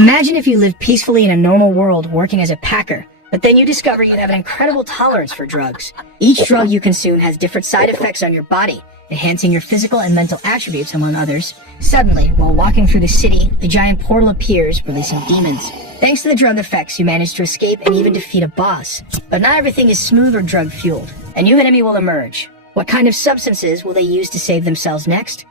Imagine if you lived peacefully in a normal world working as a packer, but then you discover you have an incredible tolerance for drugs. Each drug you consume has different side effects on your body, enhancing your physical and mental attributes, among others. Suddenly, while walking through the city, a giant portal appears, releasing demons. Thanks to the drug effects, you manage to escape and even defeat a boss. But not everything is smooth or drug-fueled. A new enemy will emerge. What kind of substances will they use to save themselves next?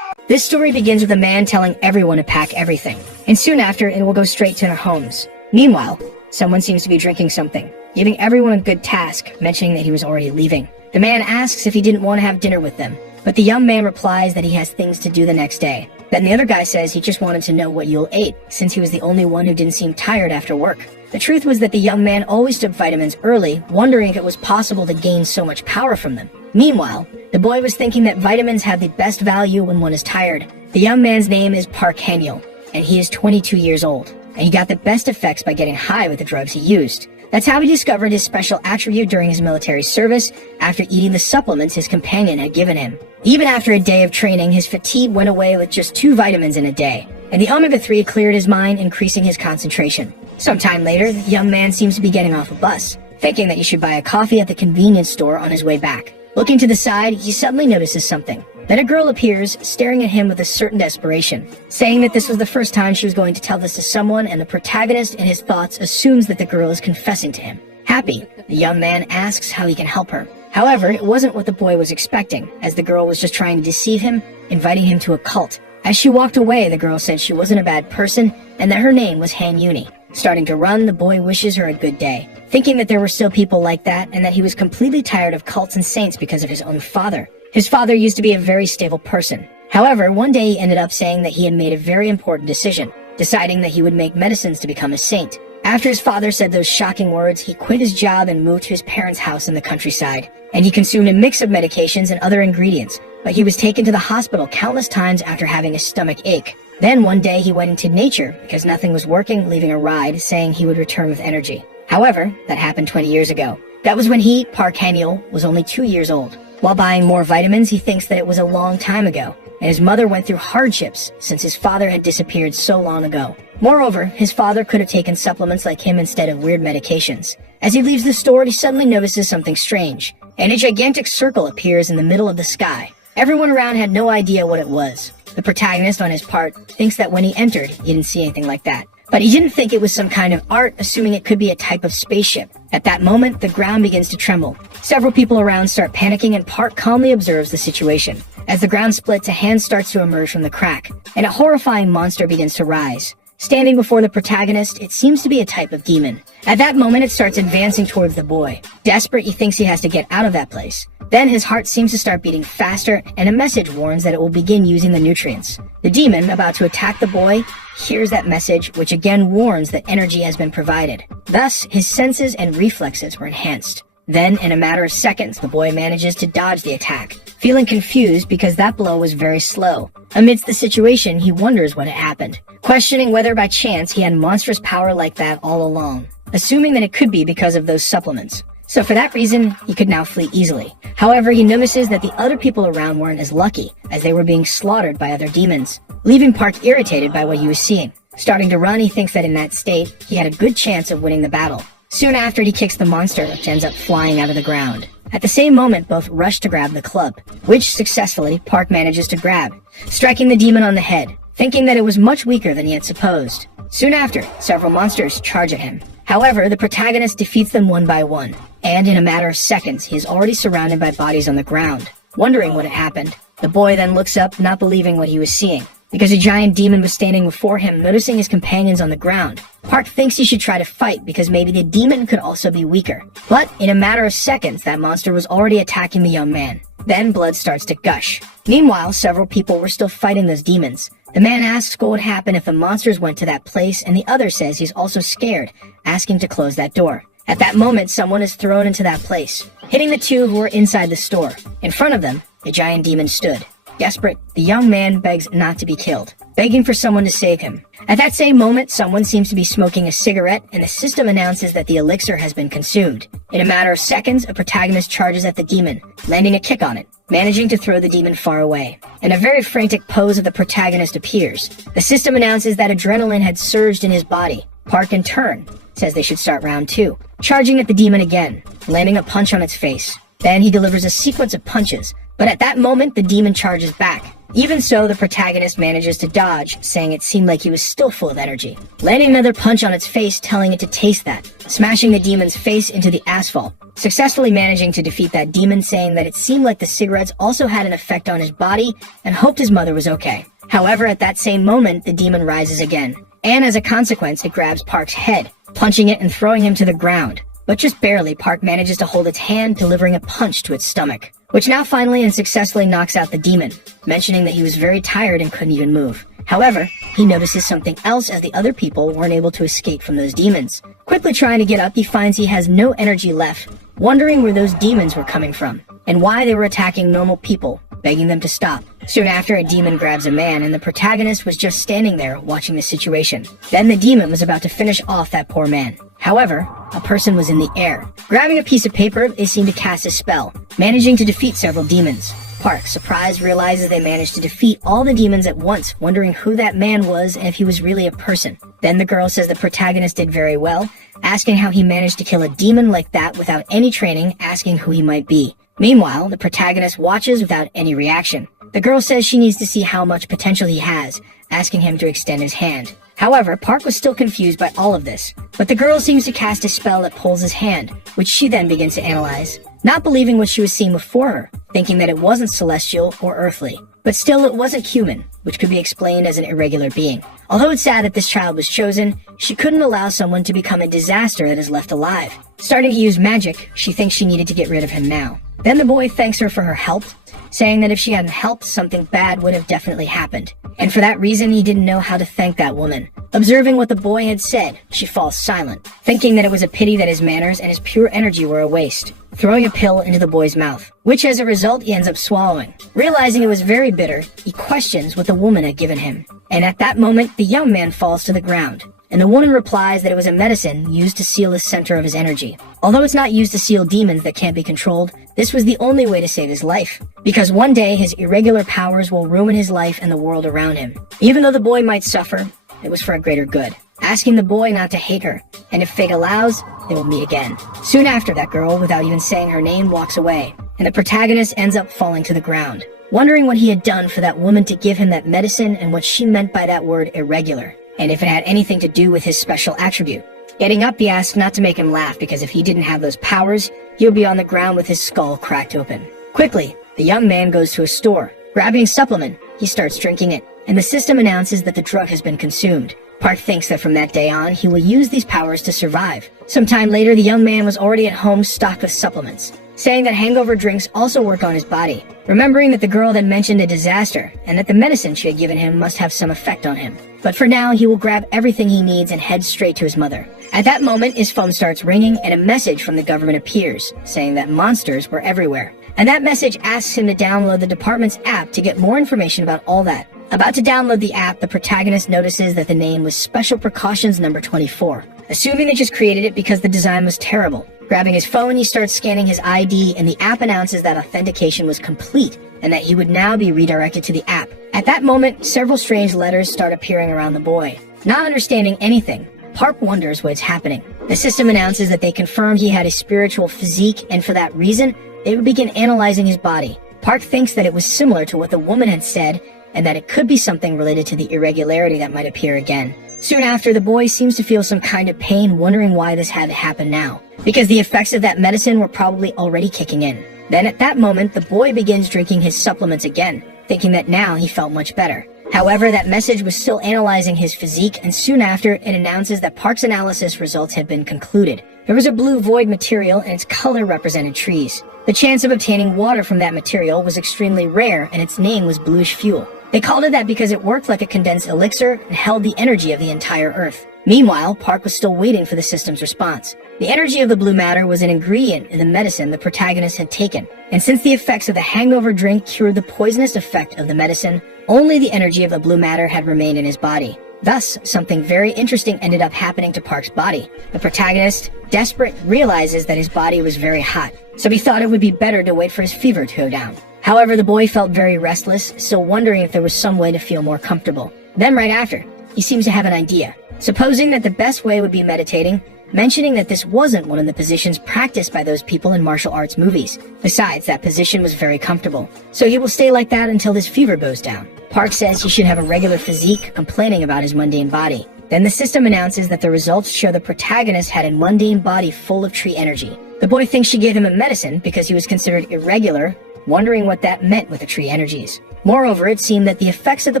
This story begins with a man telling everyone to pack everything, and soon after, it will go straight to their homes. Meanwhile, someone seems to be drinking something, giving everyone a good task, mentioning that he was already leaving. The man asks if he didn't want to have dinner with them, but the young man replies that he has things to do the next day. Then the other guy says he just wanted to know what Yule ate, since he was the only one who didn't seem tired after work. The truth was that the young man always took vitamins early, wondering if it was possible to gain so much power from them. Meanwhile, the boy was thinking that vitamins have the best value when one is tired. The young man's name is Park Han-yeol, and he is 22 years old, and he got the best effects by getting high with the drugs he used. That's how he discovered his special attribute during his military service after eating the supplements his companion had given him. Even after a day of training, his fatigue went away with just 2 vitamins in a day, and the omega-3 cleared his mind, increasing his concentration. Sometime later, the young man seems to be getting off a bus, thinking that he should buy a coffee at the convenience store on his way back. Looking to the side, he suddenly notices something. Then a girl appears, staring at him with a certain desperation, saying that this was the first time she was going to tell this to someone, and the protagonist, in his thoughts, assumes that the girl is confessing to him. Happy, the young man asks how he can help her. However, it wasn't what the boy was expecting, as the girl was just trying to deceive him, inviting him to a cult. As she walked away, the girl said she wasn't a bad person, and that her name was Han-yeol. Starting to run, the boy wishes her a good day, thinking that there were still people like that, and that he was completely tired of cults and saints because of his own father. His father used to be a very stable person. However, one day he ended up saying that he had made a very important decision, deciding that he would make medicines to become a saint. After his father said those shocking words, he quit his job and moved to his parents' house in the countryside, and he consumed a mix of medications and other ingredients, but he was taken to the hospital countless times after having a stomach ache. Then one day he went into nature because nothing was working, leaving a ride, saying he would return with energy. However, that happened 20 years ago. That was when he, Park Han-yeol, was only 2 years old. While buying more vitamins, he thinks that it was a long time ago, and his mother went through hardships since his father had disappeared so long ago. Moreover, his father could have taken supplements like him instead of weird medications. As he leaves the store, he suddenly notices something strange, and a gigantic circle appears in the middle of the sky. Everyone around had no idea what it was. The protagonist, on his part, thinks that when he entered, he didn't see anything like that. But he didn't think it was some kind of art, assuming it could be a type of spaceship. At that moment, the ground begins to tremble. Several people around start panicking, and Park calmly observes the situation. As the ground splits, a hand starts to emerge from the crack, and a horrifying monster begins to rise. Standing before the protagonist, it seems to be a type of demon. At that moment, it starts advancing towards the boy. Desperate, he thinks he has to get out of that place. Then his heart seems to start beating faster, and a message warns that it will begin using the nutrients. The demon, about to attack the boy, hears that message, which again warns that energy has been provided. Thus, his senses and reflexes were enhanced. Then, in a matter of seconds, the boy manages to dodge the attack, feeling confused because that blow was very slow. Amidst the situation, he wonders what had happened, questioning whether by chance he had monstrous power like that all along, assuming that it could be because of those supplements. So for that reason, he could now flee easily. However, he notices that the other people around weren't as lucky, as they were being slaughtered by other demons, leaving Park irritated by what he was seeing. Starting to run, he thinks that in that state, he had a good chance of winning the battle. Soon after, he kicks the monster, which ends up flying out of the ground. At the same moment, both rush to grab the club, which successfully Park manages to grab, striking the demon on the head, thinking that it was much weaker than he had supposed. Soon after, several monsters charge at him. However, the protagonist defeats them one by one, and in a matter of seconds, he is already surrounded by bodies on the ground. Wondering what had happened, the boy then looks up, not believing what he was seeing, because a giant demon was standing before him, noticing his companions on the ground. Park thinks he should try to fight because maybe the demon could also be weaker. But in a matter of seconds, that monster was already attacking the young man. Then blood starts to gush. Meanwhile, several people were still fighting those demons. The man asks what would happen if the monsters went to that place, and the other says he's also scared, asking to close that door. At that moment, someone is thrown into that place, hitting the two who were inside the store. In front of them, the giant demon stood. Desperate, the young man begs not to be killed, begging for someone to save him. At that same moment, someone seems to be smoking a cigarette, and the system announces that the elixir has been consumed. In a matter of seconds, a protagonist charges at the demon, landing a kick on it. managing to throw the demon far away. And a very frantic pose of the protagonist appears. The system announces that adrenaline had surged in his body. Park, in turn, says they should start round 2, charging at the demon again, landing a punch on its face. Then he delivers a sequence of punches, but at that moment the demon charges back. Even so, the protagonist manages to dodge, saying it seemed like he was still full of energy. Landing another punch on its face, telling it to taste that, smashing the demon's face into the asphalt, successfully managing to defeat that demon, saying that it seemed like the cigarettes also had an effect on his body and hoped his mother was okay. However, at that same moment, the demon rises again, and as a consequence, it grabs Park's head, punching it and throwing him to the ground. But just barely, Park manages to hold its hand, delivering a punch to its stomach, which now finally and successfully knocks out the demon, mentioning that he was very tired and couldn't even move. However, he notices something else as the other people weren't able to escape from those demons. Quickly trying to get up, he finds he has no energy left, wondering where those demons were coming from, and why they were attacking normal people, begging them to stop. Soon after, a demon grabs a man, and the protagonist was just standing there watching the situation. Then the demon was about to finish off that poor man. However, a person was in the air. Grabbing a piece of paper, they seem to cast a spell, managing to defeat several demons. Park, surprised, realizes they managed to defeat all the demons at once, wondering who that man was and if he was really a person. Then the girl says the protagonist did very well, asking how he managed to kill a demon like that without any training, asking who he might be. Meanwhile, the protagonist watches without any reaction. The girl says she needs to see how much potential he has, asking him to extend his hand. However, Park was still confused by all of this, but the girl seems to cast a spell that pulls his hand, which she then begins to analyze, not believing what she was seeing before her, thinking that it wasn't celestial or earthly. But still, it wasn't human, which could be explained as an irregular being. Although it's sad that this child was chosen, she couldn't allow someone to become a disaster that is left alive. Starting to use magic, she thinks she needed to get rid of him now. Then the boy thanks her for her help, saying that if she hadn't helped, something bad would have definitely happened. And for that reason, he didn't know how to thank that woman. Observing what the boy had said, she falls silent, thinking that it was a pity that his manners and his pure energy were a waste, throwing a pill into the boy's mouth, which as a result he ends up swallowing. Realizing it was very bitter, he questions what the woman had given him. And at that moment, the young man falls to the ground, and the woman replies that it was a medicine used to seal the center of his energy. Although it's not used to seal demons that can't be controlled, this was the only way to save his life, because one day his irregular powers will ruin his life and the world around him. Even though the boy might suffer, it was for a greater good, asking the boy not to hate her, and if fate allows, they will meet again. Soon after, that girl, without even saying her name, walks away, and the protagonist ends up falling to the ground, wondering what he had done for that woman to give him that medicine and what she meant by that word irregular, and if it had anything to do with his special attribute. Getting up, he asks not to make him laugh, because if he didn't have those powers, he would be on the ground with his skull cracked open. Quickly, the young man goes to a store. Grabbing a supplement, he starts drinking it, and the system announces that the drug has been consumed. Park thinks that from that day on, he will use these powers to survive. Sometime later, the young man was already at home stocked with supplements, saying that hangover drinks also work on his body, remembering that the girl had mentioned a disaster, and that the medicine she had given him must have some effect on him. But for now, he will grab everything he needs and head straight to his mother. At that moment, his phone starts ringing, and a message from the government appears, saying that monsters were everywhere. And that message asks him to download the department's app to get more information about all that. About to download the app, the protagonist notices that the name was Special Precautions number 24, assuming they just created it because the design was terrible. Grabbing his phone, he starts scanning his ID, and the app announces that authentication was complete, and that he would now be redirected to the app. At that moment, several strange letters start appearing around the boy. Not understanding anything, Park wonders what's happening. The system announces that they confirmed he had a spiritual physique, and for that reason, they would begin analyzing his body. Park thinks that it was similar to what the woman had said, and that it could be something related to the irregularity that might appear again. Soon after, the boy seems to feel some kind of pain, wondering why this had to happen now, because the effects of that medicine were probably already kicking in. Then at that moment, the boy begins drinking his supplements again, thinking that now he felt much better. However, that message was still analyzing his physique, and soon after, it announces that Park's analysis results had been concluded. There was a blue void material, and its color represented trees. The chance of obtaining water from that material was extremely rare, and its name was bluish fuel. They called it that because it worked like a condensed elixir and held the energy of the entire Earth. Meanwhile, Park was still waiting for the system's response. The energy of the blue matter was an ingredient in the medicine the protagonist had taken, and since the effects of the hangover drink cured the poisonous effect of the medicine, only the energy of the blue matter had remained in his body. Thus, something very interesting ended up happening to Park's body. The protagonist, desperate, realizes that his body was very hot, so he thought it would be better to wait for his fever to go down. However, the boy felt very restless, still wondering if there was some way to feel more comfortable. Then right after, he seems to have an idea. Supposing that the best way would be meditating, mentioning that this wasn't one of the positions practiced by those people in martial arts movies. Besides, that position was very comfortable, so he will stay like that until this fever goes down. Park says he should have a regular physique, complaining about his mundane body. Then the system announces that the results show the protagonist had a mundane body full of tree energy. The boy thinks she gave him a medicine because he was considered irregular, wondering what that meant with the tree energies. Moreover, it seemed that the effects of the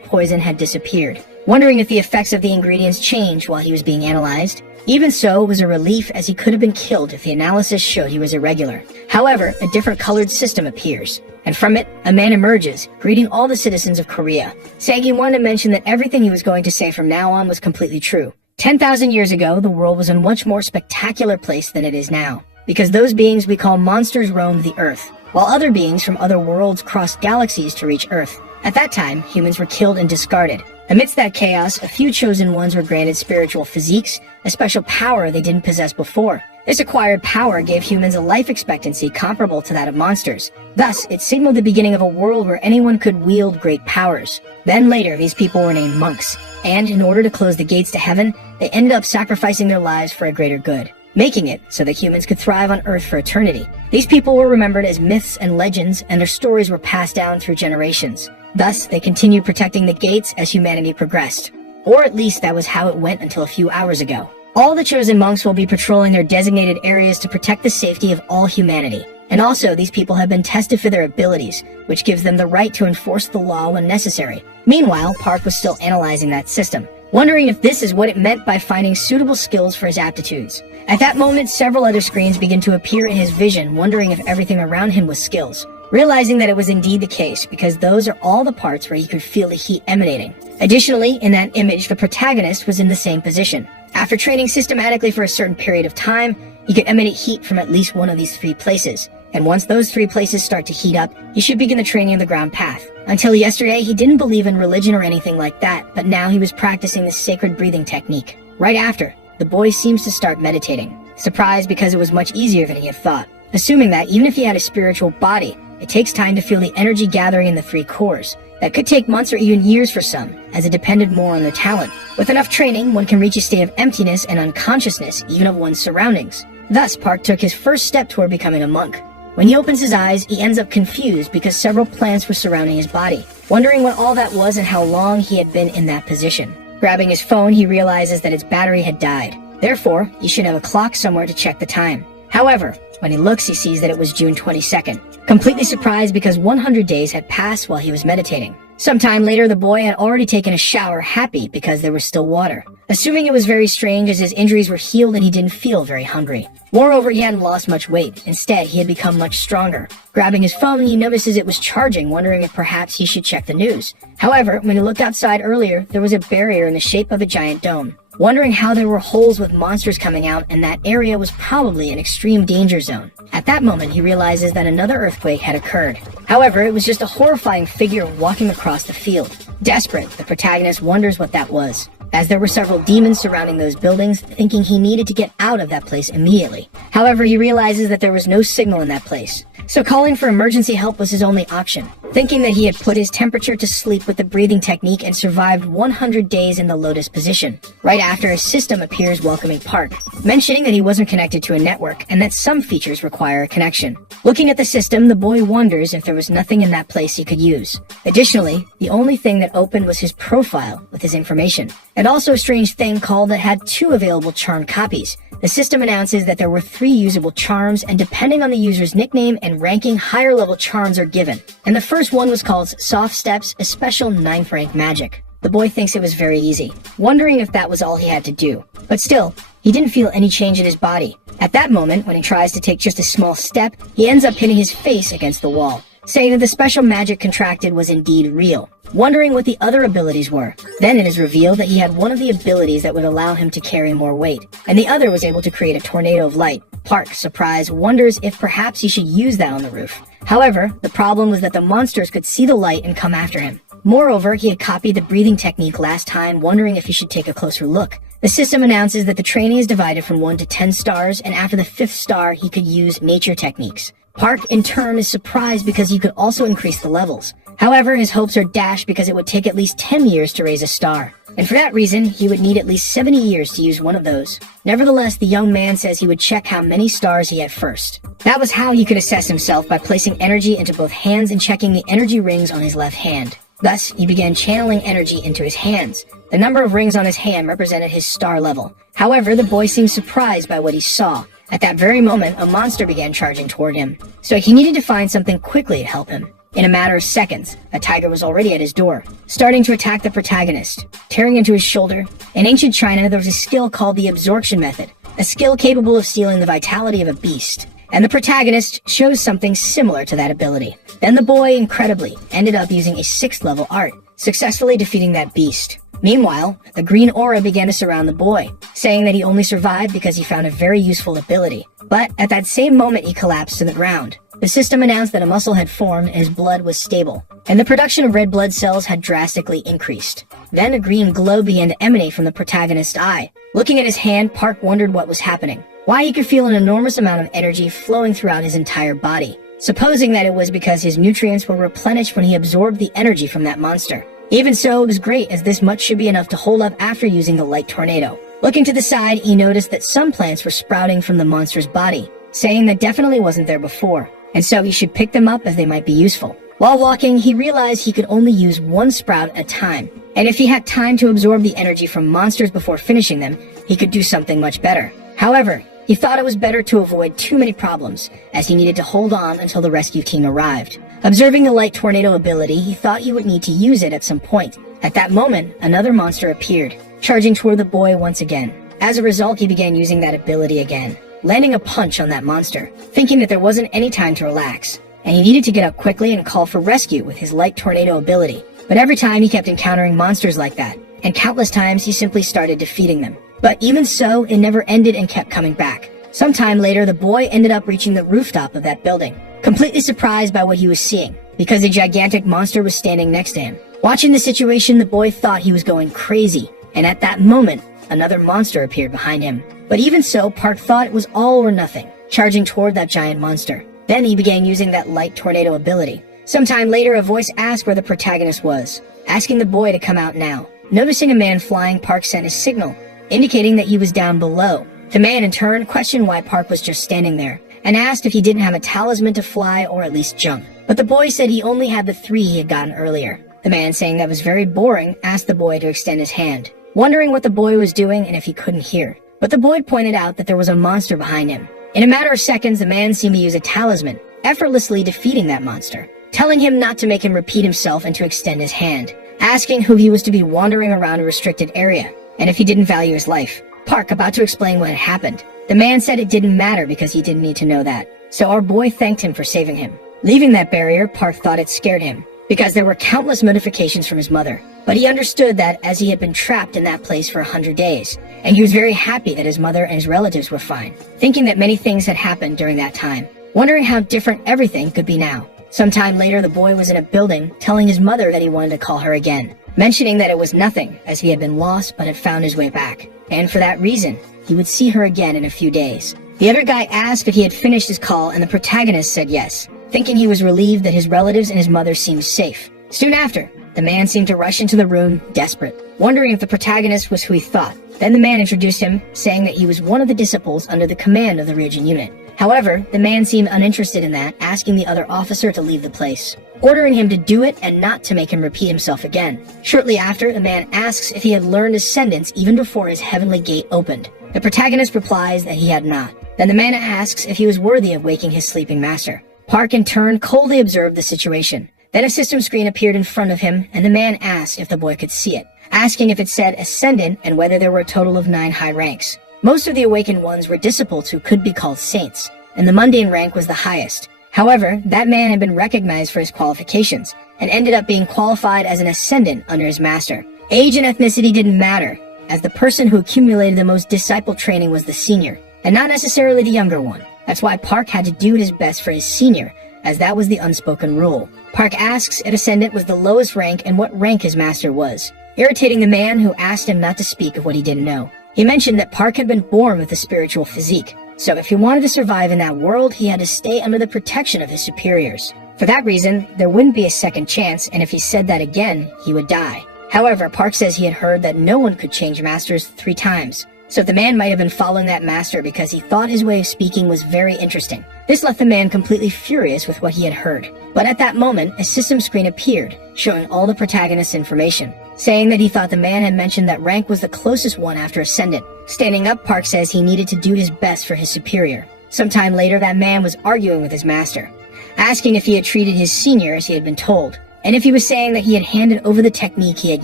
poison had disappeared, wondering if the effects of the ingredients changed while he was being analyzed. Even so, it was a relief, as he could have been killed if the analysis showed he was irregular. However, a different colored system appears, and from it, a man emerges, greeting all the citizens of Korea, saying he wanted to mention that everything he was going to say from now on was completely true. 10,000 years ago, the world was a much more spectacular place than it is now, because those beings we call monsters roamed the earth, while other beings from other worlds crossed galaxies to reach Earth. At that time, humans were killed and discarded. Amidst that chaos, a few chosen ones were granted spiritual physiques, a special power they didn't possess before. This acquired power gave humans a life expectancy comparable to that of monsters. Thus, it signaled the beginning of a world where anyone could wield great powers. Then later, these people were named monks, and in order to close the gates to heaven, they ended up sacrificing their lives for a greater good, making it so that humans could thrive on Earth for eternity. These people were remembered as myths and legends, and their stories were passed down through generations. Thus, they continued protecting the gates as humanity progressed. Or at least that was how it went until a few hours ago. All the chosen monks will be patrolling their designated areas to protect the safety of all humanity. And also, these people have been tested for their abilities, which gives them the right to enforce the law when necessary. Meanwhile, Park was still analyzing that system, wondering if this is what it meant by finding suitable skills for his aptitudes. At that moment, several other screens begin to appear in his vision, wondering if everything around him was skills. Realizing that it was indeed the case, because those are all the parts where he could feel the heat emanating. Additionally, in that image, the protagonist was in the same position. After training systematically for a certain period of time, he could emanate heat from at least one of these 3 places. And once those 3 places start to heat up, he should begin the training of the ground path. Until yesterday, he didn't believe in religion or anything like that, but now he was practicing the sacred breathing technique. Right after, the boy seems to start meditating. Surprised because it was much easier than he had thought. Assuming that even if he had a spiritual body, it takes time to feel the energy gathering in the 3 cores. That could take months or even years for some, as it depended more on their talent. With enough training, one can reach a state of emptiness and unconsciousness, even of one's surroundings. Thus, Park took his first step toward becoming a monk. When he opens his eyes, he ends up confused because several plants were surrounding his body, wondering what all that was and how long he had been in that position. Grabbing his phone, he realizes that its battery had died. Therefore, he should have a clock somewhere to check the time. However, when he looks, he sees that it was June 22nd. Completely surprised because 100 days had passed while he was meditating. Sometime later, the boy had already taken a shower, happy because there was still water. Assuming it was very strange as his injuries were healed and he didn't feel very hungry. Moreover, he hadn't lost much weight. Instead, he had become much stronger. Grabbing his phone, he notices it was charging, wondering if perhaps he should check the news. However, when he looked outside earlier, there was a barrier in the shape of a giant dome. Wondering how there were holes with monsters coming out, and that area was probably an extreme danger zone. At that moment, he realizes that another earthquake had occurred. However, it was just a horrifying figure walking across the field. Desperate, the protagonist wonders what that was, as there were several demons surrounding those buildings, thinking he needed to get out of that place immediately. However, he realizes that there was no signal in that place, so calling for emergency help was his only option. Thinking that he had put his temperature to sleep with the breathing technique and survived 100 days in the lotus position. Right after, a system appears welcoming Park, mentioning that he wasn't connected to a network and that some features require a connection. Looking at the system, the boy wonders if there was nothing in that place he could use. Additionally, the only thing that opened was his profile with his information, and also a strange thing called that had 2 available charm copies. The system announces that there were 3 usable charms, and depending on the user's nickname and ranking, higher level charms are given. And the first one was called Soft Steps, a special 9th rank magic. The boy thinks it was very easy, wondering if that was all he had to do. But still, he didn't feel any change in his body. At that moment, when he tries to take just a small step, he ends up hitting his face against the wall, saying that the special magic contracted was indeed real. Wondering what the other abilities were. Then it is revealed that he had one of the abilities that would allow him to carry more weight, and the other was able to create a tornado of light. Park, surprised, wonders if perhaps he should use that on the roof. However, the problem was that the monsters could see the light and come after him. Moreover, he had copied the breathing technique last time, wondering if he should take a closer look. The system announces that the training is divided from 1 to 10 stars, and after the 5th star, he could use nature techniques. Park, in turn, is surprised because he could also increase the levels. However, his hopes are dashed because it would take at least 10 years to raise a star. And for that reason, he would need at least 70 years to use one of those. Nevertheless, the young man says he would check how many stars he had first. That was how he could assess himself, by placing energy into both hands and checking the energy rings on his left hand. Thus, he began channeling energy into his hands. The number of rings on his hand represented his star level. However, the boy seemed surprised by what he saw. At that very moment, a monster began charging toward him. So he needed to find something quickly to help him. In a matter of seconds, a tiger was already at his door, starting to attack the protagonist, tearing into his shoulder. In ancient China, there was a skill called the absorption method, a skill capable of stealing the vitality of a beast. And the protagonist shows something similar to that ability. Then the boy, incredibly, ended up using a 6th level art, successfully defeating that beast. Meanwhile, the green aura began to surround the boy, saying that he only survived because he found a very useful ability. But at that same moment, he collapsed to the ground. The system announced that a muscle had formed and his blood was stable, and the production of red blood cells had drastically increased. Then a green glow began to emanate from the protagonist's eye. Looking at his hand, Park wondered what was happening, why he could feel an enormous amount of energy flowing throughout his entire body, supposing that it was because his nutrients were replenished when he absorbed the energy from that monster. Even so, it was great, as this much should be enough to hold up after using the light tornado. Looking to the side, he noticed that some plants were sprouting from the monster's body, saying that definitely wasn't there before, and so he should pick them up as they might be useful. While walking, he realized he could only use one sprout at a time, and if he had time to absorb the energy from monsters before finishing them, he could do something much better. However, he thought it was better to avoid too many problems, as he needed to hold on until the rescue team arrived. Observing the light tornado ability, he thought he would need to use it at some point. At that moment, another monster appeared, charging toward the boy once again. As a result, he began using that ability again, landing a punch on that monster, thinking that there wasn't any time to relax, and he needed to get up quickly and call for rescue with his light tornado ability. But every time he kept encountering monsters like that, and countless times he simply started defeating them. But even so, it never ended and kept coming back. Sometime later, the boy ended up reaching the rooftop of that building, completely surprised by what he was seeing, because a gigantic monster was standing next to him. Watching the situation, the boy thought he was going crazy, and at that moment, another monster appeared behind him. But even so, Park thought it was all or nothing, charging toward that giant monster. Then he began using that light tornado ability. Sometime later, a voice asked where the protagonist was, asking the boy to come out now. Noticing a man flying, Park sent a signal, indicating that he was down below. The man, in turn, questioned why Park was just standing there, and asked if he didn't have a talisman to fly or at least jump. But the boy said he only had the 3 he had gotten earlier. The man, saying that was very boring, asked the boy to extend his hand, wondering what the boy was doing and if he couldn't hear. But the boy pointed out that there was a monster behind him. In a matter of seconds, the man seemed to use a talisman, effortlessly defeating that monster, telling him not to make him repeat himself and to extend his hand, asking who he was to be wandering around a restricted area, and if he didn't value his life. Park, about to explain what had happened. The man said it didn't matter because he didn't need to know that. So our boy thanked him for saving him. Leaving that barrier, Park thought it scared him, because there were countless notifications from his mother. But he understood that as he had been trapped in that place for 100 days, and he was very happy that his mother and his relatives were fine, thinking that many things had happened during that time, wondering how different everything could be now. Sometime later, the boy was in a building, telling his mother that he wanted to call her again, mentioning that it was nothing, as he had been lost but had found his way back, and for that reason, he would see her again in a few days. The other guy asked if he had finished his call, and the protagonist said yes, thinking he was relieved that his relatives and his mother seemed safe. Soon after, the man seemed to rush into the room, desperate, wondering if the protagonist was who he thought. Then the man introduced him, saying that he was one of the disciples under the command of the Ryujin unit. However, the man seemed uninterested in that, asking the other officer to leave the place, ordering him to do it and not to make him repeat himself again. Shortly after, the man asks if he had learned ascendance even before his heavenly gate opened. The protagonist replies that he had not. Then the man asks if he was worthy of waking his sleeping master. Park, in turn, coldly observed the situation. Then a system screen appeared in front of him, and the man asked if the boy could see it, asking if it said Ascendant and whether there were a total of 9 high ranks. Most of the awakened ones were disciples who could be called saints, and the mundane rank was the highest. However, that man had been recognized for his qualifications, and ended up being qualified as an Ascendant under his master. Age and ethnicity didn't matter, as the person who accumulated the most disciple training was the senior, and not necessarily the younger one. That's why Park had to do his best for his senior, as that was the unspoken rule. Park asks if Ascendant was the lowest rank and what rank his master was, irritating the man who asked him not to speak of what he didn't know. He mentioned that Park had been born with a spiritual physique, So if he wanted to survive in that world, he had to stay under the protection of his superiors. For that reason, there wouldn't be a second chance, and if he said that again, he would die. However, Park says he had heard that no one could change masters 3 times. So the man might have been following that master because he thought his way of speaking was very interesting. This left the man completely furious with what he had heard. But at that moment, a system screen appeared, showing all the protagonist's information, saying that he thought the man had mentioned that rank was the closest one after Ascendant. Standing up, Park says he needed to do his best for his superior. Sometime later, that man was arguing with his master, asking if he had treated his senior as he had been told, and if he was saying that he had handed over the technique he had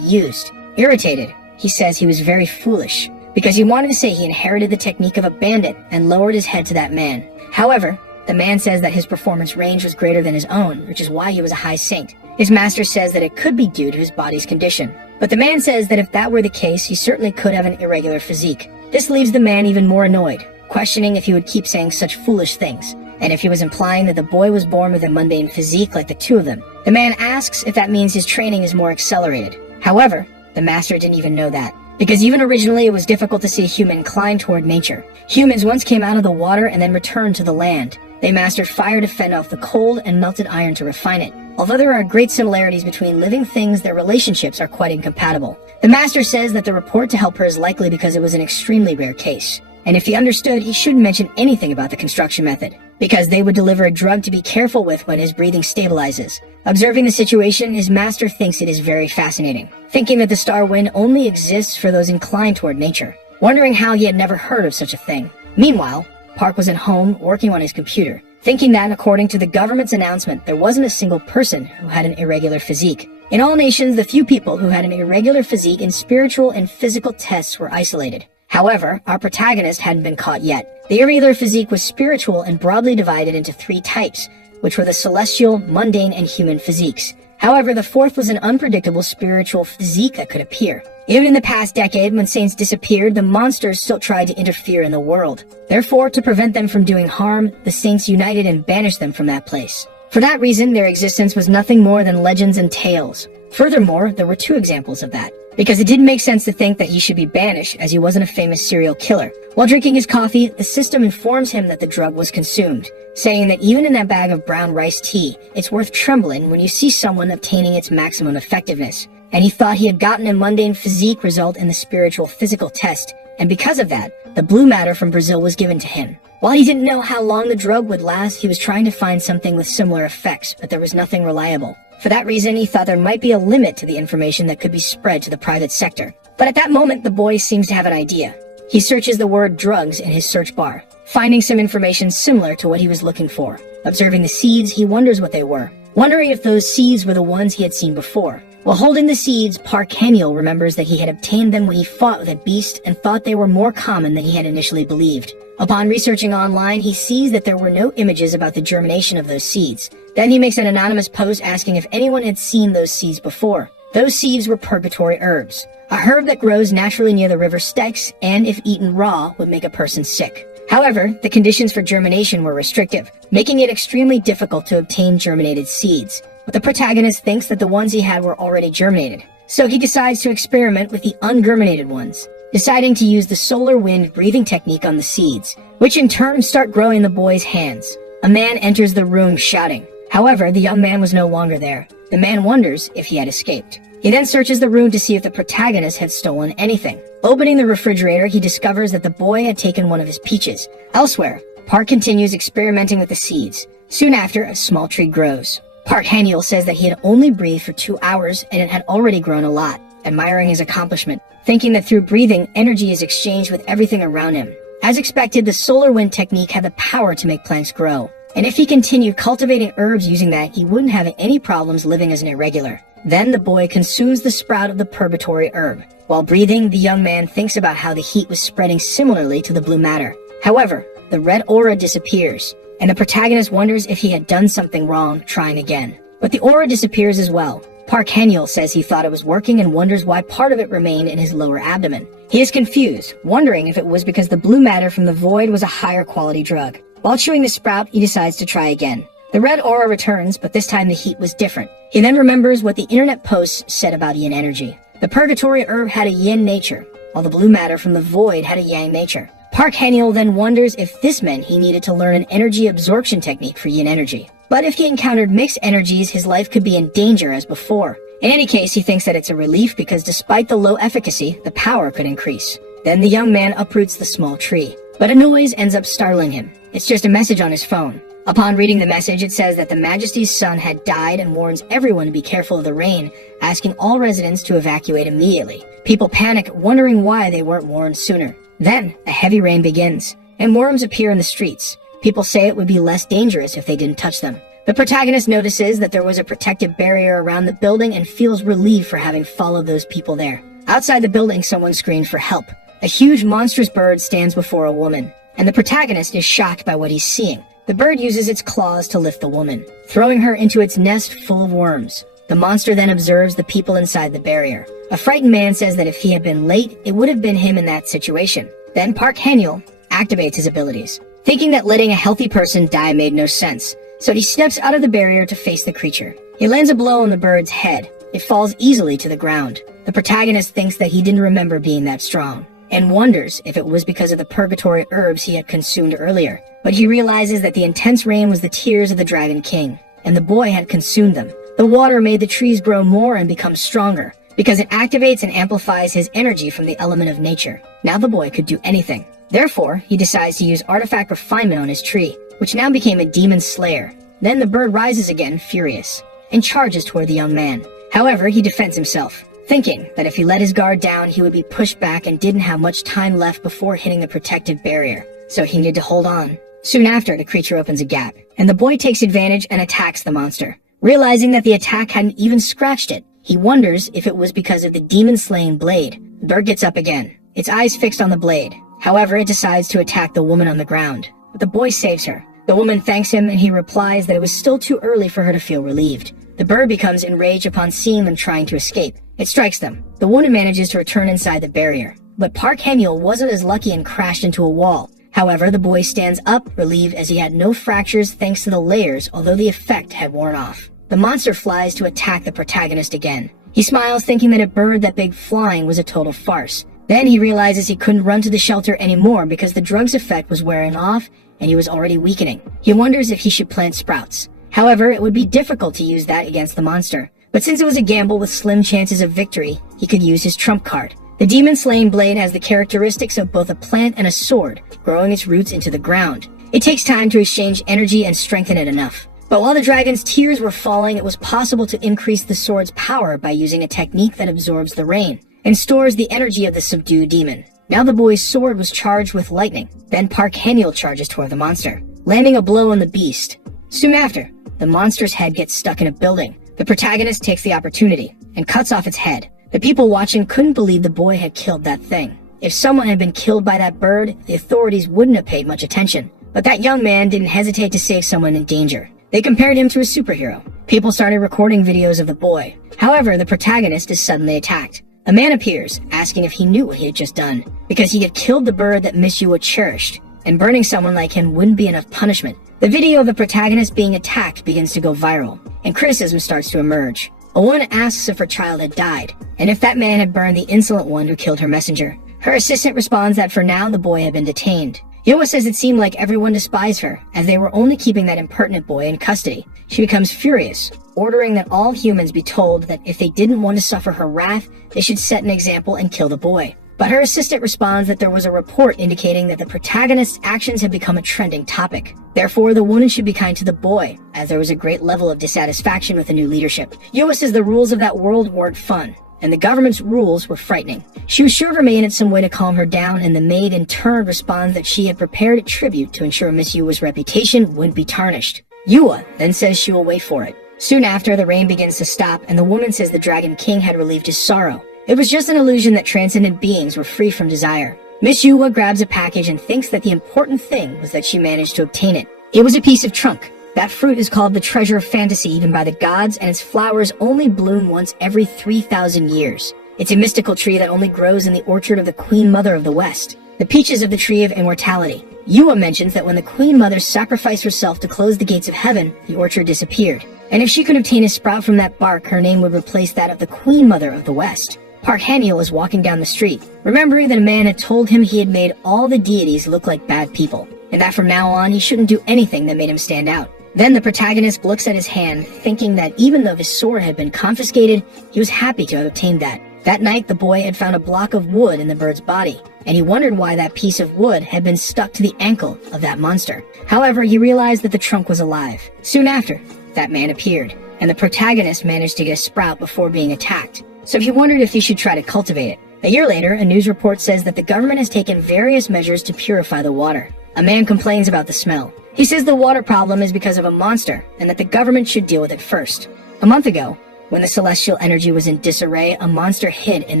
used. Irritated, he says he was very foolish, because he wanted to say he inherited the technique of a bandit and lowered his head to that man. However, the man says that his performance range was greater than his own, which is why he was a high saint. His master says that it could be due to his body's condition. But the man says that if that were the case, he certainly could have an irregular physique. This leaves the man even more annoyed, questioning if he would keep saying such foolish things, and if he was implying that the boy was born with a mundane physique like the 2 of them. The man asks if that means his training is more accelerated. However, the master didn't even know that, because even originally it was difficult to see a human inclined toward nature. Humans once came out of the water and then returned to the land. They mastered fire to fend off the cold and melted iron to refine it. Although there are great similarities between living things, their relationships are quite incompatible. The master says that the report to help her is likely because it was an extremely rare case. And if he understood, he shouldn't mention anything about the construction method, because they would deliver a drug to be careful with when his breathing stabilizes. Observing the situation, his master thinks it is very fascinating, thinking that the star wind only exists for those inclined toward nature, wondering how he had never heard of such a thing. Meanwhile, Park was at home working on his computer, thinking that according to the government's announcement, there wasn't a single person who had an irregular physique. In all nations, the few people who had an irregular physique in spiritual and physical tests were isolated. However, our protagonist hadn't been caught yet. The irregular physique was spiritual and broadly divided into 3 types, which were the celestial, mundane, and human physiques. However, the 4th was an unpredictable spiritual physique that could appear. Even in the past decade, when saints disappeared, the monsters still tried to interfere in the world. Therefore, to prevent them from doing harm, the saints united and banished them from that place. For that reason, their existence was nothing more than legends and tales. Furthermore, there were 2 examples of that, because it didn't make sense to think that he should be banished as he wasn't a famous serial killer. While drinking his coffee, the system informs him that the drug was consumed, saying that even in that bag of brown rice tea, it's worth trembling when you see someone obtaining its maximum effectiveness. And he thought he had gotten a mundane physique result in the spiritual physical test, and because of that, the blue matter from Brazil was given to him. While he didn't know how long the drug would last, he was trying to find something with similar effects, but there was nothing reliable. For that reason, he thought there might be a limit to the information that could be spread to the private sector. But at that moment, the boy seems to have an idea. He searches the word drugs in his search bar, finding some information similar to what he was looking for. Observing the seeds, he wonders what they were, wondering if those seeds were the ones he had seen before. While holding the seeds, Park Haniel remembers that he had obtained them when he fought with a beast and thought they were more common than he had initially believed. Upon researching online, he sees that there were no images about the germination of those seeds. Then he makes an anonymous post asking if anyone had seen those seeds before. Those seeds were purgatory herbs, a herb that grows naturally near the river Styx and, if eaten raw, would make a person sick. However, the conditions for germination were restrictive, making it extremely difficult to obtain germinated seeds. But the protagonist thinks that the ones he had were already germinated, so he decides to experiment with the ungerminated ones, deciding to use the solar wind breathing technique on the seeds, which in turn start growing in the boy's hands. A man enters the room shouting. However, the young man was no longer there. The man wonders if he had escaped. He then searches the room to see if the protagonist had stolen anything. Opening the refrigerator, he discovers that the boy had taken one of his peaches. Elsewhere, Park continues experimenting with the seeds. Soon after, a small tree grows. Park Haniel says that he had only breathed for 2 hours and it had already grown a lot, admiring his accomplishment, thinking that through breathing, energy is exchanged with everything around him. As expected, the solar wind technique had the power to make plants grow, and if he continued cultivating herbs using that, he wouldn't have any problems living as an irregular. Then the boy consumes the sprout of the purgatory herb. While breathing, the young man thinks about how the heat was spreading similarly to the blue matter. However, the red aura disappears, and the protagonist wonders if he had done something wrong trying again. But the aura disappears as well. Park Haniel says he thought it was working and wonders why part of it remained in his lower abdomen. He is confused, wondering if it was because the blue matter from the void was a higher quality drug. While chewing the sprout, he decides to try again. The red aura returns, but this time the heat was different. He then remembers what the internet posts said about yin energy. The purgatory herb had a yin nature, while the blue matter from the void had a yang nature. Park Haniel then wonders if this meant he needed to learn an energy absorption technique for yin energy. But if he encountered mixed energies, his life could be in danger as before. In any case, he thinks that it's a relief because despite the low efficacy, the power could increase. Then the young man uproots the small tree, but a noise ends up startling him. It's just a message on his phone. Upon reading the message, it says that the Majesty's son had died and warns everyone to be careful of the rain, asking all residents to evacuate immediately. People panic, wondering why they weren't warned sooner. Then, a heavy rain begins, and worms appear in the streets. People say it would be less dangerous if they didn't touch them. The protagonist notices that there was a protective barrier around the building and feels relieved for having followed those people there. Outside the building, someone screamed for help. A huge monstrous bird stands before a woman, and the protagonist is shocked by what he's seeing. The bird uses its claws to lift the woman, throwing her into its nest full of worms. The monster then observes the people inside the barrier. A frightened man says that if he had been late, it would have been him in that situation. Then Park Haniel activates his abilities, thinking that letting a healthy person die made no sense, so he steps out of the barrier to face the creature. He lands a blow on the bird's head. It falls easily to the ground. The protagonist thinks that he didn't remember being that strong, and wonders if it was because of the purgatory herbs he had consumed earlier. But he realizes that the intense rain was the tears of the Dragon King, and the boy had consumed them. The water made the trees grow more and become stronger, because it activates and amplifies his energy from the element of nature. Now the boy could do anything. Therefore, he decides to use artifact refinement on his tree, which now became a demon slayer. Then the bird rises again, furious, and charges toward the young man. However, he defends himself, thinking that if he let his guard down, he would be pushed back and didn't have much time left before hitting the protective barrier, so he needed to hold on. Soon after, the creature opens a gap, and the boy takes advantage and attacks the monster. Realizing that the attack hadn't even scratched it, he wonders if it was because of the demon-slaying blade. The bird gets up again, its eyes fixed on the blade. However, it decides to attack the woman on the ground, but the boy saves her. The woman thanks him, and he replies that it was still too early for her to feel relieved. The bird becomes enraged upon seeing them trying to escape. It strikes them. The woman manages to return inside the barrier, but Park Haniel wasn't as lucky and crashed into a wall. However, the boy stands up, relieved as he had no fractures thanks to the layers, although the effect had worn off. The monster flies to attack the protagonist again. He smiles, thinking that a bird that big flying was a total farce. Then he realizes he couldn't run to the shelter anymore because the drug's effect was wearing off and he was already weakening. He wonders if he should plant sprouts. However, it would be difficult to use that against the monster. But since it was a gamble with slim chances of victory, he could use his trump card. The demon-slaying blade has the characteristics of both a plant and a sword, growing its roots into the ground. It takes time to exchange energy and strengthen it enough. But while the dragon's tears were falling, it was possible to increase the sword's power by using a technique that absorbs the rain and stores the energy of the subdued demon. Now the boy's sword was charged with lightning. Then Park Haniel charges toward the monster, landing a blow on the beast. Soon after, the monster's head gets stuck in a building. The protagonist takes the opportunity and cuts off its head. The people watching couldn't believe the boy had killed that thing. If someone had been killed by that bird, the authorities wouldn't have paid much attention. But that young man didn't hesitate to save someone in danger. They compared him to a superhero. People started recording videos of the boy. However, the protagonist is suddenly attacked. A man appears, asking if he knew what he had just done, because he had killed the bird that MysticMANHWA cherished, and burning someone like him wouldn't be enough punishment. The video of the protagonist being attacked begins to go viral, and criticism starts to emerge. A woman asks if her child had died, and if that man had burned the insolent one who killed her messenger. Her assistant responds that for now the boy had been detained. Yoa says it seemed like everyone despised her, as they were only keeping that impertinent boy in custody. She becomes furious, ordering that all humans be told that if they didn't want to suffer her wrath, they should set an example and kill the boy. But her assistant responds that there was a report indicating that the protagonist's actions had become a trending topic. Therefore, the woman should be kind to the boy, as there was a great level of dissatisfaction with the new leadership. Yoa says the rules of that world weren't fun, and the government's rules were frightening. She was sure her maid had some way to calm her down, and the maid in turn responds that she had prepared a tribute to ensure Miss Yua's reputation wouldn't be tarnished. Yua then says she will wait for it. Soon after, the rain begins to stop, and the woman says the Dragon King had relieved his sorrow. It was just an illusion that transcendent beings were free from desire. Miss Yua grabs a package and thinks that the important thing was that she managed to obtain it. It was a piece of trunk. That fruit is called the treasure of fantasy even by the gods, and its flowers only bloom once every 3,000 years. It's a mystical tree that only grows in the orchard of the Queen Mother of the West, the peaches of the Tree of Immortality. Yua mentions that when the Queen Mother sacrificed herself to close the gates of heaven, the orchard disappeared. And if she could obtain a sprout from that bark, her name would replace that of the Queen Mother of the West. Park Han-il was walking down the street, remembering that a man had told him he had made all the deities look like bad people, and that from now on he shouldn't do anything that made him stand out. Then the protagonist looks at his hand, thinking that even though his sword had been confiscated, he was happy to have obtained that. That night, the boy had found a block of wood in the bird's body, and he wondered why that piece of wood had been stuck to the ankle of that monster. However, he realized that the trunk was alive. Soon after, that man appeared, and the protagonist managed to get a sprout before being attacked. So he wondered if he should try to cultivate it. A year later, a news report says that the government has taken various measures to purify the water. A man complains about the smell. He says the water problem is because of a monster, and that the government should deal with it first. A month ago, when the celestial energy was in disarray, a monster hid in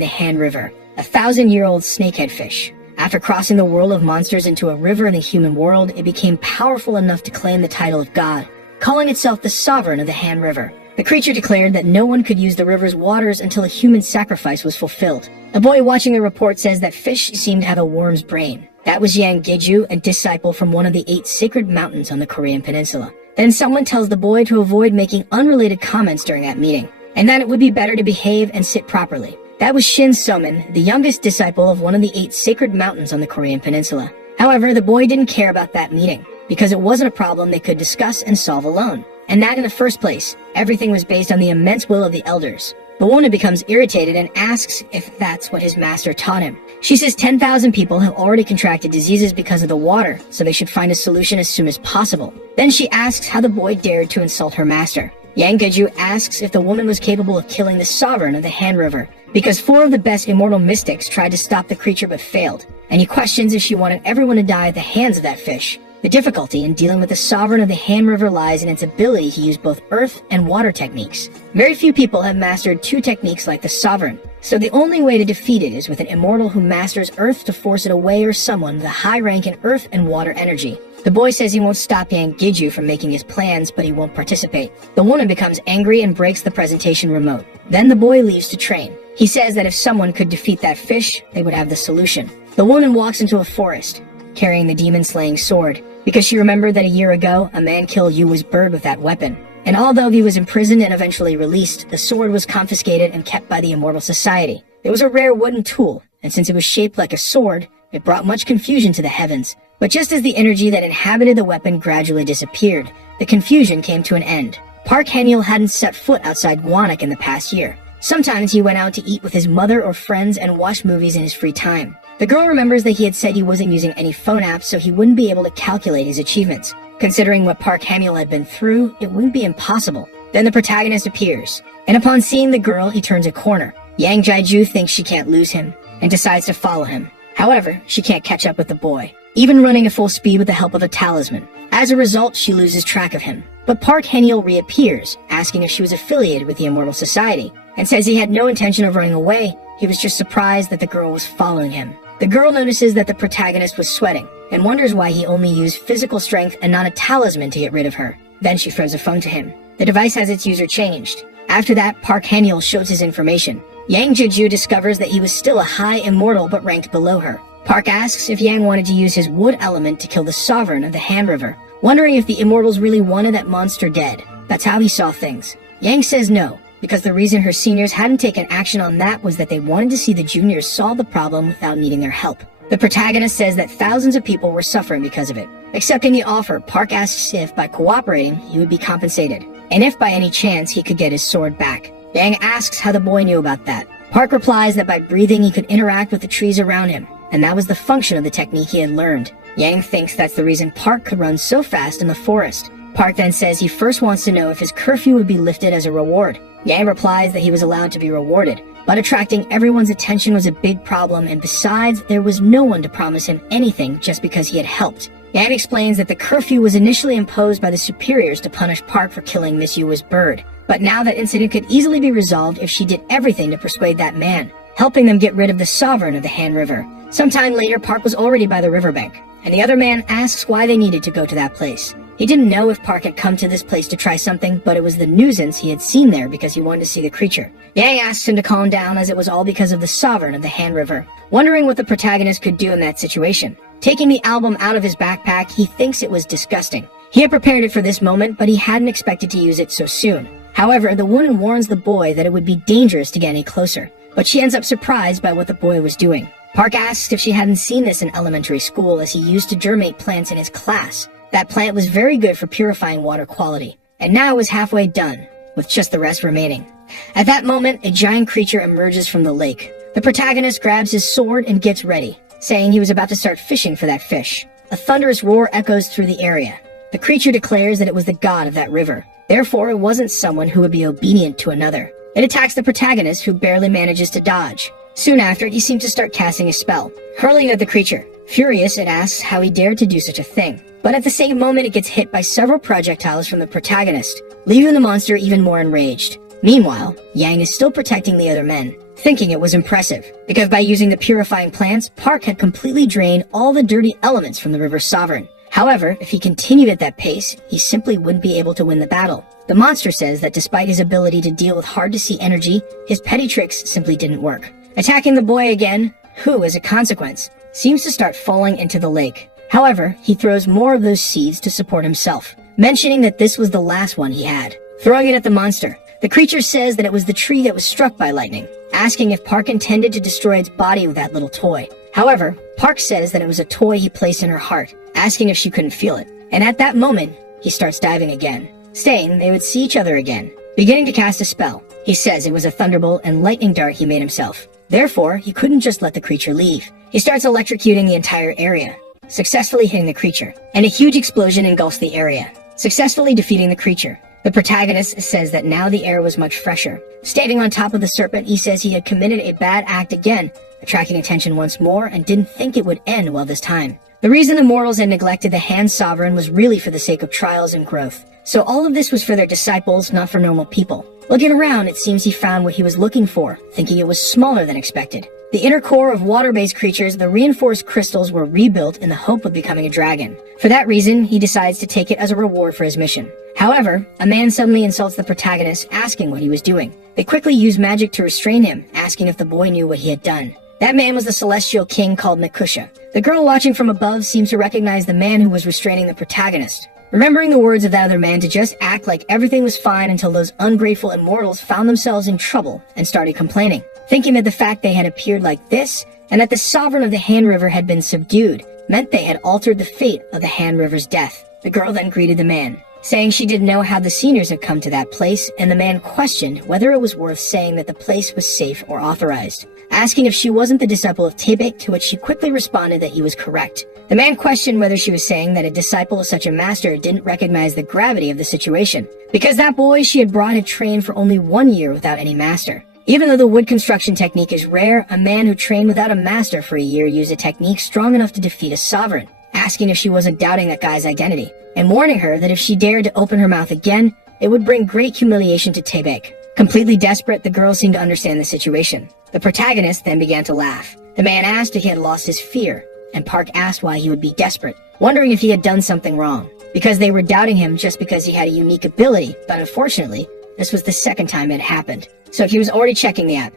the Han River, a 1,000-year-old snakehead fish. After crossing the world of monsters into a river in the human world, it became powerful enough to claim the title of God, calling itself the sovereign of the Han River. The creature declared that no one could use the river's waters until a human sacrifice was fulfilled. A boy watching the report says that fish seemed to have a worm's brain. That was Yang Geju, a disciple from one of the 8 sacred mountains on the Korean peninsula. Then someone tells the boy to avoid making unrelated comments during that meeting, and that it would be better to behave and sit properly. That was Shin Somin, the youngest disciple of one of the 8 sacred mountains on the Korean peninsula. However, the boy didn't care about that meeting, because it wasn't a problem they could discuss and solve alone. And that in the first place, everything was based on the immense will of the elders. The woman becomes irritated and asks if that's what his master taught him. She says 10,000 people have already contracted diseases because of the water, so they should find a solution as soon as possible. Then she asks how the boy dared to insult her master. Yang Geju asks if the woman was capable of killing the sovereign of the Han River, because 4 of the best immortal mystics tried to stop the creature but failed, and he questions if she wanted everyone to die at the hands of that fish. The difficulty in dealing with the sovereign of the Han River lies in its ability to use both earth and water techniques. Very few people have mastered 2 techniques like the sovereign, so the only way to defeat it is with an immortal who masters earth to force it away, or someone with a high rank in earth and water energy. The boy says he won't stop Yang Geju from making his plans, but he won't participate. The woman becomes angry and breaks the presentation remote. Then the boy leaves to train. He says that if someone could defeat that fish, they would have the solution. The woman walks into a forest, carrying the demon-slaying sword, because she remembered that a year ago, a man killed Yu's bird with that weapon. And although he was imprisoned and eventually released, the sword was confiscated and kept by the Immortal Society. It was a rare wooden tool, and since it was shaped like a sword, it brought much confusion to the heavens. But just as the energy that inhabited the weapon gradually disappeared, the confusion came to an end. Park Han-il hadn't set foot outside Gwanak in the past year. Sometimes he went out to eat with his mother or friends and watch movies in his free time. The girl remembers that he had said he wasn't using any phone apps, so he wouldn't be able to calculate his achievements. Considering what Park Han-il had been through, it wouldn't be impossible. Then the protagonist appears, and upon seeing the girl, he turns a corner. Yang Jaiju thinks she can't lose him, and decides to follow him. However, she can't catch up with the boy, even running at full speed with the help of a talisman. As a result, she loses track of him. But Park Han-il reappears, asking if she was affiliated with the Immortal Society, and says he had no intention of running away. He was just surprised that the girl was following him. The girl notices that the protagonist was sweating, and wonders why he only used physical strength and not a talisman to get rid of her. Then she throws a phone to him. The device has its user changed. After that, Park Han-il shows his information. Yang Jeju discovers that he was still a high immortal but ranked below her. Park asks if Yang wanted to use his wood element to kill the sovereign of the Han River, wondering if the immortals really wanted that monster dead. That's how he saw things. Yang says no, because the reason her seniors hadn't taken action on that was that they wanted to see the juniors solve the problem without needing their help. The protagonist says that thousands of people were suffering because of it. Accepting the offer, Park asks if, by cooperating, he would be compensated, and if by any chance he could get his sword back. Yang asks how the boy knew about that. Park replies that by breathing he could interact with the trees around him, and that was the function of the technique he had learned. Yang thinks that's the reason Park could run so fast in the forest. Park then says he first wants to know if his curfew would be lifted as a reward. Yang replies that he was allowed to be rewarded, but attracting everyone's attention was a big problem, and besides, there was no one to promise him anything just because he had helped. Yang explains that the curfew was initially imposed by the superiors to punish Park for killing Miss Yua's bird, but now that incident could easily be resolved if she did everything to persuade that man, helping them get rid of the sovereign of the Han River. Sometime later, Park was already by the riverbank, and the other man asks why they needed to go to that place. He didn't know if Park had come to this place to try something, but it was the nuisance he had seen there because he wanted to see the creature. Yang asks him to calm down, as it was all because of the sovereign of the Han River, wondering what the protagonist could do in that situation. Taking the album out of his backpack, he thinks it was disgusting. He had prepared it for this moment, but he hadn't expected to use it so soon. However, the woman warns the boy that it would be dangerous to get any closer. but she ends up surprised by what the boy was doing. Park asks if she hadn't seen this in elementary school, as he used to germinate plants in his class. That plant was very good for purifying water quality, and now it was halfway done, with just the rest remaining. At that moment, a giant creature emerges from the lake. The protagonist grabs his sword and gets ready, saying he was about to start fishing for that fish. A thunderous roar echoes through the area. The creature declares that it was the god of that river. Therefore, it wasn't someone who would be obedient to another. It attacks the protagonist, who barely manages to dodge. Soon after, he seems to start casting a spell, hurling at the creature. Furious, it asks how he dared to do such a thing. But at the same moment, it gets hit by several projectiles from the protagonist, leaving the monster even more enraged. Meanwhile, Yang is still protecting the other men, thinking it was impressive, because by using the purifying plants, Park had completely drained all the dirty elements from the river's sovereign. However, if he continued at that pace, he simply wouldn't be able to win the battle. The monster says that despite his ability to deal with hard-to-see energy, his petty tricks simply didn't work. Attacking the boy again, who, as a consequence, seems to start falling into the lake. However, he throws more of those seeds to support himself, mentioning that this was the last one he had. Throwing it at the monster, the creature says that it was the tree that was struck by lightning, asking if Park intended to destroy its body with that little toy. However, Park says that it was a toy he placed in her heart, asking if she couldn't feel it. And at that moment, he starts diving again, saying they would see each other again. Beginning to cast a spell, he says it was a thunderbolt and lightning dart he made himself. Therefore, he couldn't just let the creature leave. He starts electrocuting the entire area, successfully hitting the creature, and a huge explosion engulfs the area, successfully defeating the creature. The protagonist says that now the air was much fresher. Standing on top of the serpent, he says he had committed a bad act again, attracting attention once more, and didn't think it would end well this time. The reason the mortals had neglected the hand sovereign was really for the sake of trials and growth. So all of this was for their disciples, not for normal people. Looking around, it seems he found what he was looking for, thinking it was smaller than expected. The inner core of water-based creatures, the reinforced crystals, were rebuilt in the hope of becoming a dragon. For that reason, he decides to take it as a reward for his mission. However, a man suddenly insults the protagonist, asking what he was doing. They quickly use magic to restrain him, asking if the boy knew what he had done. That man was the celestial king called Nakusha. The girl watching from above seems to recognize the man who was restraining the protagonist, remembering the words of that other man to just act like everything was fine until those ungrateful immortals found themselves in trouble and started complaining, thinking that the fact they had appeared like this and that the sovereign of the Hand River had been subdued meant they had altered the fate of the Hand River's death. The girl then greeted the man, saying she didn't know how the seniors had come to that place, and the man questioned whether it was worth saying that the place was safe or authorized, asking if she wasn't the disciple of Tebek, to which she quickly responded that he was correct. The man questioned whether she was saying that a disciple of such a master didn't recognize the gravity of the situation, because that boy she had brought had trained for only 1 year without any master. Even though the wood construction technique is rare, a man who trained without a master for a year used a technique strong enough to defeat a sovereign, asking if she wasn't doubting that guy's identity, and warning her that if she dared to open her mouth again, it would bring great humiliation to Tebek. Completely desperate, the girl seemed to understand the situation. The protagonist then began to laugh. The man asked if he had lost his fear, and Park asked why he would be desperate, wondering if he had done something wrong, because they were doubting him just because he had a unique ability, but unfortunately, this was the second time it happened, so he was already checking the app.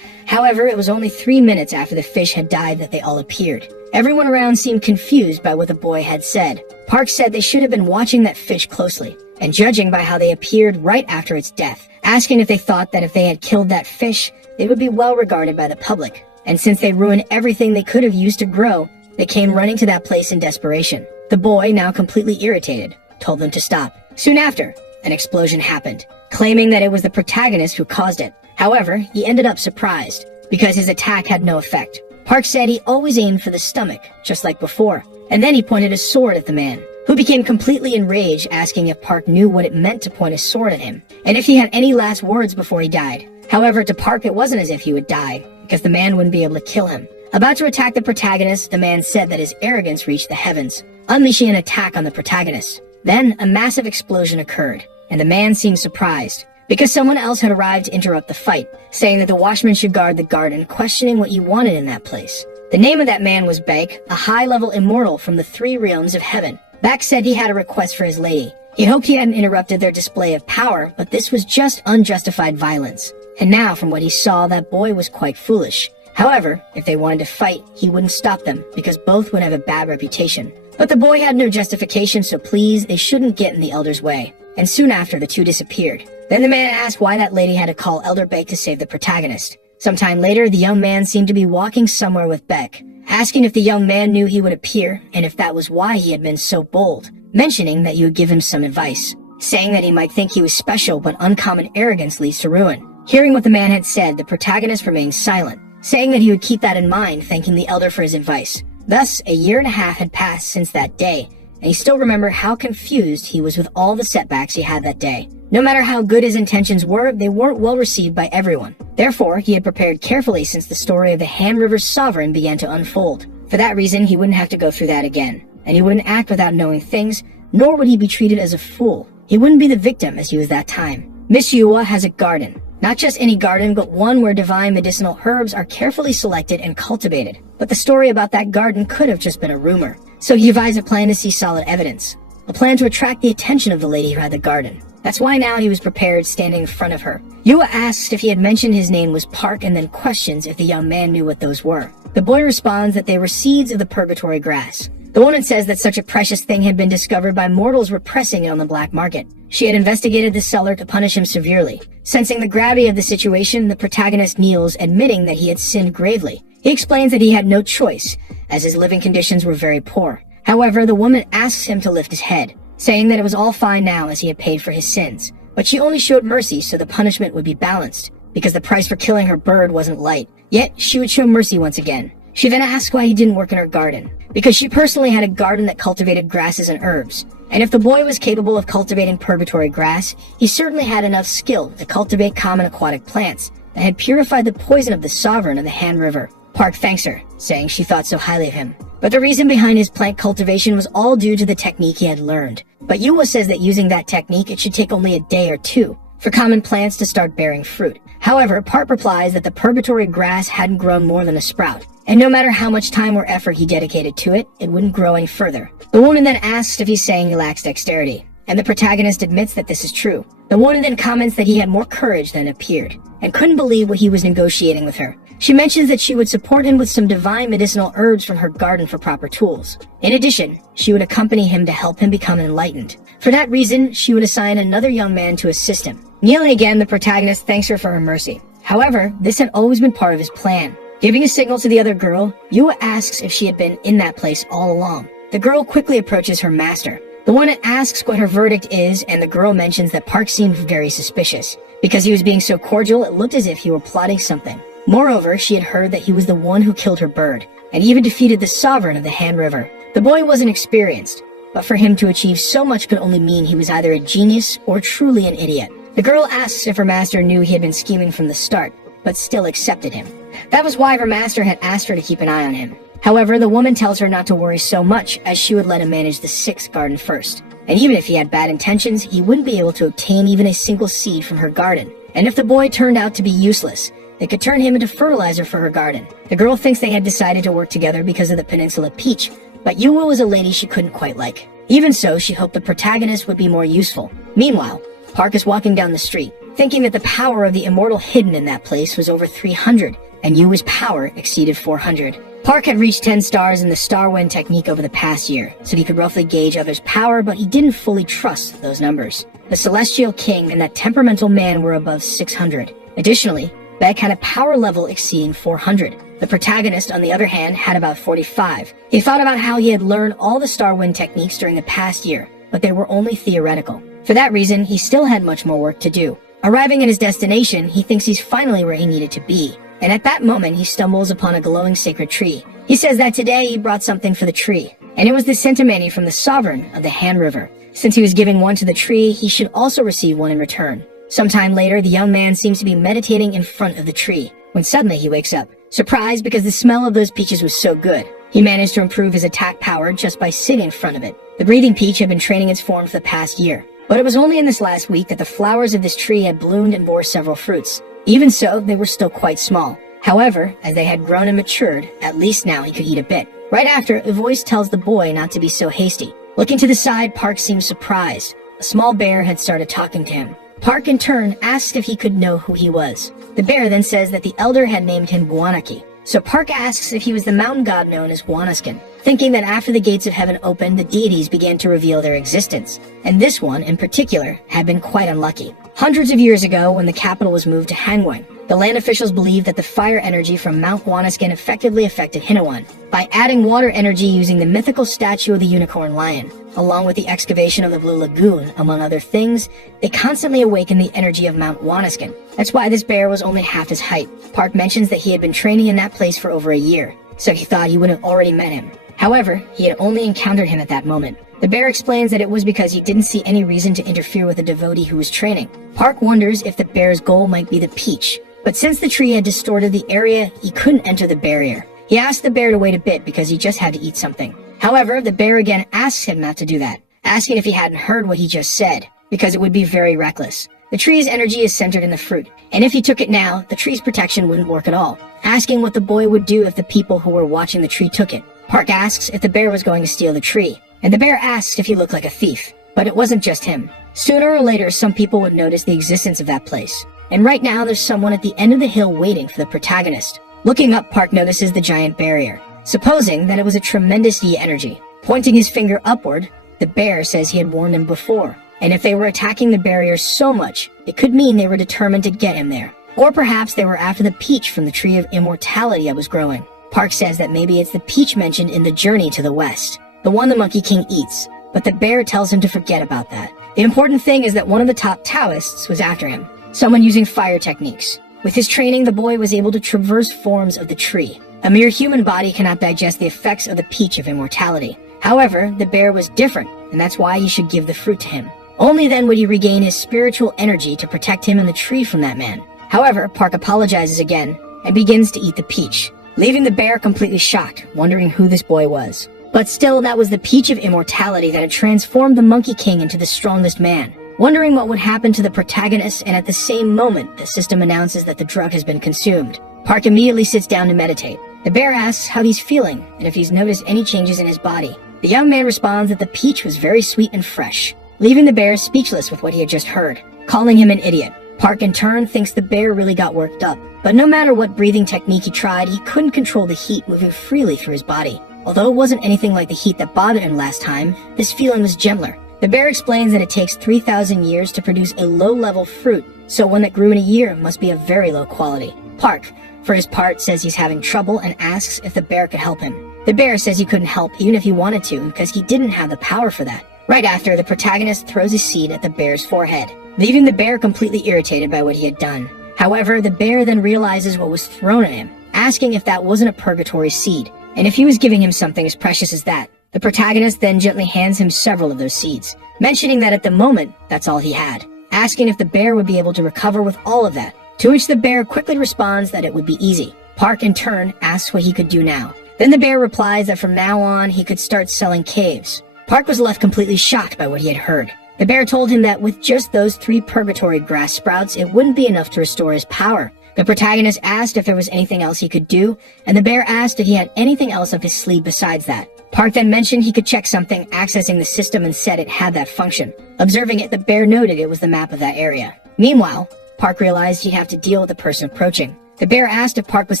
However, it was only 3 minutes after the fish had died that they all appeared. Everyone around seemed confused by what the boy had said. Park said they should have been watching that fish closely, and judging by how they appeared right after its death, asking if they thought that if they had killed that fish, they would be well regarded by the public. And since they ruined everything they could have used to grow, they came running to that place in desperation. The boy, now completely irritated, told them to stop. Soon after, an explosion happened, claiming that it was the protagonist who caused it. However, he ended up surprised, because his attack had no effect. Park said he always aimed for the stomach, just like before, and then he pointed his sword at the man, who became completely enraged, asking if Park knew what it meant to point his sword at him, and if he had any last words before he died. However, to Park it wasn't as if he would die, because the man wouldn't be able to kill him. About to attack the protagonist, the man said that his arrogance reached the heavens, unleashing an attack on the protagonist. Then, a massive explosion occurred, and the man seemed surprised, because someone else had arrived to interrupt the fight, saying that the watchman should guard the garden, questioning what he wanted in that place. The name of that man was Bek, a high-level immortal from the 3 realms of heaven. Bek said he had a request for his lady. He hoped he hadn't interrupted their display of power, but this was just unjustified violence. And now, from what he saw, that boy was quite foolish. However, if they wanted to fight, he wouldn't stop them, because both would have a bad reputation. But the boy had no justification, so please, they shouldn't get in the elder's way. And soon after, the two disappeared. Then the man asked why that lady had to call Elder Bek to save the protagonist. Sometime later, the young man seemed to be walking somewhere with Beck, asking if the young man knew he would appear and if that was why he had been so bold, mentioning that you would give him some advice, saying that he might think he was special but uncommon arrogance leads to ruin. Hearing what the man had said, the protagonist remained silent, saying that he would keep that in mind, thanking the elder for his advice. Thus, a year and a half had passed since that day, and he still remembered how confused he was with all the setbacks he had that day. No matter how good his intentions were, they weren't well received by everyone. Therefore, he had prepared carefully since the story of the Han River's sovereign began to unfold. For that reason, he wouldn't have to go through that again, and he wouldn't act without knowing things, nor would he be treated as a fool. He wouldn't be the victim as he was that time. MysticMANHWA has a garden. Not just any garden, but one where divine medicinal herbs are carefully selected and cultivated. But the story about that garden could have just been a rumor. So he devised a plan to see solid evidence. A plan to attract the attention of the lady who had the garden. That's why now he was prepared, standing in front of her. Yua asks if he had mentioned his name was Park and then questions if the young man knew what those were. The boy responds that they were seeds of the purgatory grass. The woman says that such a precious thing had been discovered by mortals repressing it on the black market. She had investigated the seller to punish him severely. Sensing the gravity of the situation, the protagonist kneels, admitting that he had sinned gravely. He explains that he had no choice, as his living conditions were very poor. However, the woman asks him to lift his head, saying that it was all fine now as he had paid for his sins. But she only showed mercy so the punishment would be balanced, because the price for killing her bird wasn't light. Yet, she would show mercy once again. She then asked why he didn't work in her garden, because she personally had a garden that cultivated grasses and herbs. And if the boy was capable of cultivating purgatory grass, he certainly had enough skill to cultivate common aquatic plants that had purified the poison of the sovereign of the Han River. Park thanks her, saying she thought so highly of him. But the reason behind his plant cultivation was all due to the technique he had learned. But Yua says that using that technique, it should take only a day or two for common plants to start bearing fruit. However, Park replies that the purgatory grass hadn't grown more than a sprout, and no matter how much time or effort he dedicated to it, it wouldn't grow any further. The woman then asks if he's saying he lacks dexterity, and the protagonist admits that this is true. The woman then comments that he had more courage than appeared, and couldn't believe what he was negotiating with her. She mentions that she would support him with some divine medicinal herbs from her garden for proper tools. In addition, she would accompany him to help him become enlightened. For that reason, she would assign another young man to assist him. Kneeling again, the protagonist thanks her for her mercy. However, this had always been part of his plan. Giving a signal to the other girl, Yua asks if she had been in that place all along. The girl quickly approaches her master. The one asks what her verdict is, and the girl mentions that Park seemed very suspicious. Because he was being so cordial, it looked as if he were plotting something. Moreover, she had heard that he was the one who killed her bird, and even defeated the sovereign of the Han River. The boy wasn't experienced, but for him to achieve so much could only mean he was either a genius or truly an idiot. The girl asks if her master knew he had been scheming from the start, but still accepted him. That was why her master had asked her to keep an eye on him. However, the woman tells her not to worry so much, as she would let him manage the 6th garden first. And even if he had bad intentions, he wouldn't be able to obtain even a single seed from her garden. And if the boy turned out to be useless, they could turn him into fertilizer for her garden. The girl thinks they had decided to work together because of the Peninsula Peach, but Yua was a lady she couldn't quite like. Even so, she hoped the protagonist would be more useful. Meanwhile, Park is walking down the street, thinking that the power of the immortal hidden in that place was over 300, and Yua's power exceeded 400. Park had reached 10 stars in the Star Wind technique over the past year, so he could roughly gauge others' power, but he didn't fully trust those numbers. The Celestial King and that temperamental man were above 600. Additionally, Beck had a power level exceeding 400. The protagonist, on the other hand, had about 45. He thought about how he had learned all the Star Wind techniques during the past year, but they were only theoretical. For that reason, he still had much more work to do. Arriving at his destination, he thinks he's finally where he needed to be. And at that moment, he stumbles upon a glowing sacred tree. He says that today he brought something for the tree, and it was the sentimony from the sovereign of the Han River. Since he was giving one to the tree, he should also receive one in return. Sometime later, the young man seems to be meditating in front of the tree, when suddenly he wakes up, surprised because the smell of those peaches was so good. He managed to improve his attack power just by sitting in front of it. The breathing peach had been training its form for the past year, but it was only in this last week that the flowers of this tree had bloomed and bore several fruits. Even so, they were still quite small. However, as they had grown and matured, at least now he could eat a bit. Right after, a voice tells the boy not to be so hasty. Looking to the side, Park seems surprised. A small bear had started talking to him. Park, in turn, asked if he could know who he was. The bear then says that the elder had named him Guanaki, So Park asks if he was the mountain god known as Wanaskin, thinking that after the gates of heaven opened, the deities began to reveal their existence, and this one, in particular, had been quite unlucky. Hundreds of years ago, when the capital was moved to Hangwon, the land officials believed that the fire energy from Mount Wanaskin effectively affected Hinawan. By adding water energy using the mythical statue of the unicorn lion, along with the excavation of the Blue Lagoon, among other things, they constantly awakened the energy of Mount Wanaskin. That's why this bear was only half his height. Park mentions that he had been training in that place for over a year, so he thought he would have already met him. However, he had only encountered him at that moment. The bear explains that it was because he didn't see any reason to interfere with a devotee who was training. Park wonders if the bear's goal might be the peach, but since the tree had distorted the area, he couldn't enter the barrier. He asked the bear to wait a bit because he just had to eat something. However, the bear again asks him not to do that, asking if he hadn't heard what he just said, because it would be very reckless. The tree's energy is centered in the fruit, and if he took it now, the tree's protection wouldn't work at all, asking what the boy would do if the people who were watching the tree took it. Park asks if the bear was going to steal the tree, and the bear asks if he looked like a thief. But it wasn't just him. Sooner or later, some people would notice the existence of that place. And right now, there's someone at the end of the hill waiting for the protagonist. Looking up, Park notices the giant barrier, supposing that it was a tremendous Yi energy. Pointing his finger upward, the bear says he had warned him before, and if they were attacking the barrier so much, it could mean they were determined to get him there. Or perhaps they were after the peach from the tree of immortality that was growing. Park says that maybe it's the peach mentioned in the journey to the west, the one the Monkey King eats, but the bear tells him to forget about that. The important thing is that one of the top Taoists was after him, someone using fire techniques. With his training, the boy was able to traverse forms of the tree. A mere human body cannot digest the effects of the peach of immortality. However, the bear was different, and that's why he should give the fruit to him. Only then would he regain his spiritual energy to protect him and the tree from that man. However, Park apologizes again and begins to eat the peach, leaving the bear completely shocked, wondering who this boy was. But still, that was the peach of immortality that had transformed the Monkey King into the strongest man. Wondering what would happen to the protagonist, and at the same moment, the system announces that the drug has been consumed. Park immediately sits down to meditate. The bear asks how he's feeling, and if he's noticed any changes in his body. The young man responds that the peach was very sweet and fresh, leaving the bear speechless with what he had just heard, calling him an idiot. Park in turn thinks the bear really got worked up, but no matter what breathing technique he tried, he couldn't control the heat moving freely through his body. Although it wasn't anything like the heat that bothered him last time, this feeling was gentler. The bear explains that it takes 3,000 years to produce a low-level fruit, so one that grew in a year must be of very low quality. Park, for his part, says he's having trouble and asks if the bear could help him. The bear says he couldn't help even if he wanted to because he didn't have the power for that. Right after, the protagonist throws a seed at the bear's forehead, leaving the bear completely irritated by what he had done. However, the bear then realizes what was thrown at him, asking if that wasn't a purgatory seed, and if he was giving him something as precious as that. The protagonist then gently hands him several of those seeds, mentioning that at the moment, that's all he had, asking if the bear would be able to recover with all of that, to which the bear quickly responds that it would be easy. Park, in turn, asks what he could do now. Then the bear replies that from now on, he could start selling caves. Park was left completely shocked by what he had heard. The bear told him that with just those 3 purgatory grass sprouts, it wouldn't be enough to restore his power. The protagonist asked if there was anything else he could do, and the bear asked if he had anything else up his sleeve besides that. Park then mentioned he could check something accessing the system and said it had that function. Observing it, the bear noted it was the map of that area. Meanwhile, Park realized he'd have to deal with the person approaching. The bear asked if Park was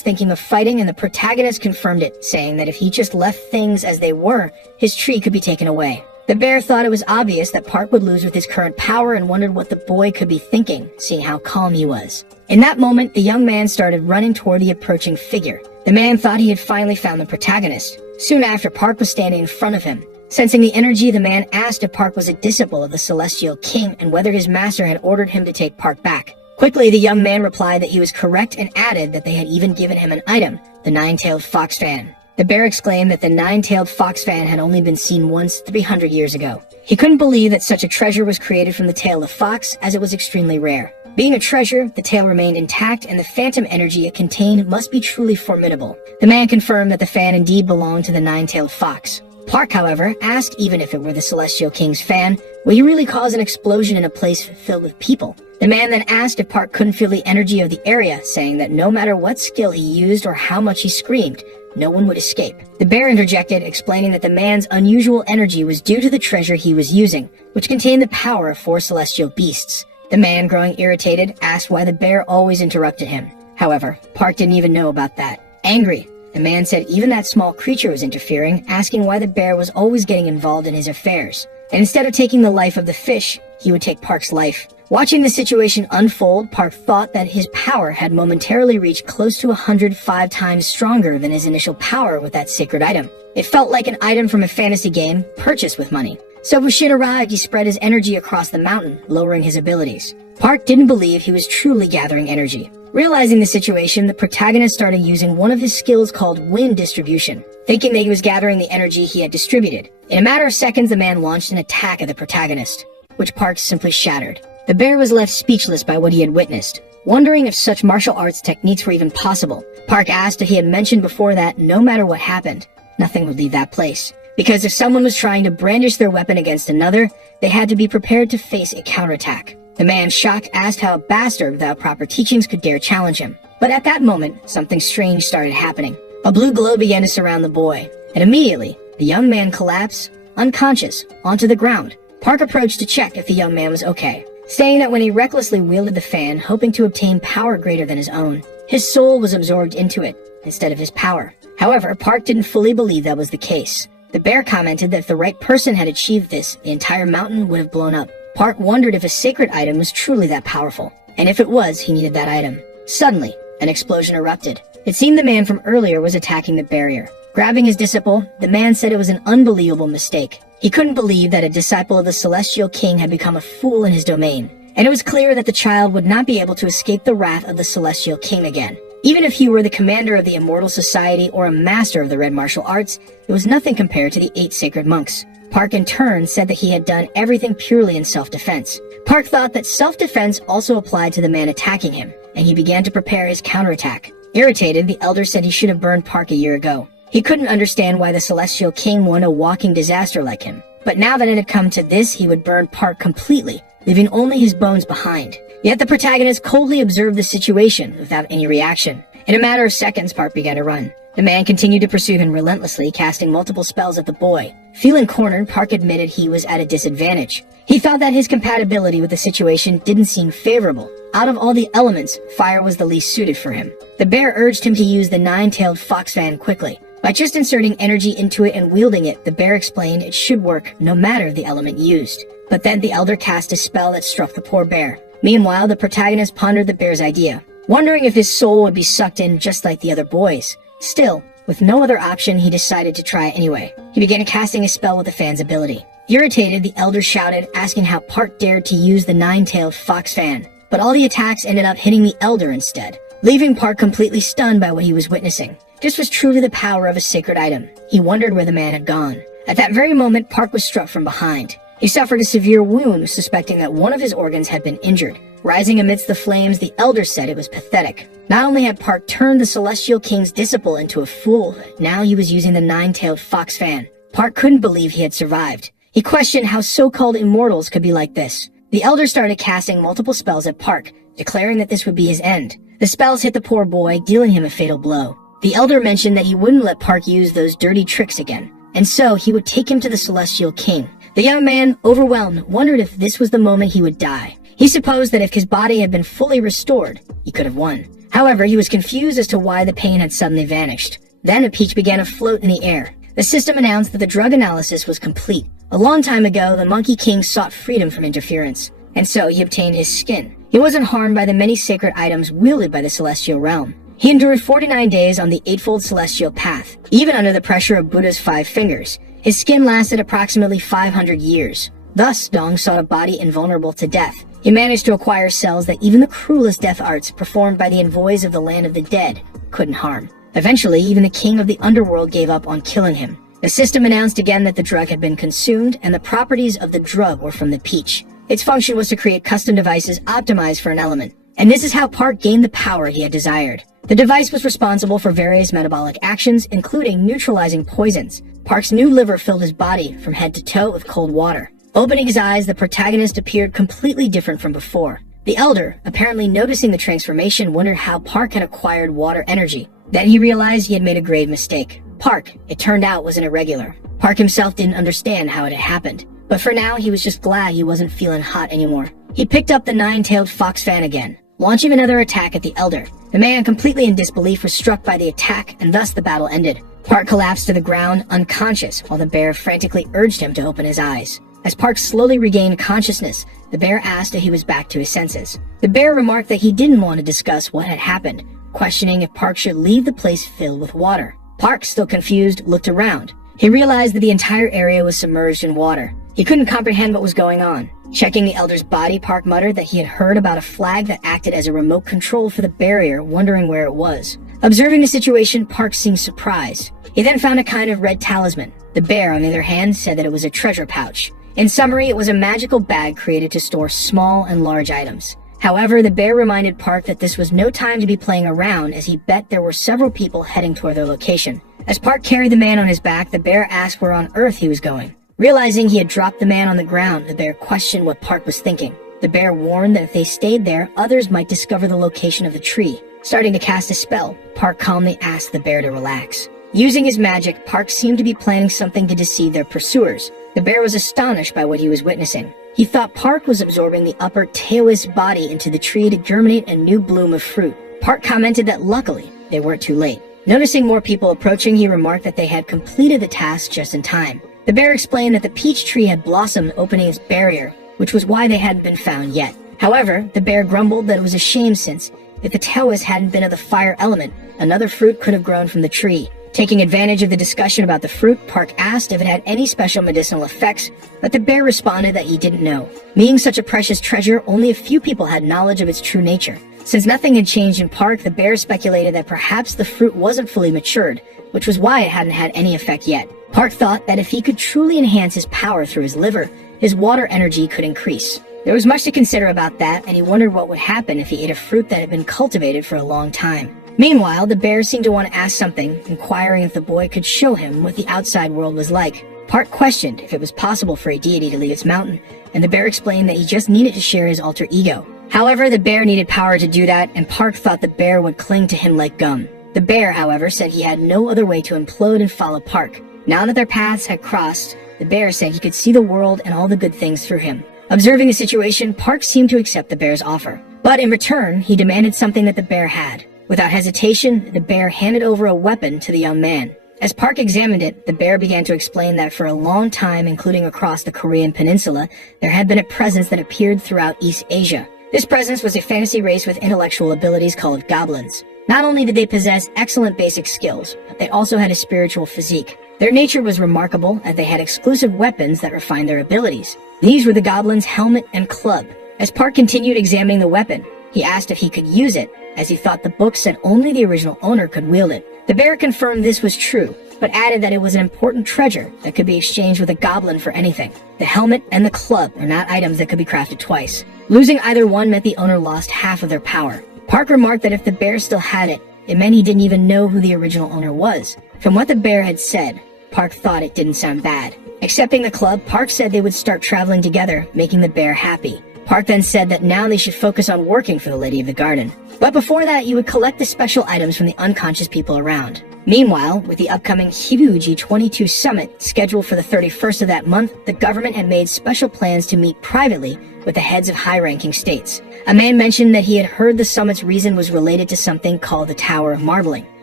thinking of fighting, and the protagonist confirmed it, saying that if he just left things as they were, his tree could be taken away. The bear thought it was obvious that Park would lose with his current power and wondered what the boy could be thinking, seeing how calm he was. In that moment, the young man started running toward the approaching figure. The man thought he had finally found the protagonist. Soon after, Park was standing in front of him. Sensing the energy, the man asked if Park was a disciple of the Celestial King and whether his master had ordered him to take Park back. Quickly, the young man replied that he was correct and added that they had even given him an item, the 9-tailed fox fan. The bear exclaimed that the 9-tailed fox fan had only been seen once 300 years ago. He couldn't believe that such a treasure was created from the tail of fox, as it was extremely rare. Being a treasure, the tail remained intact, and the phantom energy it contained must be truly formidable. The man confirmed that the fan indeed belonged to the 9-tailed fox. Park, however, asked even if it were the Celestial King's fan, would he really cause an explosion in a place filled with people? The man then asked if Park couldn't feel the energy of the area, saying that no matter what skill he used or how much he screamed, no one would escape. The bear interjected, explaining that the man's unusual energy was due to the treasure he was using, which contained the power of 4 celestial beasts. The man, growing irritated, asked why the bear always interrupted him. However, Park didn't even know about that. Angry, the man said even that small creature was interfering, asking why the bear was always getting involved in his affairs. And instead of taking the life of the fish, he would take Park's life. Watching the situation unfold, Park thought that his power had momentarily reached close to 105 times stronger than his initial power with that sacred item. It felt like an item from a fantasy game purchased with money. So when shit arrived, he spread his energy across the mountain, lowering his abilities. Park didn't believe he was truly gathering energy. Realizing the situation, the protagonist started using one of his skills called wind distribution, thinking that he was gathering the energy he had distributed. In a matter of seconds, the man launched an attack at the protagonist, which Park simply shattered. The bear was left speechless by what he had witnessed, wondering if such martial arts techniques were even possible. Park asked if he had mentioned before that no matter what happened, nothing would leave that place. Because if someone was trying to brandish their weapon against another, they had to be prepared to face a counterattack. The man, shocked, asked how a bastard without proper teachings could dare challenge him. But at that moment, something strange started happening. A blue glow began to surround the boy, and immediately, the young man collapsed, unconscious, onto the ground. Park approached to check if the young man was okay, saying that when he recklessly wielded the fan, hoping to obtain power greater than his own, his soul was absorbed into it, instead of his power. However, Park didn't fully believe that was the case. The bear commented that if the right person had achieved this, the entire mountain would have blown up. Park wondered if a sacred item was truly that powerful, and if it was, he needed that item. Suddenly, an explosion erupted. It seemed the man from earlier was attacking the barrier. Grabbing his disciple, the man said it was an unbelievable mistake. He couldn't believe that a disciple of the Celestial King had become a fool in his domain, and it was clear that the child would not be able to escape the wrath of the Celestial King again. Even if he were the commander of the Immortal Society or a master of the Red Martial Arts, it was nothing compared to the 8 sacred monks. Park in turn said that he had done everything purely in self-defense. Park thought that self-defense also applied to the man attacking him, and he began to prepare his counterattack. Irritated, the elder said he should have burned Park a year ago. He couldn't understand why the Celestial King wanted a walking disaster like him. But now that it had come to this, he would burn Park completely, leaving only his bones behind. Yet the protagonist coldly observed the situation without any reaction. In a matter of seconds, Park began to run. The man continued to pursue him relentlessly, casting multiple spells at the boy. Feeling cornered, Park admitted he was at a disadvantage. He thought that his compatibility with the situation didn't seem favorable. Out of all the elements, fire was the least suited for him. The bear urged him to use the 9-tailed fox fan quickly. By just inserting energy into it and wielding it, the bear explained it should work no matter the element used. But then the elder cast a spell that struck the poor bear. Meanwhile, the protagonist pondered the bear's idea, wondering if his soul would be sucked in just like the other boys. Still, with no other option, he decided to try anyway. He began casting a spell with the fan's ability. Irritated, the elder shouted, asking how Park dared to use the 9-tailed fox fan. But all the attacks ended up hitting the elder instead, leaving Park completely stunned by what he was witnessing. This was true to the power of a sacred item. He wondered where the man had gone. At that very moment, Park was struck from behind. He suffered a severe wound, suspecting that one of his organs had been injured. Rising amidst the flames, the elder said it was pathetic. Not only had Park turned the Celestial King's disciple into a fool, now he was using the 9-tailed fox fan. Park couldn't believe he had survived. He questioned how so-called immortals could be like this. The elder started casting multiple spells at Park, declaring that this would be his end. The spells hit the poor boy, dealing him a fatal blow. The elder mentioned that he wouldn't let Park use those dirty tricks again, and so he would take him to the Celestial King. The young man, overwhelmed, wondered if this was the moment he would die. He supposed that if his body had been fully restored, he could have won. However, he was confused as to why the pain had suddenly vanished. Then a peach began to float in the air. The system announced that the drug analysis was complete. A long time ago, the Monkey King sought freedom from interference, and so he obtained his skin. He wasn't harmed by the many sacred items wielded by the Celestial Realm. He endured 49 days on the Eightfold Celestial Path. Even under the pressure of Buddha's 5 fingers, his skin lasted approximately 500 years. Thus, Dong sought a body invulnerable to death. He managed to acquire cells that even the cruelest death arts performed by the envoys of the land of the dead couldn't harm. Eventually, even the king of the underworld gave up on killing him. The system announced again that the drug had been consumed, and the properties of the drug were from the peach. Its function was to create custom devices optimized for an element. And this is how Park gained the power he had desired. The device was responsible for various metabolic actions, including neutralizing poisons. Park's new liver filled his body from head to toe with cold water. Opening his eyes, the protagonist appeared completely different from before. The elder, apparently noticing the transformation, wondered how Park had acquired water energy. Then he realized he had made a grave mistake. Park, it turned out, was an irregular. Park himself didn't understand how it had happened. But for now, he was just glad he wasn't feeling hot anymore. He picked up the 9-tailed fox fan again. launching another attack at the elder. The man, completely in disbelief, was struck by the attack, and thus the battle ended. Park collapsed to the ground, unconscious, while the bear frantically urged him to open his eyes. As Park slowly regained consciousness, the bear asked if he was back to his senses. The bear remarked that he didn't want to discuss what had happened, questioning if Park should leave the place filled with water. Park, still confused, looked around. He realized that the entire area was submerged in water. He couldn't comprehend what was going on. Checking the elder's body, Park muttered that he had heard about a flag that acted as a remote control for the barrier, wondering where it was. Observing the situation, Park seemed surprised. He then found a kind of red talisman. The bear, on the other hand, said that it was a treasure pouch. In summary, it was a magical bag created to store small and large items. However, the bear reminded Park that this was no time to be playing around, as he bet there were several people heading toward their location. As Park carried the man on his back, the bear asked where on earth he was going. Realizing he had dropped the man on the ground, the bear questioned what Park was thinking. The bear warned that if they stayed there, others might discover the location of the tree. Starting to cast a spell, Park calmly asked the bear to relax. Using his magic, Park seemed to be planning something to deceive their pursuers. The bear was astonished by what he was witnessing. He thought Park was absorbing the upper Taoist body into the tree to germinate a new bloom of fruit. Park commented that luckily, they weren't too late. Noticing more people approaching, he remarked that they had completed the task just in time. The bear explained that the peach tree had blossomed, opening its barrier, which was why they hadn't been found yet. However, the bear grumbled that it was a shame since, if the Taoists hadn't been of the fire element, another fruit could have grown from the tree. Taking advantage of the discussion about the fruit, Park asked if it had any special medicinal effects, but the bear responded that he didn't know. Being such a precious treasure, only a few people had knowledge of its true nature. Since nothing had changed in Park, the bear speculated that perhaps the fruit wasn't fully matured, which was why it hadn't had any effect yet. Park thought that if he could truly enhance his power through his liver, his water energy could increase. There was much to consider about that, and he wondered what would happen if he ate a fruit that had been cultivated for a long time. Meanwhile, the bear seemed to want to ask something, inquiring if the boy could show him what the outside world was like. Park questioned if it was possible for a deity to leave its mountain, and the bear explained that he just needed to share his alter ego. However, the bear needed power to do that, and Park thought the bear would cling to him like gum. The bear, however, said he had no other way to implode and follow Park. Now that their paths had crossed, the bear said he could see the world and all the good things through him. Observing the situation, Park seemed to accept the bear's offer. But in return, he demanded something that the bear had. Without hesitation, the bear handed over a weapon to the young man. As Park examined it, the bear began to explain that for a long time, including across the Korean peninsula, there had been a presence that appeared throughout East Asia. This presence was a fantasy race with intellectual abilities called goblins. Not only did they possess excellent basic skills, but they also had a spiritual physique. Their nature was remarkable, as they had exclusive weapons that refined their abilities. These were the goblins' helmet and club. As Park continued examining the weapon, he asked if he could use it, as he thought the book said only the original owner could wield it. The bear confirmed this was true, but added that it was an important treasure that could be exchanged with a goblin for anything. The helmet and the club were not items that could be crafted twice. Losing either one meant the owner lost half of their power. Park remarked that if the bear still had it, it meant he didn't even know who the original owner was. From what the bear had said, Park thought it didn't sound bad. Accepting the club, Park said they would start traveling together, making the bear happy. Park then said that now they should focus on working for the Lady of the Garden. But before that, he would collect the special items from the unconscious people around. Meanwhile, with the upcoming Hibuji 22 summit scheduled for the 31st of that month, the government had made special plans to meet privately with the heads of high-ranking states. A man mentioned that he had heard the summit's reason was related to something called the Tower of Marbling.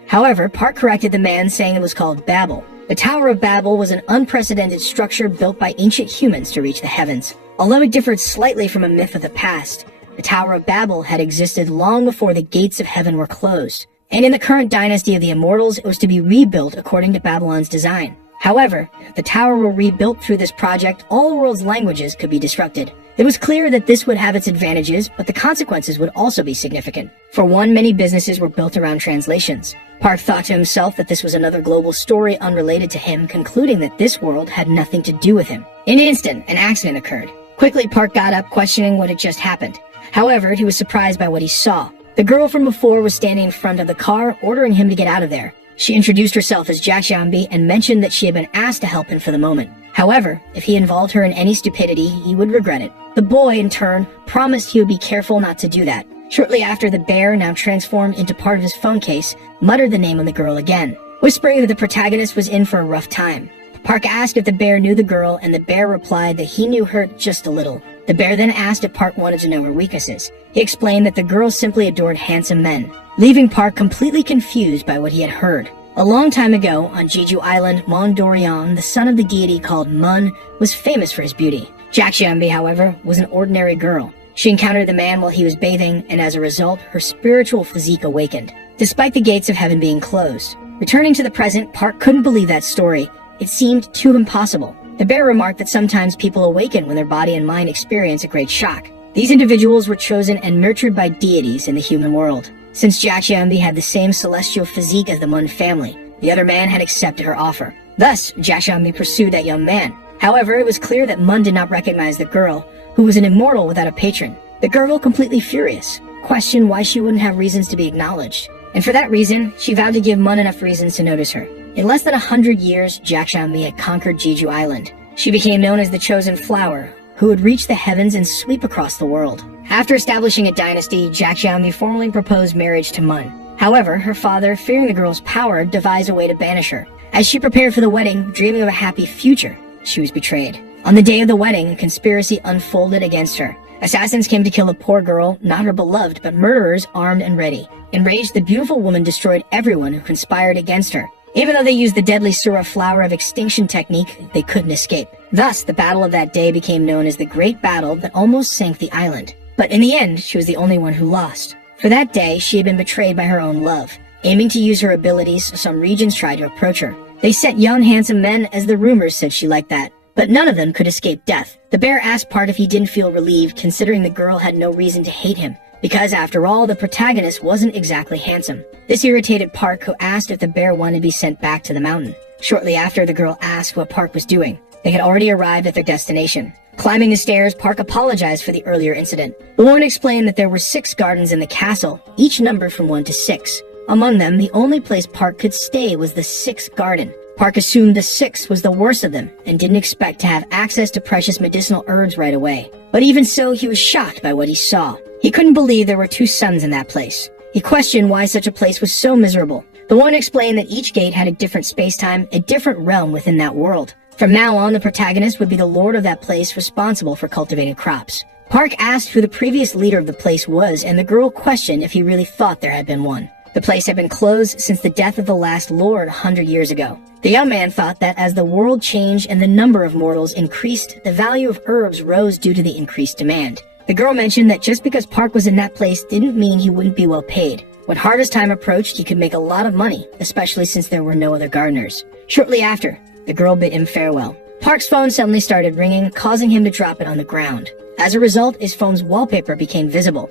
However, Park corrected the man, saying it was called Babel. The Tower of Babel was an unprecedented structure built by ancient humans to reach the heavens. Although it differed slightly from a myth of the past, the Tower of Babel had existed long before the gates of heaven were closed. And in the current dynasty of the Immortals, it was to be rebuilt according to Babylon's design. However, if the tower were rebuilt through this project, all the world's languages could be disrupted. It was clear that this would have its advantages, but the consequences would also be significant. For one, many businesses were built around translations. Park thought to himself that this was another global story unrelated to him, concluding that this world had nothing to do with him. In an instant, an accident occurred. Quickly, Park got up, questioning what had just happened. However, he was surprised by what he saw. The girl from before was standing in front of the car, ordering him to get out of there. She introduced herself as Jack Jambi and mentioned that she had been asked to help him for the moment. However, if he involved her in any stupidity, he would regret it. The boy, in turn, promised he would be careful not to do that. Shortly after, the bear, now transformed into part of his phone case, muttered the name of the girl again, whispering that the protagonist was in for a rough time. Park asked if the bear knew the girl, and the bear replied that he knew her just a little. The bear then asked if Park wanted to know her weaknesses. He explained that the girl simply adored handsome men, leaving Park completely confused by what he had heard. A long time ago, on Jeju Island, Mondorian, the son of the deity called Mun, was famous for his beauty. Jakjeombi, however, was an ordinary girl. She encountered the man while he was bathing, and as a result, her spiritual physique awakened, despite the gates of heaven being closed. Returning to the present, Park couldn't believe that story. It seemed too impossible. The bear remarked that sometimes people awaken when their body and mind experience a great shock. These individuals were chosen and nurtured by deities in the human world. Since Jakjeombi had the same celestial physique as the Mun family, the other man had accepted her offer. Thus, Jakjeombi pursued that young man. However, it was clear that Mun did not recognize the girl, who was an immortal without a patron. The girl, completely furious, questioned why she wouldn't have reasons to be acknowledged. And for that reason, she vowed to give Mun enough reasons to notice her. In less than 100 years, Jakjeombi had conquered Jeju Island. She became known as the Chosen Flower, who would reach the heavens and sweep across the world. After establishing a dynasty, Jakjeombi formally proposed marriage to Mun. However, her father, fearing the girl's power, devised a way to banish her. As she prepared for the wedding, dreaming of a happy future, she was betrayed. On the day of the wedding, a conspiracy unfolded against her. Assassins came to kill the poor girl, not her beloved, but murderers armed and ready. Enraged, the beautiful woman destroyed everyone who conspired against her. Even though they used the deadly Surah flower of extinction technique, they couldn't escape. Thus, the battle of that day became known as the Great Battle that almost sank the island. But in the end, she was the only one who lost. For that day, she had been betrayed by her own love. Aiming to use her abilities, some regions tried to approach her. They set young, handsome men, as the rumors said she liked that. But none of them could escape death. The bear asked Park if he didn't feel relieved, considering the girl had no reason to hate him, because after all, the protagonist wasn't exactly handsome. This irritated Park, who asked if the bear wanted to be sent back to the mountain. Shortly after, the girl asked what Park was doing. They had already arrived at their destination. Climbing the stairs, Park apologized for the earlier incident. The woman explained that there were 6 gardens in the castle, each numbered from 1 to 6. Among them, the only place Park could stay was the 6th garden. Park assumed the 6th was the worst of them, and didn't expect to have access to precious medicinal herbs right away. But even so, he was shocked by what he saw. He couldn't believe there were 2 suns in that place. He questioned why such a place was so miserable. The woman explained that each gate had a different space-time, a different realm within that world. From now on, the protagonist would be the lord of that place, responsible for cultivating crops. Park asked who the previous leader of the place was, and the girl questioned if he really thought there had been one. The place had been closed since the death of the last lord 100 years ago. The young man thought that as the world changed and the number of mortals increased, the value of herbs rose due to the increased demand. The girl mentioned that just because Park was in that place didn't mean he wouldn't be well paid. When harvest time approached, he could make a lot of money, especially since there were no other gardeners. Shortly after, the girl bid him farewell. Park's phone suddenly started ringing, causing him to drop it on the ground. As a result, his phone's wallpaper became visible.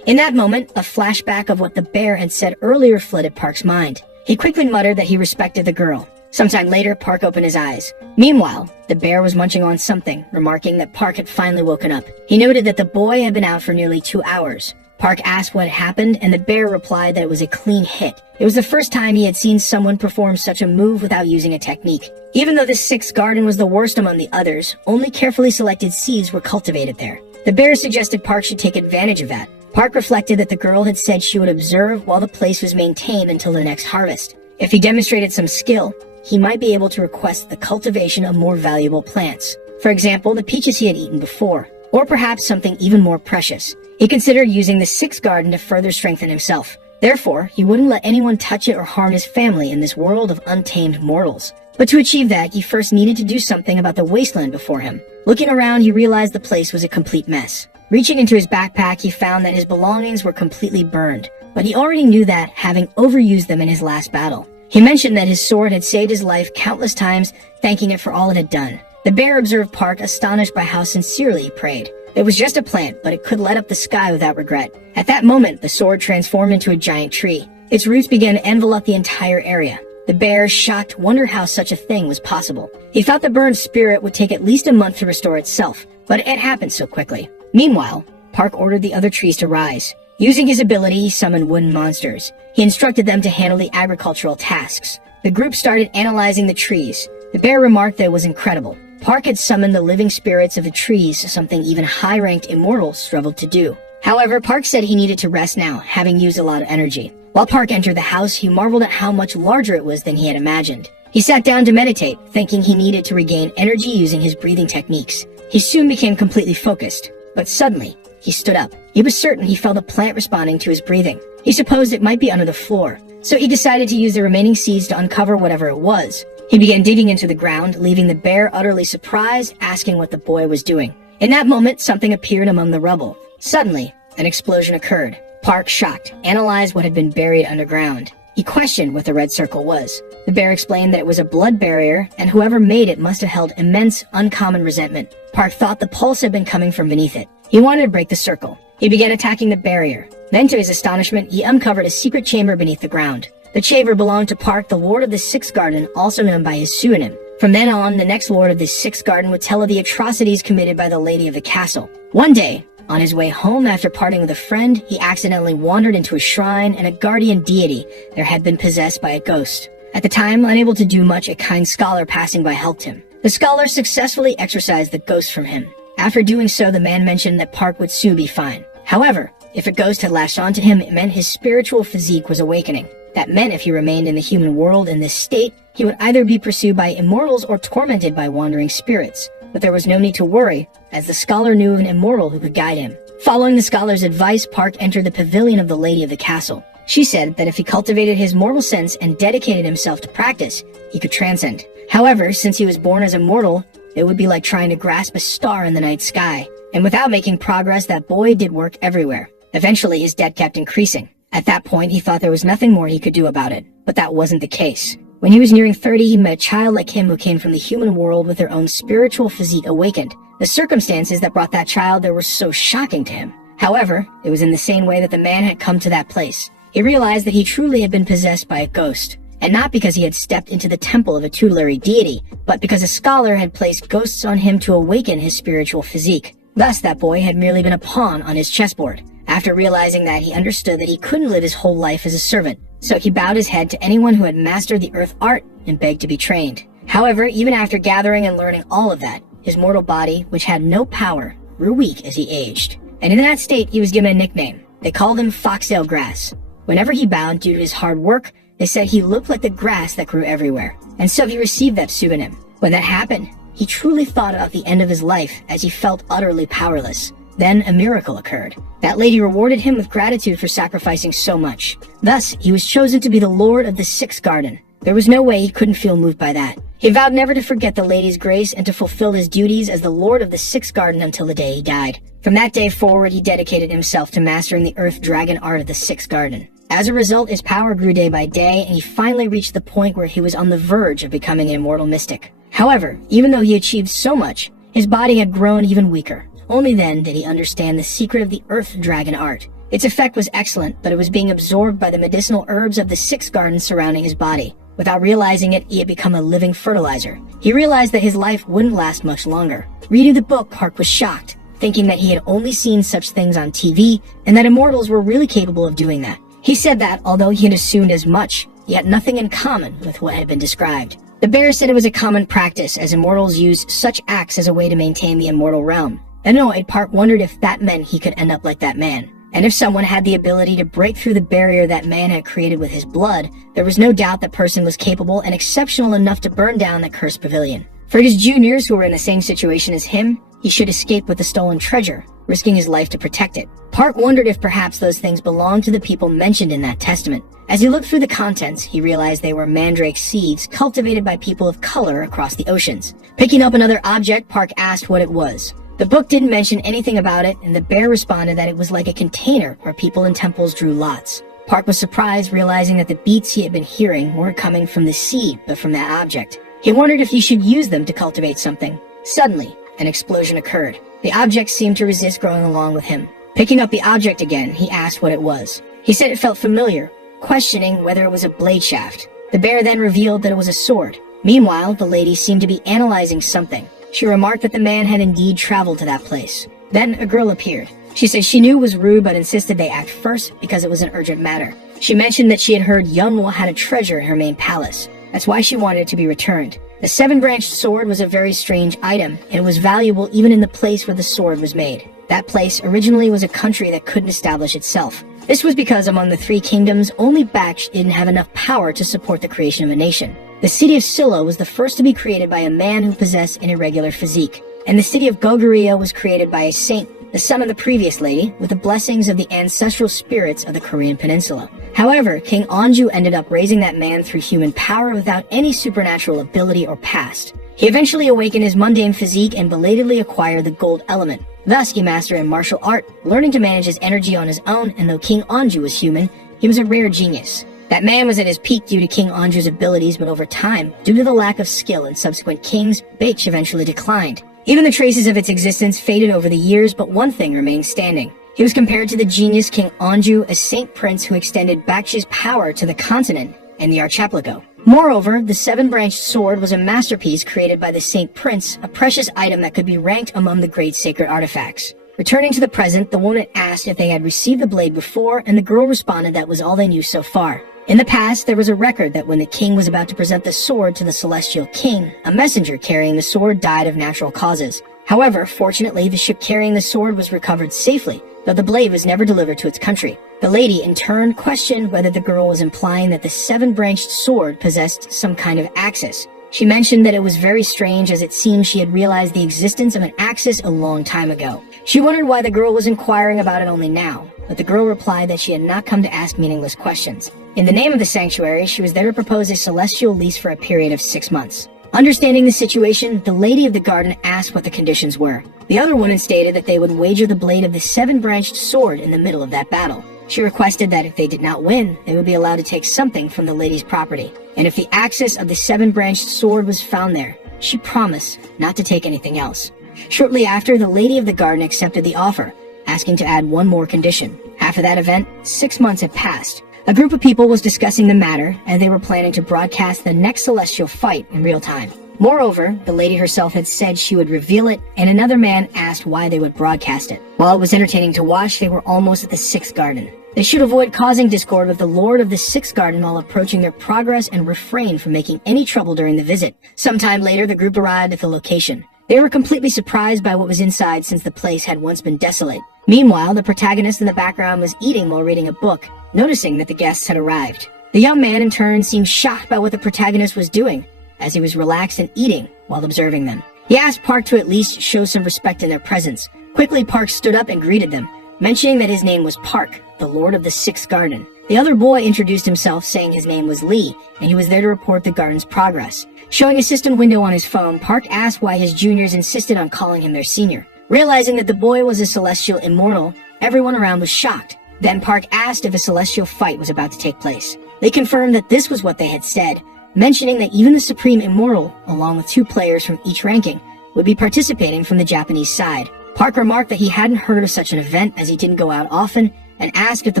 In that moment, a flashback of what the bear had said earlier flooded Park's mind. He quickly muttered that he respected the girl. Sometime later, Park opened his eyes. Meanwhile, the bear was munching on something, remarking that Park had finally woken up. He noted that the boy had been out for nearly 2 hours. Park asked what had happened, and the bear replied that it was a clean hit. It was the first time he had seen someone perform such a move without using a technique. Even though the 6th garden was the worst among the others, only carefully selected seeds were cultivated there. The bear suggested Park should take advantage of that. Park reflected that the girl had said she would observe while the place was maintained until the next harvest. If he demonstrated some skill, he might be able to request the cultivation of more valuable plants. For example, the peaches he had eaten before, or perhaps something even more precious. He considered using the 6th garden to further strengthen himself. Therefore, he wouldn't let anyone touch it or harm his family in this world of untamed mortals. But to achieve that, he first needed to do something about the wasteland before him. Looking around, he realized the place was a complete mess. Reaching into his backpack, he found that his belongings were completely burned, but he already knew that, having overused them in his last battle. He mentioned that his sword had saved his life countless times, thanking it for all it had done. The bear observed Park, astonished by how sincerely he prayed. It was just a plant, but it could light up the sky without regret. At that moment, the sword transformed into a giant tree. Its roots began to envelop the entire area. The bear, shocked, wondered how such a thing was possible. He thought the burned spirit would take at least a month to restore itself, but it happened so quickly. Meanwhile, Park ordered the other trees to rise. Using his ability, he summoned wooden monsters. He instructed them to handle the agricultural tasks. The group started analyzing the trees. The bear remarked that it was incredible. Park had summoned the living spirits of the trees, something even high-ranked immortals struggled to do. However, Park said he needed to rest now, having used a lot of energy. While Park entered the house, he marveled at how much larger it was than he had imagined. He sat down to meditate, thinking he needed to regain energy using his breathing techniques. He soon became completely focused. But suddenly, he stood up. He was certain he felt a plant responding to his breathing. He supposed it might be under the floor, so he decided to use the remaining seeds to uncover whatever it was. He began digging into the ground, leaving the bear utterly surprised, asking what the boy was doing. In that moment, something appeared among the rubble. Suddenly, an explosion occurred. Park, shocked, analyzed what had been buried underground. He questioned what the red circle was. The bear explained that it was a blood barrier, and whoever made it must have held immense, uncommon resentment. Park thought the pulse had been coming from beneath it. He wanted to break the circle. He began attacking the barrier. Then, to his astonishment, he uncovered a secret chamber beneath the ground. The chamber belonged to Park, the Lord of the Sixth Garden, also known by his pseudonym. From then on, the next Lord of the Sixth Garden would tell of the atrocities committed by the Lady of the Castle. One day, on his way home after parting with a friend, he accidentally wandered into a shrine, and a guardian deity there had been possessed by a ghost. At the time, unable to do much, a kind scholar passing by helped him. The scholar successfully exorcised the ghost from him. After doing so, the man mentioned that Park would soon be fine. However, if a ghost had latched onto him, it meant his spiritual physique was awakening. That meant if he remained in the human world in this state, he would either be pursued by immortals or tormented by wandering spirits. But there was no need to worry, as the scholar knew of an immortal who could guide him. Following the scholar's advice, Park entered the pavilion of the Lady of the Castle. She said that if he cultivated his mortal sense and dedicated himself to practice, he could transcend. However, since he was born as a mortal, it would be like trying to grasp a star in the night sky. And without making progress, that boy did work everywhere. Eventually, his debt kept increasing. At that point, he thought there was nothing more he could do about it. But that wasn't the case. When he was nearing 30, he met a child like him who came from the human world with their own spiritual physique awakened. The circumstances that brought that child there were so shocking to him. However, it was in the same way that the man had come to that place. He realized that he truly had been possessed by a ghost. And not because he had stepped into the temple of a tutelary deity, but because a scholar had placed ghosts on him to awaken his spiritual physique. Thus, that boy had merely been a pawn on his chessboard. After realizing that, he understood that he couldn't live his whole life as a servant. So he bowed his head to anyone who had mastered the earth art and begged to be trained. However, even after gathering and learning all of that, his mortal body, which had no power, grew weak as he aged. And in that state, he was given a nickname. They called him Foxtail Grass. Whenever he bowed due to his hard work, they said he looked like the grass that grew everywhere. And so he received that pseudonym. When that happened, he truly thought about the end of his life as he felt utterly powerless. Then a miracle occurred. That lady rewarded him with gratitude for sacrificing so much. Thus, he was chosen to be the Lord of the Sixth Garden. There was no way he couldn't feel moved by that. He vowed never to forget the lady's grace and to fulfill his duties as the Lord of the Sixth Garden until the day he died. From that day forward, he dedicated himself to mastering the Earth Dragon art of the Sixth Garden. As a result, his power grew day by day, and he finally reached the point where he was on the verge of becoming an immortal mystic. However, even though he achieved so much, his body had grown even weaker. Only then did he understand the secret of the Earth Dragon art. Its effect was excellent, but it was being absorbed by the medicinal herbs of the Sixth Garden surrounding his body. Without realizing it, he had become a living fertilizer. He realized that his life wouldn't last much longer. Reading the book, Park was shocked, thinking that he had only seen such things on TV, and that immortals were really capable of doing that. He said that, although he had assumed as much, he had nothing in common with what had been described. The bear said it was a common practice, as immortals used such acts as a way to maintain the immortal realm. Annoyed, Park wondered if that meant he could end up like that man. And if someone had the ability to break through the barrier that man had created with his blood, there was no doubt that person was capable and exceptional enough to burn down that cursed pavilion. For his juniors who were in the same situation as him, he should escape with the stolen treasure, risking his life to protect it. Park wondered if perhaps those things belonged to the people mentioned in that testament. As he looked through the contents, he realized they were mandrake seeds cultivated by people of color across the oceans. Picking up another object, Park asked what it was. The book didn't mention anything about it, and the bear responded that it was like a container where people in temples drew lots. Park was surprised, realizing that the beats he had been hearing weren't coming from the seed, but from that object. He wondered if he should use them to cultivate something. Suddenly, an explosion occurred. The object seemed to resist growing along with him. Picking up the object again, he asked what it was. He said it felt familiar, questioning whether it was a blade shaft. The bear then revealed that it was a sword. Meanwhile, the lady seemed to be analyzing something. She remarked that the man had indeed traveled to that place. Then a girl appeared. She said she knew it was rude but insisted they act first because it was an urgent matter. She mentioned that she had heard Manhwa had a treasure in her main palace. That's why she wanted it to be returned. The seven-branched sword was a very strange item, and it was valuable even in the place where the sword was made. That place originally was a country that couldn't establish itself. This was because among the three kingdoms, only Baksh didn't have enough power to support the creation of a nation. The city of Silla was the first to be created by a man who possessed an irregular physique, and the city of Goguryeo was created by a saint, the son of the previous lady, with the blessings of the ancestral spirits of the Korean peninsula. However, King Anju ended up raising that man through human power without any supernatural ability or past. He eventually awakened his mundane physique and belatedly acquired the gold element. Thus, he mastered a martial art, learning to manage his energy on his own, and though King Anju was human, he was a rare genius. That man was at his peak due to King Anju's abilities, but over time, due to the lack of skill in subsequent kings, Baekje eventually declined. Even the traces of its existence faded over the years, but one thing remained standing. He was compared to the genius King Anju, a saint prince who extended Baekje's power to the continent and the archipelago. Moreover, the seven-branched sword was a masterpiece created by the Saint Prince, a precious item that could be ranked among the great sacred artifacts. Returning to the present, the woman asked if they had received the blade before, and the girl responded that was all they knew so far. In the past, there was a record that when the king was about to present the sword to the celestial king, a messenger carrying the sword died of natural causes. However, fortunately, the ship carrying the sword was recovered safely, though the blade was never delivered to its country. The lady, in turn, questioned whether the girl was implying that the seven-branched sword possessed some kind of axis. She mentioned that it was very strange, as it seemed she had realized the existence of an axis a long time ago. She wondered why the girl was inquiring about it only now, but the girl replied that she had not come to ask meaningless questions. In the name of the sanctuary, she was there to propose a celestial lease for a period of 6 months. Understanding the situation, the lady of the garden asked what the conditions were. The other woman stated that they would wager the blade of the seven-branched sword in the middle of that battle. She requested that if they did not win, they would be allowed to take something from the lady's property. And if the axis of the seven-branched sword was found there, she promised not to take anything else. Shortly after, the lady of the garden accepted the offer, asking to add one more condition. After that event, 6 months had passed. A group of people was discussing the matter, and they were planning to broadcast the next celestial fight in real time. Moreover, the lady herself had said she would reveal it, and another man asked why they would broadcast it. While it was entertaining to watch, they were almost at the sixth garden. They should avoid causing discord with the lord of the sixth garden while approaching their progress and refrain from making any trouble during the visit. Sometime later, the group arrived at the location. They were completely surprised by what was inside, since the place had once been desolate. Meanwhile, the protagonist in the background was eating while reading a book, noticing that the guests had arrived. The young man, in turn, seemed shocked by what the protagonist was doing, as he was relaxed and eating while observing them. He asked Park to at least show some respect in their presence. Quickly, Park stood up and greeted them, mentioning that his name was Park, the Lord of the Sixth Garden. The other boy introduced himself, saying his name was Lee, and he was there to report the garden's progress. Showing a system window on his phone, Park asked why his juniors insisted on calling him their senior. Realizing that the boy was a celestial immortal, everyone around was shocked. Then Park asked if a celestial fight was about to take place. They confirmed that this was what they had said, mentioning that even the Supreme Immortal, along with 2 players from each ranking, would be participating from the Japanese side. Park remarked that he hadn't heard of such an event, as he didn't go out often, and asked if the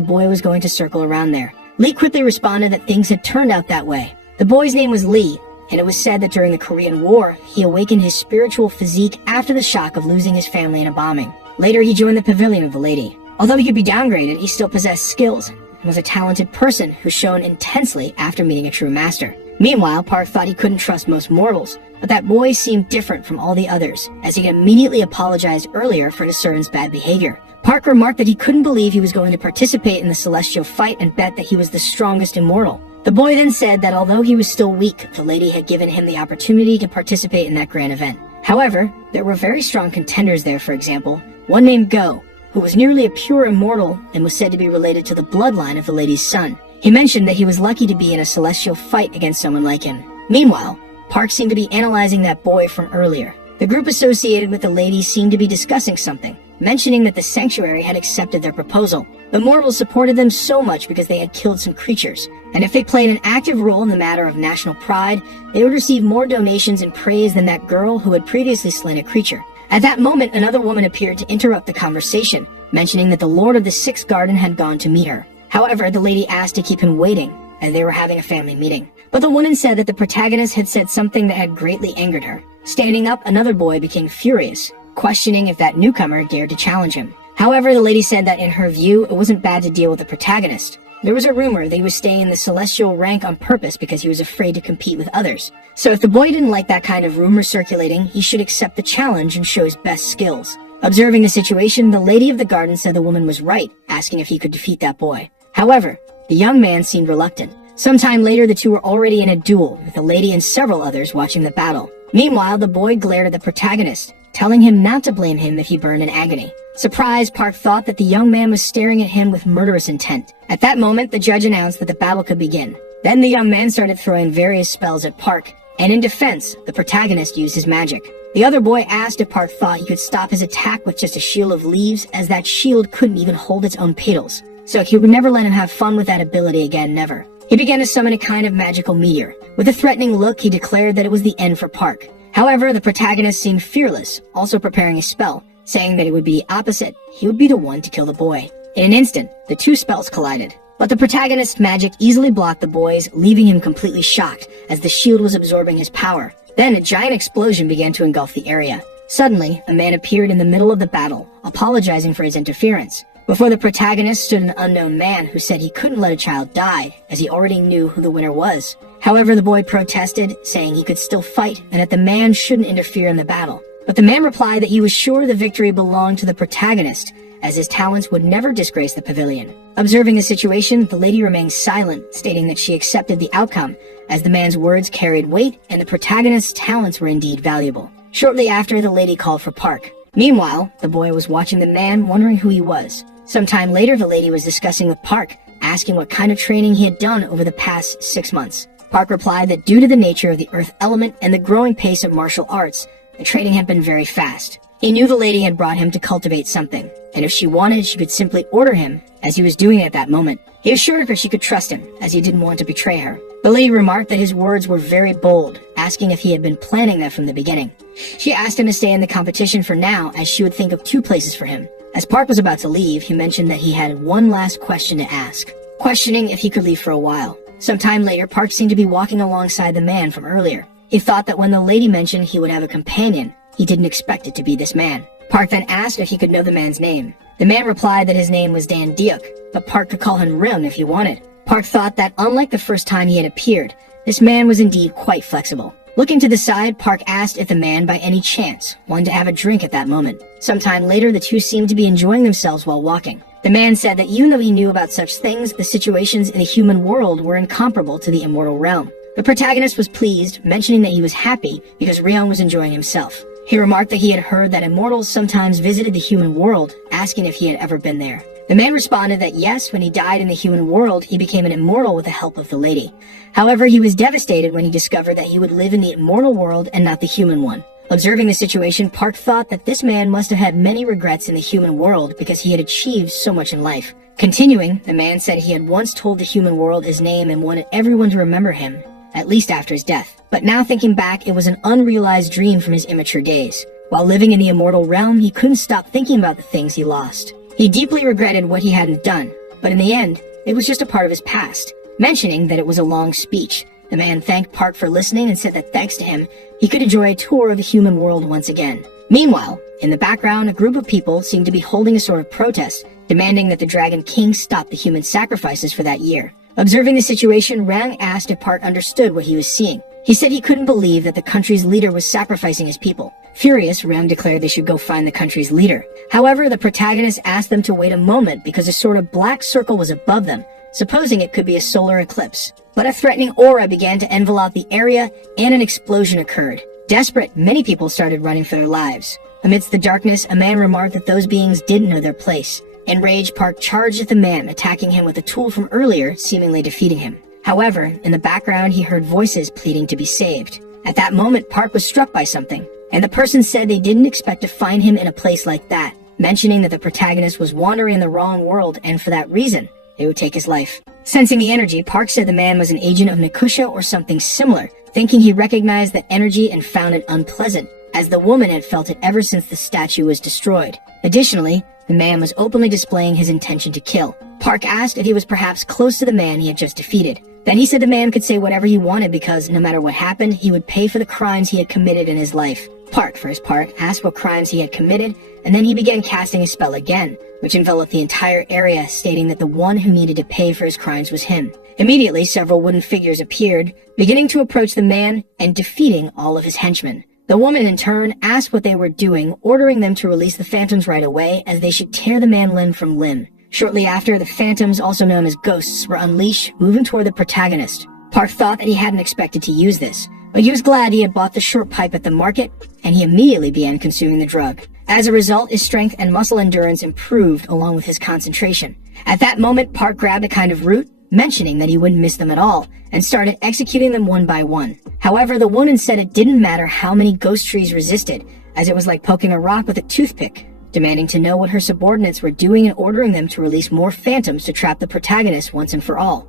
boy was going to circle around there. Lee quickly responded that things had turned out that way. The boy's name was Lee, and it was said that during the Korean War, he awakened his spiritual physique after the shock of losing his family in a bombing. Later, he joined the pavilion of the lady. Although he could be downgraded, he still possessed skills, and was a talented person who shone intensely after meeting a true master. Meanwhile, Park thought he couldn't trust most mortals, but that boy seemed different from all the others, as he had immediately apologized earlier for his servant's bad behavior. Park remarked that he couldn't believe he was going to participate in the celestial fight and bet that he was the strongest immortal. The boy then said that although he was still weak, the lady had given him the opportunity to participate in that grand event. However, there were very strong contenders there. For example, one named Go, who was nearly a pure immortal and was said to be related to the bloodline of the lady's son. He mentioned that he was lucky to be in a celestial fight against someone like him. Meanwhile, Park seemed to be analyzing that boy from earlier. The group associated with the lady seemed to be discussing something, mentioning that the sanctuary had accepted their proposal. The mortals supported them so much because they had killed some creatures, and if they played an active role in the matter of national pride, they would receive more donations and praise than that girl who had previously slain a creature. At that moment, another woman appeared to interrupt the conversation, mentioning that the Lord of the Sixth Garden had gone to meet her. However, the lady asked to keep him waiting, as they were having a family meeting. But the woman said that the protagonist had said something that had greatly angered her. Standing up, another boy became furious, questioning if that newcomer dared to challenge him. However, the lady said that in her view, it wasn't bad to deal with the protagonist. There was a rumor that he was staying in the celestial rank on purpose because he was afraid to compete with others. So if the boy didn't like that kind of rumor circulating, he should accept the challenge and show his best skills. Observing the situation, the lady of the garden said the woman was right, asking if he could defeat that boy. However, the young man seemed reluctant. Sometime later, the two were already in a duel, with the lady and several others watching the battle. Meanwhile, the boy glared at the protagonist, telling him not to blame him if he burned in agony. Surprised, Park thought that the young man was staring at him with murderous intent. At that moment, the judge announced that the battle could begin. Then the young man started throwing various spells at Park, and in defense, the protagonist used his magic. The other boy asked if Park thought he could stop his attack with just a shield of leaves, as that shield couldn't even hold its own petals. So he would never let him have fun with that ability again, never. He began to summon a kind of magical meteor. With a threatening look, he declared that it was the end for Park. However, the protagonist seemed fearless, also preparing a spell, saying that it would be the opposite. He would be the one to kill the boy. In an instant, the two spells collided. But the protagonist's magic easily blocked the boy's, leaving him completely shocked, as the shield was absorbing his power. Then a giant explosion began to engulf the area. Suddenly, a man appeared in the middle of the battle, apologizing for his interference. Before the protagonist stood an unknown man who said he couldn't let a child die, as he already knew who the winner was. However, the boy protested, saying he could still fight and that the man shouldn't interfere in the battle. But the man replied that he was sure the victory belonged to the protagonist, as his talents would never disgrace the pavilion. Observing the situation, the lady remained silent, stating that she accepted the outcome, as the man's words carried weight and the protagonist's talents were indeed valuable. Shortly after, the lady called for Park. Meanwhile, the boy was watching the man, wondering who he was. Sometime later, the lady was discussing with Park, asking what kind of training he had done over the past 6 months. Park replied that due to the nature of the earth element and the growing pace of martial arts, the training had been very fast. He knew the lady had brought him to cultivate something, and if she wanted, she could simply order him, as he was doing at that moment. He assured her she could trust him, as he didn't want to betray her. The lady remarked that his words were very bold, asking if he had been planning that from the beginning. She asked him to stay in the competition for now, as she would think of 2 places for him. As Park was about to leave, he mentioned that he had one last question to ask, questioning if he could leave for a while. Sometime later, Park seemed to be walking alongside the man from earlier. He thought that when the lady mentioned he would have a companion, he didn't expect it to be this man. Park then asked if he could know the man's name. The man replied that his name was Dan Diuk, but Park could call him Ryung if he wanted. Park thought that unlike the first time he had appeared, this man was indeed quite flexible. Looking to the side, Park asked if the man by any chance wanted to have a drink at that moment. Sometime later, the two seemed to be enjoying themselves while walking. The man said that even though he knew about such things, the situations in the human world were incomparable to the immortal realm. The protagonist was pleased, mentioning that he was happy because Ryung was enjoying himself. He remarked that he had heard that immortals sometimes visited the human world, asking if he had ever been there. The man responded that yes, when he died in the human world, he became an immortal with the help of the lady. However, he was devastated when he discovered that he would live in the immortal world and not the human one. Observing the situation, Park thought that this man must have had many regrets in the human world because he had achieved so much in life. Continuing, the man said he had once told the human world his name and wanted everyone to remember him, at least after his death. But now thinking back, it was an unrealized dream from his immature days. While living in the immortal realm, he couldn't stop thinking about the things he lost. He deeply regretted what he hadn't done, but in the end, it was just a part of his past. Mentioning that it was a long speech, the man thanked Park for listening and said that thanks to him, he could enjoy a tour of the human world once again. Meanwhile, in the background, a group of people seemed to be holding a sort of protest, demanding that the Dragon King stop the human sacrifices for that year. Observing the situation, Rang asked if Park understood what he was seeing. He said he couldn't believe that the country's leader was sacrificing his people. Furious, Rang declared they should go find the country's leader. However, the protagonist asked them to wait a moment because a sort of black circle was above them, supposing it could be a solar eclipse. But a threatening aura began to envelop the area and an explosion occurred. Desperate, many people started running for their lives. Amidst the darkness, a man remarked that those beings didn't know their place. Enraged, Park charged at the man, attacking him with a tool from earlier, seemingly defeating him. However, in the background, he heard voices pleading to be saved. At that moment, Park was struck by something, and the person said they didn't expect to find him in a place like that, mentioning that the protagonist was wandering in the wrong world, and for that reason, they would take his life. Sensing the energy, Park said the man was an agent of Nakusha or something similar, thinking he recognized the energy and found it unpleasant, as the woman had felt it ever since the statue was destroyed. Additionally, the man was openly displaying his intention to kill. Park asked if he was perhaps close to the man he had just defeated. Then he said the man could say whatever he wanted because, no matter what happened, he would pay for the crimes he had committed in his life. Park, for his part, asked what crimes he had committed, and then he began casting a spell again, which enveloped the entire area, stating that the one who needed to pay for his crimes was him. Immediately, several wooden figures appeared, beginning to approach the man and defeating all of his henchmen. The woman, in turn, asked what they were doing, ordering them to release the phantoms right away, as they should tear the man limb from limb. Shortly after, the phantoms, also known as ghosts, were unleashed, moving toward the protagonist. Park thought that he hadn't expected to use this, but he was glad he had bought the short pipe at the market, and he immediately began consuming the drug. As a result, his strength and muscle endurance improved along with his concentration. At that moment, Park grabbed a kind of root, mentioning that he wouldn't miss them at all, and started executing them one by one. However, the woman said it didn't matter how many ghost trees resisted, as it was like poking a rock with a toothpick, demanding to know what her subordinates were doing and ordering them to release more phantoms to trap the protagonist once and for all.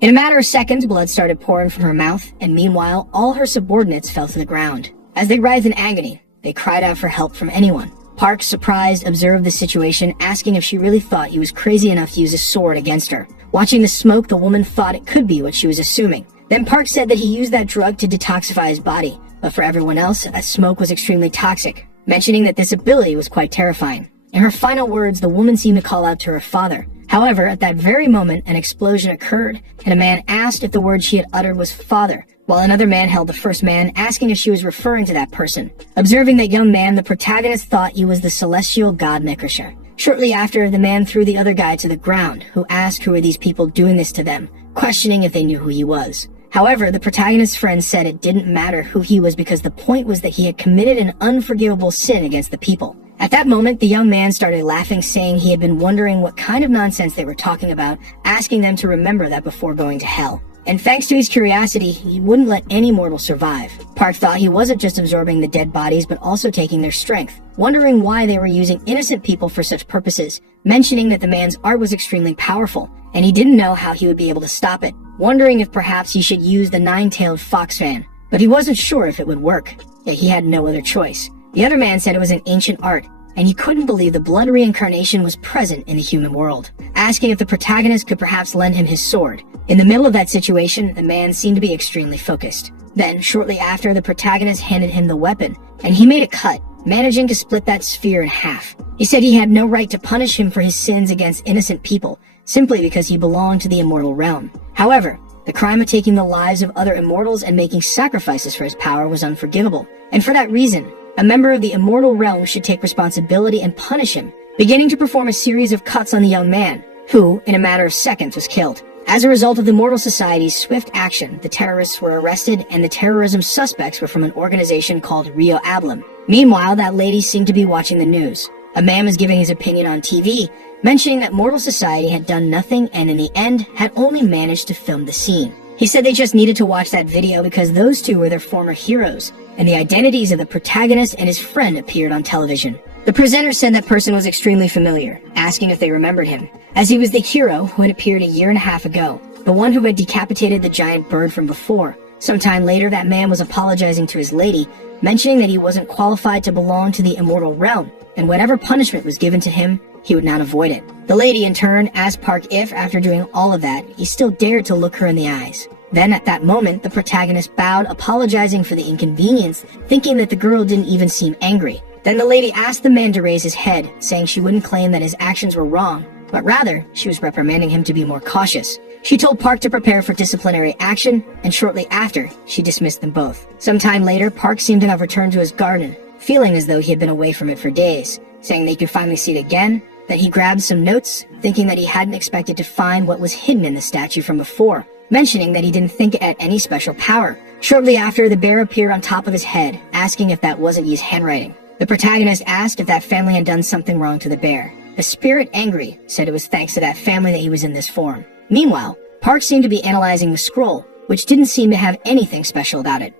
In a matter of seconds, blood started pouring from her mouth, and meanwhile, all her subordinates fell to the ground. As they writhed in agony, they cried out for help from anyone. Park, surprised, observed the situation, asking if she really thought he was crazy enough to use a sword against her. Watching the smoke, the woman thought it could be what she was assuming. Then Park said that he used that drug to detoxify his body, but for everyone else, that smoke was extremely toxic, mentioning that this ability was quite terrifying. In her final words, the woman seemed to call out to her father. However, at that very moment, an explosion occurred, and a man asked if the word she had uttered was father, while another man held the first man, asking if she was referring to that person. Observing that young man, the protagonist thought he was the celestial god Nekrisha. Shortly after, the man threw the other guy to the ground, who asked who were these people doing this to them, questioning if they knew who he was. However, the protagonist's friend said it didn't matter who he was because the point was that he had committed an unforgivable sin against the people. At that moment, the young man started laughing, saying he had been wondering what kind of nonsense they were talking about, asking them to remember that before going to hell. And thanks to his curiosity, he wouldn't let any mortal survive. Park thought he wasn't just absorbing the dead bodies, but also taking their strength, wondering why they were using innocent people for such purposes, mentioning that the man's art was extremely powerful, and he didn't know how he would be able to stop it, wondering if perhaps he should use the nine-tailed fox fan. But he wasn't sure if it would work, yet he had no other choice. The other man said it was an ancient art, and he couldn't believe the blood reincarnation was present in the human world, asking if the protagonist could perhaps lend him his sword. In the middle of that situation, the man seemed to be extremely focused. Then, shortly after, the protagonist handed him the weapon, and he made a cut, managing to split that sphere in half. He said he had no right to punish him for his sins against innocent people, simply because he belonged to the immortal realm. However, the crime of taking the lives of other immortals and making sacrifices for his power was unforgivable, and for that reason, a member of the immortal realm should take responsibility and punish him, beginning to perform a series of cuts on the young man, who, in a matter of seconds, was killed. As a result of the Mortal Society's swift action, the terrorists were arrested, and the terrorism suspects were from an organization called Rio Ablum. Meanwhile, that lady seemed to be watching the news. A man was giving his opinion on TV, mentioning that Mortal Society had done nothing and in the end had only managed to film the scene. He said they just needed to watch that video because those two were their former heroes, and the identities of the protagonist and his friend appeared on television. The presenter said that person was extremely familiar, asking if they remembered him, as he was the hero who had appeared a year and a half ago, the one who had decapitated the giant bird from before. Sometime later, that man was apologizing to his lady, mentioning that he wasn't qualified to belong to the immortal realm, and whatever punishment was given to him, he would not avoid it. The lady, in turn, asked Park if, after doing all of that, he still dared to look her in the eyes. Then, at that moment, the protagonist bowed, apologizing for the inconvenience, thinking that the girl didn't even seem angry. Then the lady asked the man to raise his head, saying she wouldn't claim that his actions were wrong, but rather, she was reprimanding him to be more cautious. She told Park to prepare for disciplinary action, and shortly after, she dismissed them both. Sometime later, Park seemed to have returned to his garden, feeling as though he had been away from it for days, saying that he could finally see it again. That he grabbed some notes, thinking that he hadn't expected to find what was hidden in the statue from before, mentioning that he didn't think it had any special power. Shortly after, the bear appeared on top of his head, asking if that wasn't his handwriting. The protagonist asked if that family had done something wrong to the bear. The spirit, angry, said it was thanks to that family that he was in this form. Meanwhile, Park seemed to be analyzing the scroll, which didn't seem to have anything special about it,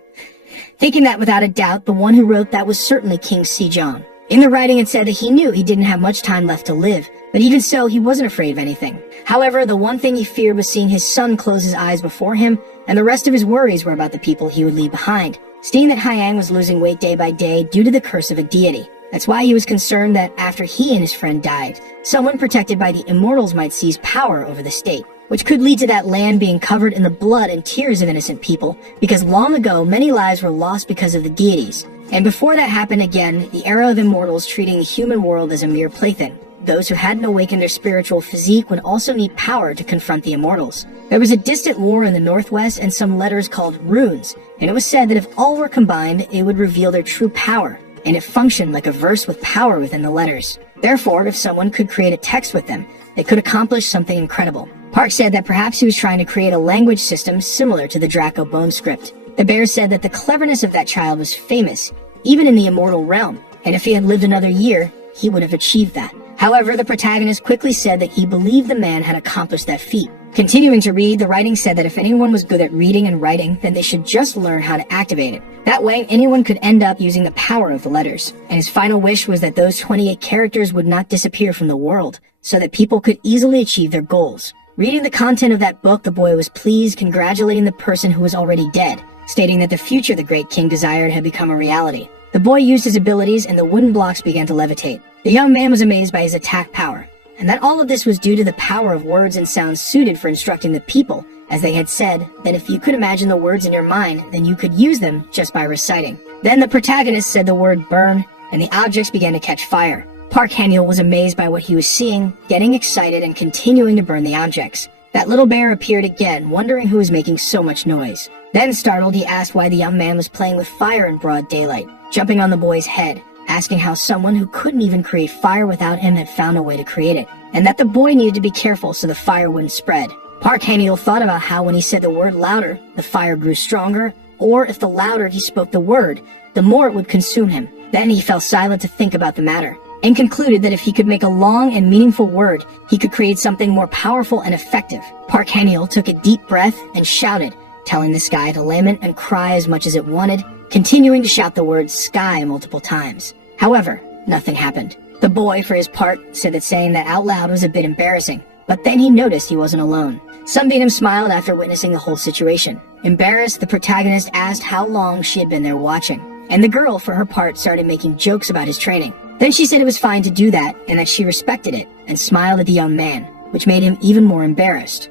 thinking that without a doubt, the one who wrote that was certainly King Sejong. In the writing, it said that he knew he didn't have much time left to live, but even so, he wasn't afraid of anything. However, the one thing he feared was seeing his son close his eyes before him, and the rest of his worries were about the people he would leave behind. Seeing that Hyang was losing weight day by day due to the curse of a deity. That's why he was concerned that after he and his friend died, someone protected by the immortals might seize power over the state, which could lead to that land being covered in the blood and tears of innocent people, because long ago, many lives were lost because of the deities. And before that happened again, the era of immortals treating the human world as a mere plaything. Those who hadn't awakened their spiritual physique would also need power to confront the immortals. There was a distant war in the northwest and some letters called runes, and it was said that if all were combined, it would reveal their true power, and it functioned like a verse with power within the letters. Therefore, if someone could create a text with them, they could accomplish something incredible. Park said that perhaps he was trying to create a language system similar to the Draco Bone script. The bear said that the cleverness of that child was famous, even in the immortal realm, and if he had lived another year, he would have achieved that. However, the protagonist quickly said that he believed the man had accomplished that feat. Continuing to read, the writing said that if anyone was good at reading and writing, then they should just learn how to activate it. That way, anyone could end up using the power of the letters. And his final wish was that those 28 characters would not disappear from the world, so that people could easily achieve their goals. Reading the content of that book, the boy was pleased, congratulating the person who was already dead, stating that the future the great king desired had become a reality. The boy used his abilities and the wooden blocks began to levitate. The young man was amazed by his attack power, and that all of this was due to the power of words and sounds suited for instructing the people, as they had said that if you could imagine the words in your mind, then you could use them just by reciting. Then the protagonist said the word burn, and the objects began to catch fire. Park Han-il was amazed by what he was seeing, getting excited and continuing to burn the objects. That little bear appeared again, wondering who was making so much noise. Then startled, he asked why the young man was playing with fire in broad daylight, jumping on the boy's head, asking how someone who couldn't even create fire without him had found a way to create it, and that the boy needed to be careful so the fire wouldn't spread. Park Han-il thought about how when he said the word louder, the fire grew stronger, or if the louder he spoke the word, the more it would consume him. Then he fell silent to think about the matter, and concluded that if he could make a long and meaningful word, he could create something more powerful and effective. Park Han-il took a deep breath and shouted, telling the sky to lament and cry as much as it wanted, continuing to shout the word sky multiple times. However, nothing happened. The boy, for his part, said that saying that out loud was a bit embarrassing, but then he noticed he wasn't alone. Sunbeam smiled after witnessing the whole situation. Embarrassed, the protagonist asked how long she had been there watching, and the girl, for her part, started making jokes about his training. Then she said it was fine to do that, and that she respected it, and smiled at the young man, which made him even more embarrassed.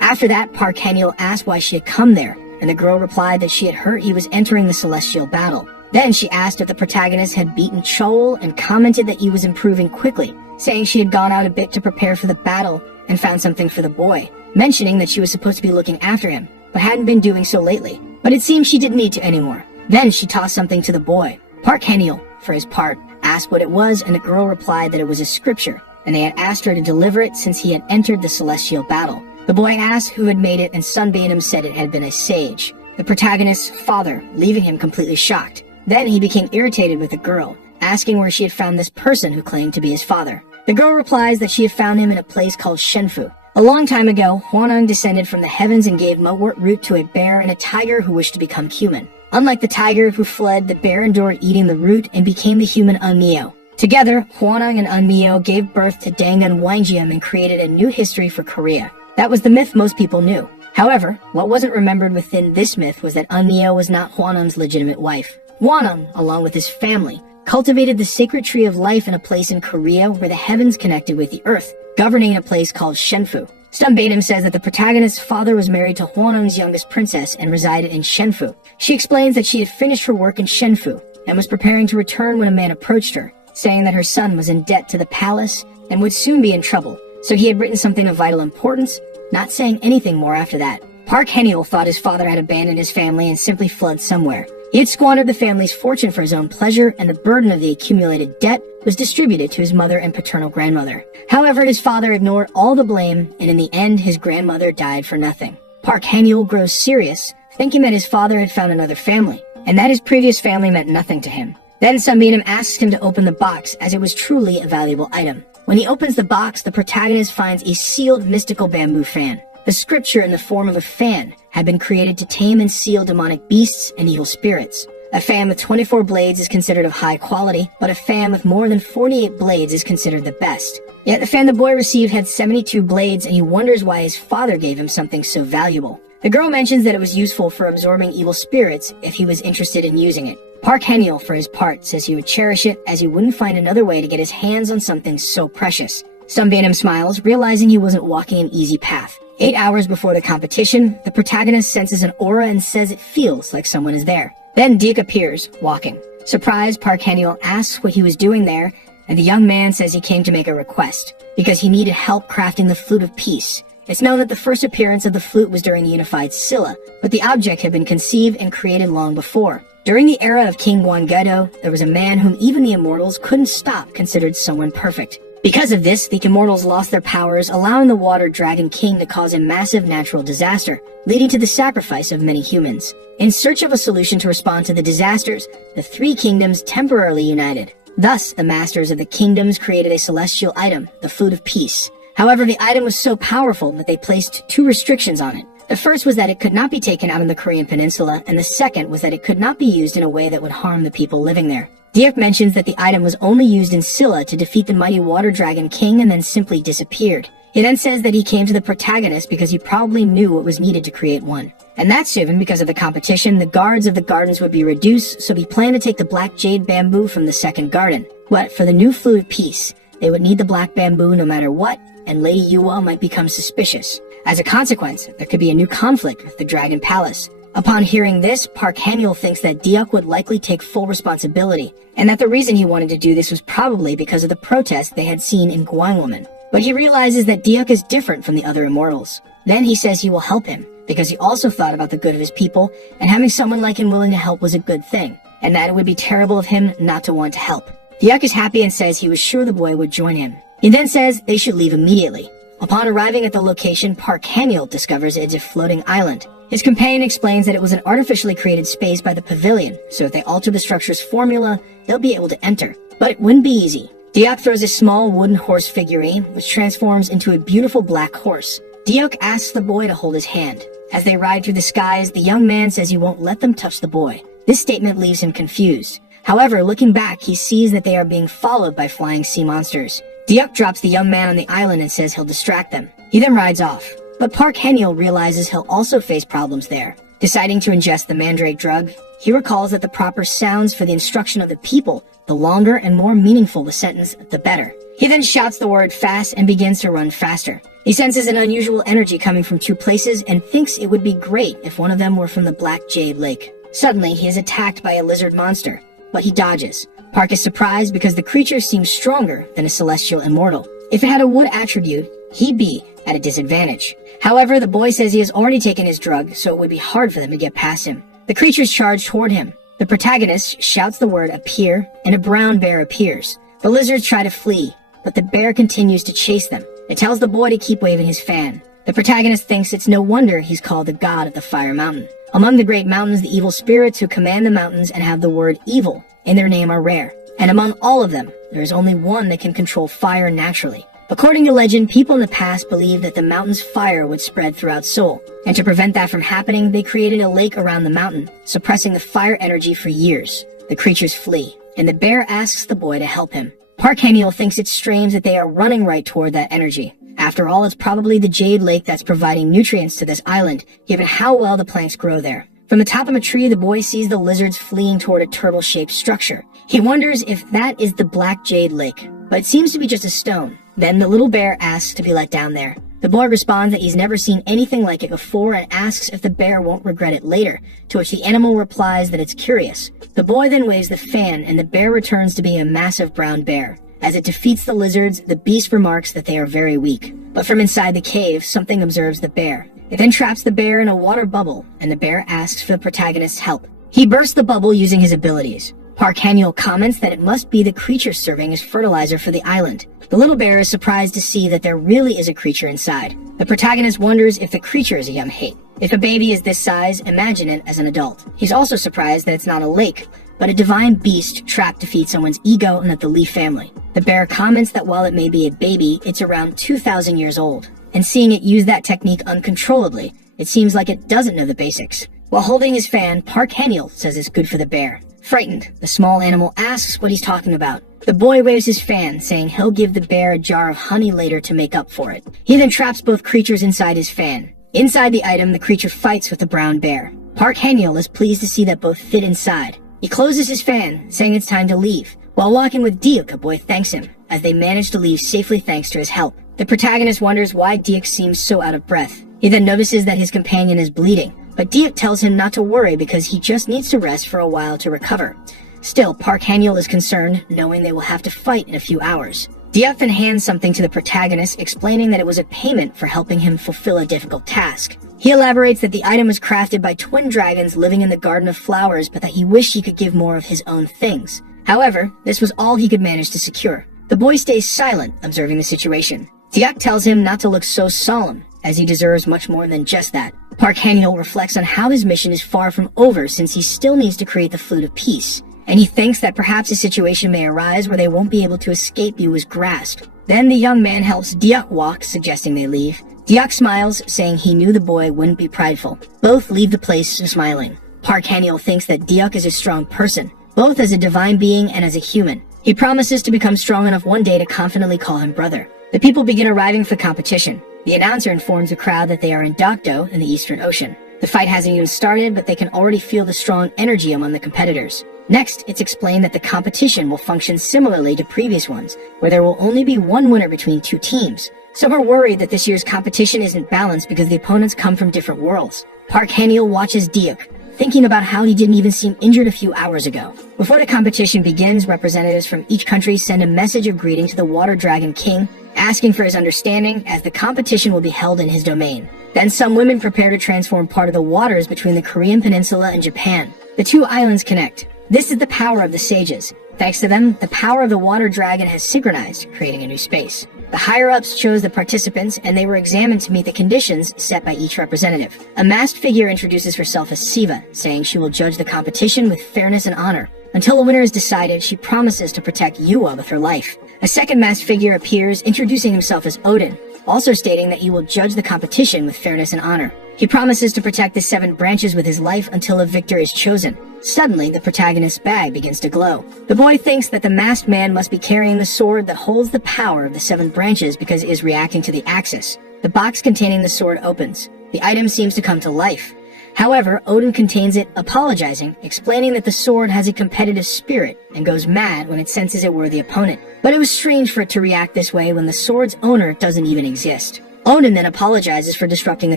After that, Park Han-il asked why she had come there, and the girl replied that she had heard he was entering the celestial battle. Then she asked if the protagonist had beaten Chol and commented that he was improving quickly, saying she had gone out a bit to prepare for the battle and found something for the boy, mentioning that she was supposed to be looking after him, but hadn't been doing so lately. But it seemed she didn't need to anymore. Then she tossed something to the boy. Park Han-il, for his part, asked what it was, and the girl replied that it was a scripture, and they had asked her to deliver it since he had entered the celestial battle. The boy asked who had made it, and Sunbeam said it had been a sage, the protagonist's father, leaving him completely shocked. Then he became irritated with the girl, asking where she had found this person who claimed to be his father. The girl replies that she had found him in a place called Shenfu. A long time ago, Huaneng descended from the heavens and gave mugwort root to a bear and a tiger who wished to become human. Unlike the tiger who fled, the bear endured eating the root and became the human Unmyo. Together, Huaneng and Unmyo gave birth to Dangun Wanjiam and created a new history for Korea. That was the myth most people knew. However, what wasn't remembered within this myth was that Unmyo was not Huaneng's legitimate wife. Huaneng, along with his family, cultivated the sacred tree of life in a place in Korea where the heavens connected with the earth, governing a place called Shenfu. Stumbatum says that the protagonist's father was married to Huaneng's youngest princess and resided in Shenfu. She explains that she had finished her work in Shenfu and was preparing to return when a man approached her, saying that her son was in debt to the palace and would soon be in trouble, so he had written something of vital importance, not saying anything more after that. Park Han-il thought his father had abandoned his family and simply fled somewhere. He had squandered the family's fortune for his own pleasure, and the burden of the accumulated debt was distributed to his mother and paternal grandmother. However, his father ignored all the blame, and in the end, his grandmother died for nothing. Park Han-il grows serious, thinking that his father had found another family, and that his previous family meant nothing to him. Then Sunbeam asks him to open the box, as it was truly a valuable item. When he opens the box, the protagonist finds a sealed mystical bamboo fan. The scripture in the form of a fan had been created to tame and seal demonic beasts and evil spirits. A fan with 24 blades is considered of high quality, but a fan with more than 48 blades is considered the best. Yet the fan the boy received had 72 blades, and he wonders why his father gave him something so valuable. The girl mentions that it was useful for absorbing evil spirits if he was interested in using it. Park Han-il, for his part, says he would cherish it as he wouldn't find another way to get his hands on something so precious. Sunbeam smiles, realizing he wasn't walking an easy path. 8 hours before the competition, the protagonist senses an aura and says it feels like someone is there. Then Deke appears, walking. Surprised, Park Han-il asks what he was doing there, and the young man says he came to make a request, because he needed help crafting the Flute of Peace. It's known that the first appearance of the flute was during the Unified Silla, but the object had been conceived and created long before. During the era of King Gwanggedo, there was a man whom even the immortals couldn't stop, considered someone perfect. Because of this, the immortals lost their powers, allowing the Water Dragon King to cause a massive natural disaster, leading to the sacrifice of many humans. In search of a solution to respond to the disasters, the three kingdoms temporarily united. Thus, the masters of the kingdoms created a celestial item, the Flute of Peace. However, the item was so powerful that they placed two restrictions on it. The first was that it could not be taken out on the Korean peninsula, and the second was that it could not be used in a way that would harm the people living there. Diuk mentions that the item was only used in Scylla to defeat the mighty Water Dragon King and then simply disappeared. He then says that he came to the protagonist because he probably knew what was needed to create one. And that's even because of the competition, the guards of the gardens would be reduced, so he planned to take the black jade bamboo from the second garden. But for the new Flute of Peace, they would need the black bamboo no matter what, and Lady Yuwa might become suspicious. As a consequence, there could be a new conflict with the Dragon Palace. Upon hearing this, Park Han-yeol thinks that Diuk would likely take full responsibility, and that the reason he wanted to do this was probably because of the protest they had seen in Gwanghwamun. But he realizes that Diuk is different from the other immortals. Then he says he will help him, because he also thought about the good of his people, and having someone like him willing to help was a good thing, and that it would be terrible of him not to want to help. Diuk is happy and says he was sure the boy would join him. He then says they should leave immediately. Upon arriving at the location, Park Han-yeol discovers it's a floating island. His companion explains that it was an artificially created space by the pavilion, so if they alter the structure's formula, they'll be able to enter. But it wouldn't be easy. Diuk throws a small wooden horse figurine, which transforms into a beautiful black horse. Diuk asks the boy to hold his hand. As they ride through the skies, the young man says he won't let them touch the boy. This statement leaves him confused. However, looking back, he sees that they are being followed by flying sea monsters. Diuk drops the young man on the island and says he'll distract them. He then rides off. But Park Han-yeol realizes he'll also face problems there. Deciding to ingest the mandrake drug, he recalls that the proper sounds for the instruction of the people, the longer and more meaningful the sentence, the better. He then shouts the word fast and begins to run faster. He senses an unusual energy coming from two places and thinks it would be great if one of them were from the Black Jade Lake. Suddenly, he is attacked by a lizard monster, but he dodges. Park is surprised because the creature seems stronger than a celestial immortal. If it had a wood attribute, he'd be at a disadvantage. However, the boy says he has already taken his drug, so it would be hard for them to get past him. The creatures charge toward him. The protagonist shouts the word appear, and a brown bear appears. The lizards try to flee, but the bear continues to chase them. It tells the boy to keep waving his fan. The protagonist thinks it's no wonder he's called the god of the Fire Mountain. Among the great mountains, the evil spirits who command the mountains and have the word evil in their name are rare. And among all of them, there is only one that can control fire naturally. According to legend, people in the past believed that the mountain's fire would spread throughout Seoul, and to prevent that from happening, they created a lake around the mountain, suppressing the fire energy for years. The creatures flee, and the bear asks the boy to help him. Park Han-yeol thinks it's strange that they are running right toward that energy. After all, it's probably the Jade Lake that's providing nutrients to this island, given how well the plants grow there. From the top of a tree, the boy sees the lizards fleeing toward a turtle-shaped structure. He wonders if that is the Black Jade Lake, but it seems to be just a stone. Then the little bear asks to be let down there. The boy responds that he's never seen anything like it before and asks if the bear won't regret it later, to which the animal replies that it's curious. The boy then waves the fan and the bear returns to being a massive brown bear. As it defeats the lizards, the beast remarks that they are very weak. But from inside the cave, something observes the bear. It then traps the bear in a water bubble, and the bear asks for the protagonist's help. He bursts the bubble using his abilities. Park Han-yeol comments that it must be the creature serving as fertilizer for the island. The little bear is surprised to see that there really is a creature inside. The protagonist wonders if the creature is a Yumhate. If a baby is this size, imagine it as an adult. He's also surprised that it's not a lake, but a divine beast trapped to feed someone's ego and of the Lee family. The bear comments that while it may be a baby, it's around 2,000 years old. And seeing it use that technique uncontrollably, it seems like it doesn't know the basics. While holding his fan, Park Han-yeol says it's good for the bear. Frightened, the small animal asks what he's talking about. The boy waves his fan, saying he'll give the bear a jar of honey later to make up for it. He then traps both creatures inside his fan. Inside the item, the creature fights with the brown bear. Park Han-yeol is pleased to see that both fit inside. He closes his fan, saying it's time to leave. While walking with Diuk, a boy thanks him, as they manage to leave safely thanks to his help. The protagonist wonders why Diuk seems so out of breath. He then notices that his companion is bleeding, but Diuk tells him not to worry because he just needs to rest for a while to recover. Still, Park Han-yeol is concerned, knowing they will have to fight in a few hours. Diuk then hands something to the protagonist, explaining that it was a payment for helping him fulfill a difficult task. He elaborates that the item was crafted by twin dragons living in the Garden of Flowers, but that he wished he could give more of his own things. However, this was all he could manage to secure. The boy stays silent, observing the situation. Deok tells him not to look so solemn, as he deserves much more than just that. Park Han-yeol reflects on how his mission is far from over since he still needs to create the flute of peace, and he thinks that perhaps a situation may arise where they won't be able to escape Yua's grasp. Then the young man helps Deok walk, suggesting they leave. Deok smiles, saying he knew the boy wouldn't be prideful. Both leave the place smiling. Park Han-yeol thinks that Deok is a strong person, both as a divine being and as a human. He promises to become strong enough one day to confidently call him brother. The people begin arriving for the competition. The announcer informs the crowd that they are in Dokdo in the Eastern Ocean. The fight hasn't even started, but they can already feel the strong energy among the competitors. Next, it's explained that the competition will function similarly to previous ones, where there will only be one winner between two teams. Some are worried that this year's competition isn't balanced because the opponents come from different worlds. Park Han-yeol watches Deok, thinking about how he didn't even seem injured a few hours ago. Before the competition begins, representatives from each country send a message of greeting to the Water Dragon King, asking for his understanding as the competition will be held in his domain. Then some women prepare to transform part of the waters between the Korean peninsula and Japan. The two islands connect. This is the power of the sages. Thanks to them, the power of the water dragon has synchronized, creating a new space. The higher-ups chose the participants, and they were examined to meet the conditions set by each representative. A masked figure introduces herself as Siva, saying she will judge the competition with fairness and honor. Until a winner is decided, she promises to protect Yua with her life. A second masked figure appears, introducing himself as Odin, also stating that he will judge the competition with fairness and honor. He promises to protect the 7 branches with his life until a victor is chosen. Suddenly, the protagonist's bag begins to glow. The boy thinks that the masked man must be carrying the sword that holds the power of the 7 branches because it is reacting to the axis. The box containing the sword opens. The item seems to come to life. However, Odin contains it, apologizing, explaining that the sword has a competitive spirit and goes mad when it senses a worthy opponent. But it was strange for it to react this way when the sword's owner doesn't even exist. Odin then apologizes for disrupting the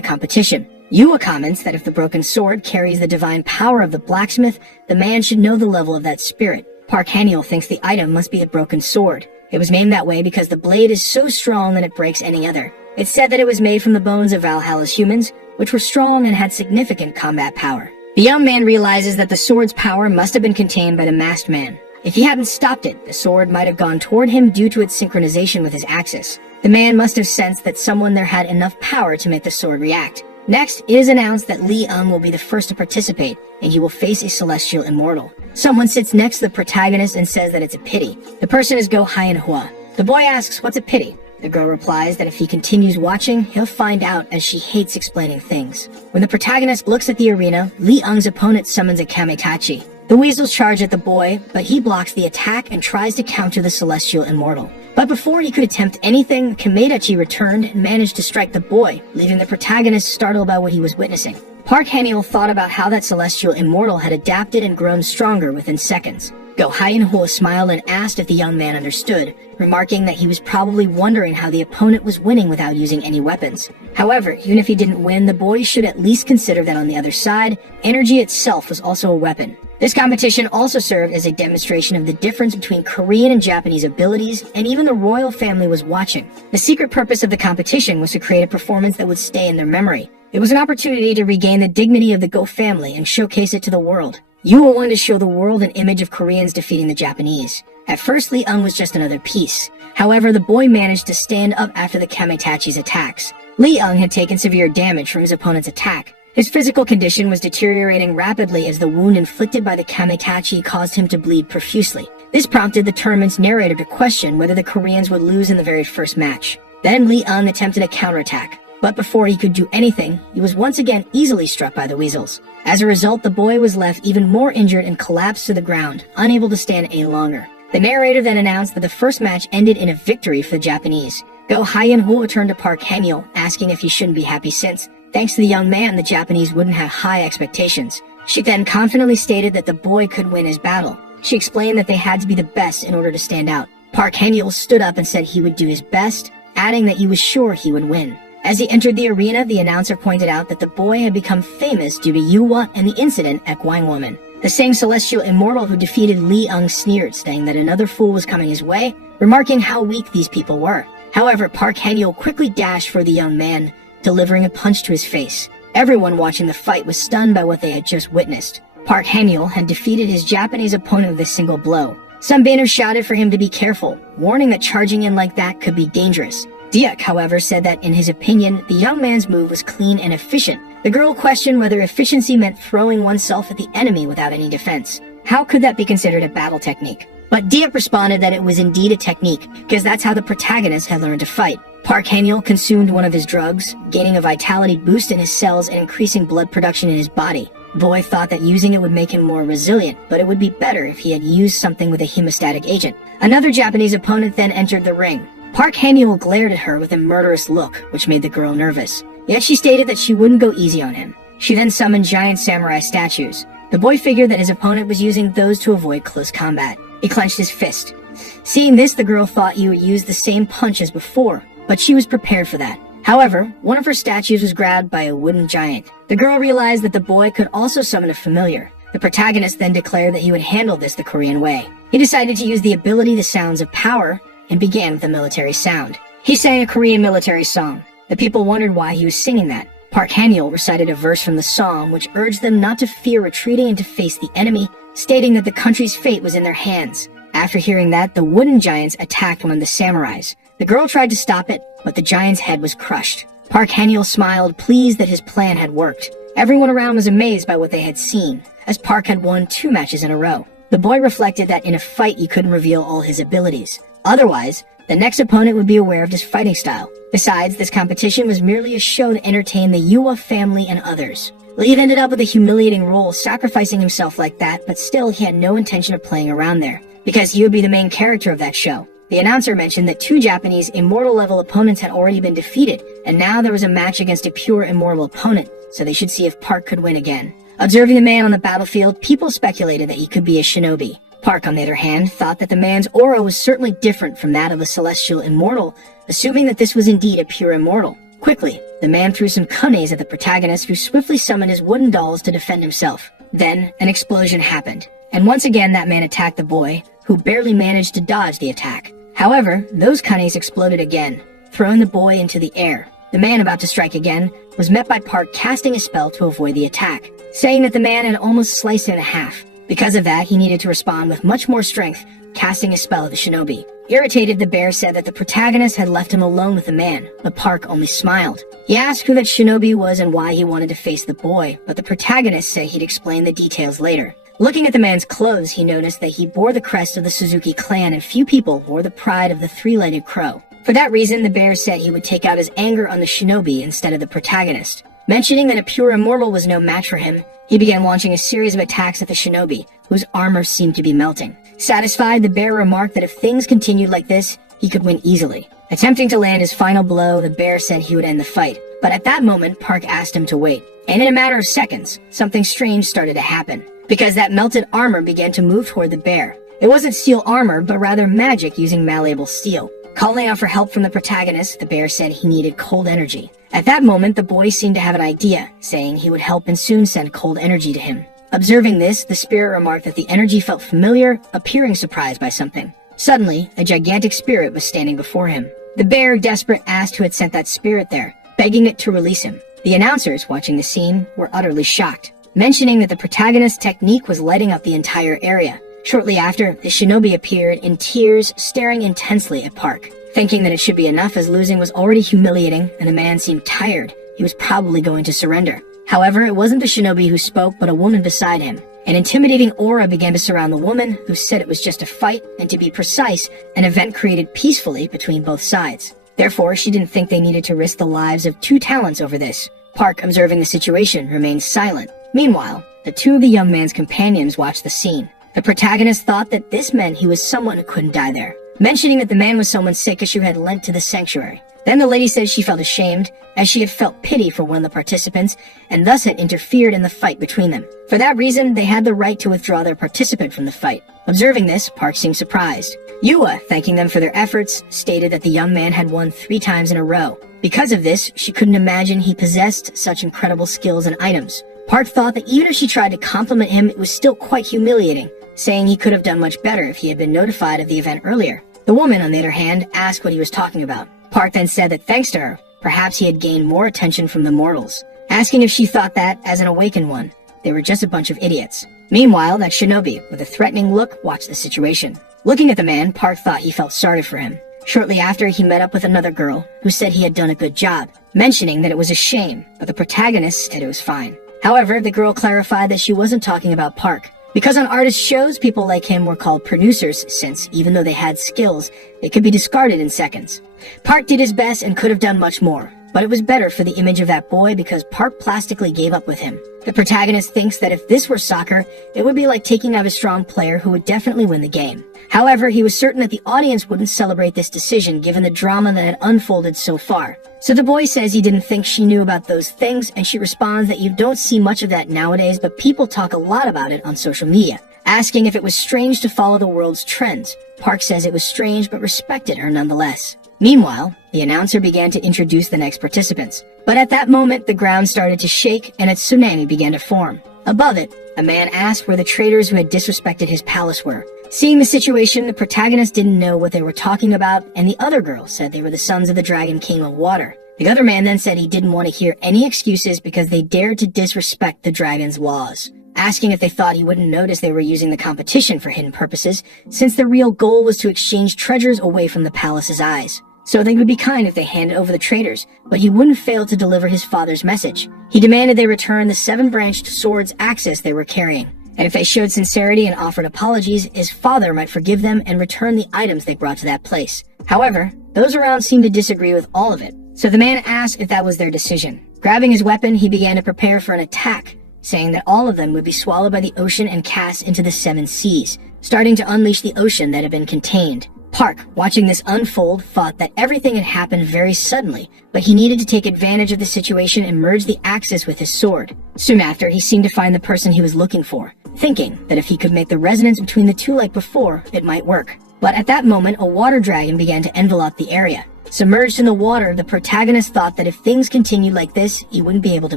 competition. Yua comments that if the broken sword carries the divine power of the blacksmith, the man should know the level of that spirit. Park Han-yeol thinks the item must be the broken sword. It was named that way because the blade is so strong that it breaks any other. It's said that it was made from the bones of Valhalla's humans, which were strong and had significant combat power. The young man realizes that the sword's power must have been contained by the masked man. If he hadn't stopped it, the sword might have gone toward him due to its synchronization with his axis. The man must have sensed that someone there had enough power to make the sword react. Next, it is announced that Lee Ung will be the first to participate, and he will face a celestial immortal. Someone sits next to the protagonist and says that it's a pity. The person is Go Hyen-hwa. The boy asks, "What's a pity?" The girl replies that if he continues watching, he'll find out, as she hates explaining things. When the protagonist looks at the arena, Lee Ung's opponent summons a Kamitachi. The weasels charge at the boy, but he blocks the attack and tries to counter the celestial immortal. But before he could attempt anything, Kamitachi returned and managed to strike the boy, leaving the protagonist startled by what he was witnessing. Park Han-yeol thought about how that celestial immortal had adapted and grown stronger within seconds. Go Hyen-hwa smiled and asked if the young man understood, remarking that he was probably wondering how the opponent was winning without using any weapons. However, even if he didn't win, the boy should at least consider that on the other side, energy itself was also a weapon. This competition also served as a demonstration of the difference between Korean and Japanese abilities, and even the royal family was watching. The secret purpose of the competition was to create a performance that would stay in their memory. It was an opportunity to regain the dignity of the Go family and showcase it to the world. Yua wanted to show the world an image of Koreans defeating the Japanese. At first, Lee Ung was just another piece. However, the boy managed to stand up after the Kamitachi's attacks. Lee Ung had taken severe damage from his opponent's attack. His physical condition was deteriorating rapidly as the wound inflicted by the Kamitachi caused him to bleed profusely. This prompted the tournament's narrator to question whether the Koreans would lose in the very first match. Then Lee Ung attempted a counterattack. But before he could do anything, he was once again easily struck by the weasels. As a result, the boy was left even more injured and collapsed to the ground, unable to stand any longer. The narrator then announced that the first match ended in a victory for the Japanese. Go Hyen-hwa turned to Park Han-yeol, asking if he shouldn't be happy since, thanks to the young man, the Japanese wouldn't have high expectations. She then confidently stated that the boy could win his battle. She explained that they had to be the best in order to stand out. Park Han-yeol stood up and said he would do his best, adding that he was sure he would win. As he entered the arena, the announcer pointed out that the boy had become famous due to Yua and the incident at Gwangwoman. The same celestial immortal who defeated Lee Ung sneered, saying that another fool was coming his way, remarking how weak these people were. However, Park Han-yeol quickly dashed for the young man, delivering a punch to his face. Everyone watching the fight was stunned by what they had just witnessed. Park Han-yeol had defeated his Japanese opponent with a single blow. Some banners shouted for him to be careful, warning that charging in like that could be dangerous. Diak, however, said that in his opinion, the young man's move was clean and efficient. The girl questioned whether efficiency meant throwing oneself at the enemy without any defense. How could that be considered a battle technique? But Diak responded that it was indeed a technique, because that's how the protagonist had learned to fight. Park Haniel consumed one of his drugs, gaining a vitality boost in his cells and increasing blood production in his body. The boy thought that using it would make him more resilient, but it would be better if he had used something with a hemostatic agent. Another Japanese opponent then entered the ring. Park Haniel glared at her with a murderous look, which made the girl nervous. Yet she stated that she wouldn't go easy on him. She then summoned giant samurai statues. The boy figured that his opponent was using those to avoid close combat. He clenched his fist. Seeing this, the girl thought he would use the same punch as before, but she was prepared for that. However, one of her statues was grabbed by a wooden giant. The girl realized that the boy could also summon a familiar. The protagonist then declared that he would handle this the Korean way. He decided to use the ability The Sounds of Power and began with a military sound. He sang a Korean military song. The people wondered why he was singing that. Park Haniel recited a verse from the song which urged them not to fear retreating and to face the enemy, stating that the country's fate was in their hands. After hearing that, the wooden giants attacked one of the samurais. The girl tried to stop it, but the giant's head was crushed. Park Haniel smiled, pleased that his plan had worked. Everyone around was amazed by what they had seen, as Park had won 2 matches in a row. The boy reflected that in a fight he couldn't reveal all his abilities. Otherwise, the next opponent would be aware of his fighting style. Besides, this competition was merely a show to entertain the Yua family and others. Lee had ended up with a humiliating role, sacrificing himself like that, but still he had no intention of playing around there, because he would be the main character of that show. The announcer mentioned that 2 Japanese immortal-level opponents had already been defeated, and now there was a match against a pure immortal opponent, so they should see if Park could win again. Observing the man on the battlefield, people speculated that he could be a shinobi. Park, on the other hand, thought that the man's aura was certainly different from that of a celestial immortal, assuming that this was indeed a pure immortal. Quickly, the man threw some kunes at the protagonist, who swiftly summoned his wooden dolls to defend himself. Then, an explosion happened, and once again that man attacked the boy, who barely managed to dodge the attack. However, those kunes exploded again, throwing the boy into the air. The man about to strike again was met by Park casting a spell to avoid the attack, saying that the man had almost sliced him in half. Because of that, he needed to respond with much more strength, casting a spell at the shinobi. Irritated, the bear said that the protagonist had left him alone with the man, but Park only smiled. He asked who that shinobi was and why he wanted to face the boy, but the protagonist said he'd explain the details later. Looking at the man's clothes, he noticed that he bore the crest of the Suzuki clan, and few people wore the pride of the 3-legged crow. For that reason, the bear said he would take out his anger on the shinobi instead of the protagonist. Mentioning that a pure immortal was no match for him, he began launching a series of attacks at the shinobi, whose armor seemed to be melting. Satisfied, the bear remarked that if things continued like this, he could win easily. Attempting to land his final blow, the bear said he would end the fight. But at that moment, Park asked him to wait. And in a matter of seconds, something strange started to happen, because that melted armor began to move toward the bear. It wasn't steel armor, but rather magic using malleable steel. Calling out for help from the protagonist, the bear said he needed cold energy. At that moment, the boy seemed to have an idea, saying he would help and soon send cold energy to him. Observing this, the spirit remarked that the energy felt familiar, appearing surprised by something. Suddenly, a gigantic spirit was standing before him. The bear, desperate, asked who had sent that spirit there, begging it to release him. The announcers, watching the scene, were utterly shocked, mentioning that the protagonist's technique was lighting up the entire area. Shortly after, the shinobi appeared in tears, staring intensely at Park. Thinking that it should be enough as losing was already humiliating and the man seemed tired, he was probably going to surrender. However, it wasn't the shinobi who spoke, but a woman beside him. An intimidating aura began to surround the woman, who said it was just a fight, and to be precise, an event created peacefully between both sides. Therefore, she didn't think they needed to risk the lives of 2 talents over this. Park, observing the situation, remained silent. Meanwhile, the 2 of the young man's companions watched the scene. The protagonist thought that this meant he was someone who couldn't die there, mentioning that the man was someone sick as she had lent to the sanctuary. Then the lady said she felt ashamed, as she had felt pity for one of the participants, and thus had interfered in the fight between them. For that reason, they had the right to withdraw their participant from the fight. Observing this, Park seemed surprised. Yua, thanking them for their efforts, stated that the young man had won 3 times in a row. Because of this, she couldn't imagine he possessed such incredible skills and items. Park thought that even if she tried to compliment him, it was still quite humiliating, saying he could have done much better if he had been notified of the event earlier. The woman, on the other hand, asked what he was talking about. Park then said that thanks to her, perhaps he had gained more attention from the mortals, asking if she thought that, as an awakened one, they were just a bunch of idiots. Meanwhile, that shinobi, with a threatening look, watched the situation. Looking at the man, Park thought he felt sorry for him. Shortly after, he met up with another girl who said he had done a good job, mentioning that it was a shame, but the protagonist said it was fine. However, the girl clarified that she wasn't talking about Park, because on artist shows, people like him were called producers since, even though they had skills, they could be discarded in seconds. Park did his best and could have done much more, but it was better for the image of that boy because Park plastically gave up with him. The protagonist thinks that if this were soccer, it would be like taking out a strong player who would definitely win the game. However, he was certain that the audience wouldn't celebrate this decision given the drama that had unfolded so far. So the boy says he didn't think she knew about those things, and she responds that you don't see much of that nowadays, but people talk a lot about it on social media, asking if it was strange to follow the world's trends. Park says it was strange but respected her nonetheless. Meanwhile, the announcer began to introduce the next participants. But at that moment, the ground started to shake and a tsunami began to form. Above it, a man asked where the traitors who had disrespected his palace were. Seeing the situation, the protagonist didn't know what they were talking about, and the other girl said they were the sons of the Dragon King of Water. The other man then said he didn't want to hear any excuses because they dared to disrespect the dragon's laws, asking if they thought he wouldn't notice they were using the competition for hidden purposes, since the real goal was to exchange treasures away from the palace's eyes. So they would be kind if they handed over the traitors, but he wouldn't fail to deliver his father's message. He demanded they return the 7-branched sword's axis they were carrying, and if they showed sincerity and offered apologies, his father might forgive them and return the items they brought to that place. However, those around seemed to disagree with all of it, so the man asked if that was their decision. Grabbing his weapon, he began to prepare for an attack, saying that all of them would be swallowed by the ocean and cast into the 7 seas, starting to unleash the ocean that had been contained. Park, watching this unfold, thought that everything had happened very suddenly, but he needed to take advantage of the situation and merge the axis with his sword. Soon after, he seemed to find the person he was looking for, thinking that if he could make the resonance between the two like before, it might work. But at that moment, a water dragon began to envelop the area. Submerged in the water, the protagonist thought that if things continued like this, he wouldn't be able to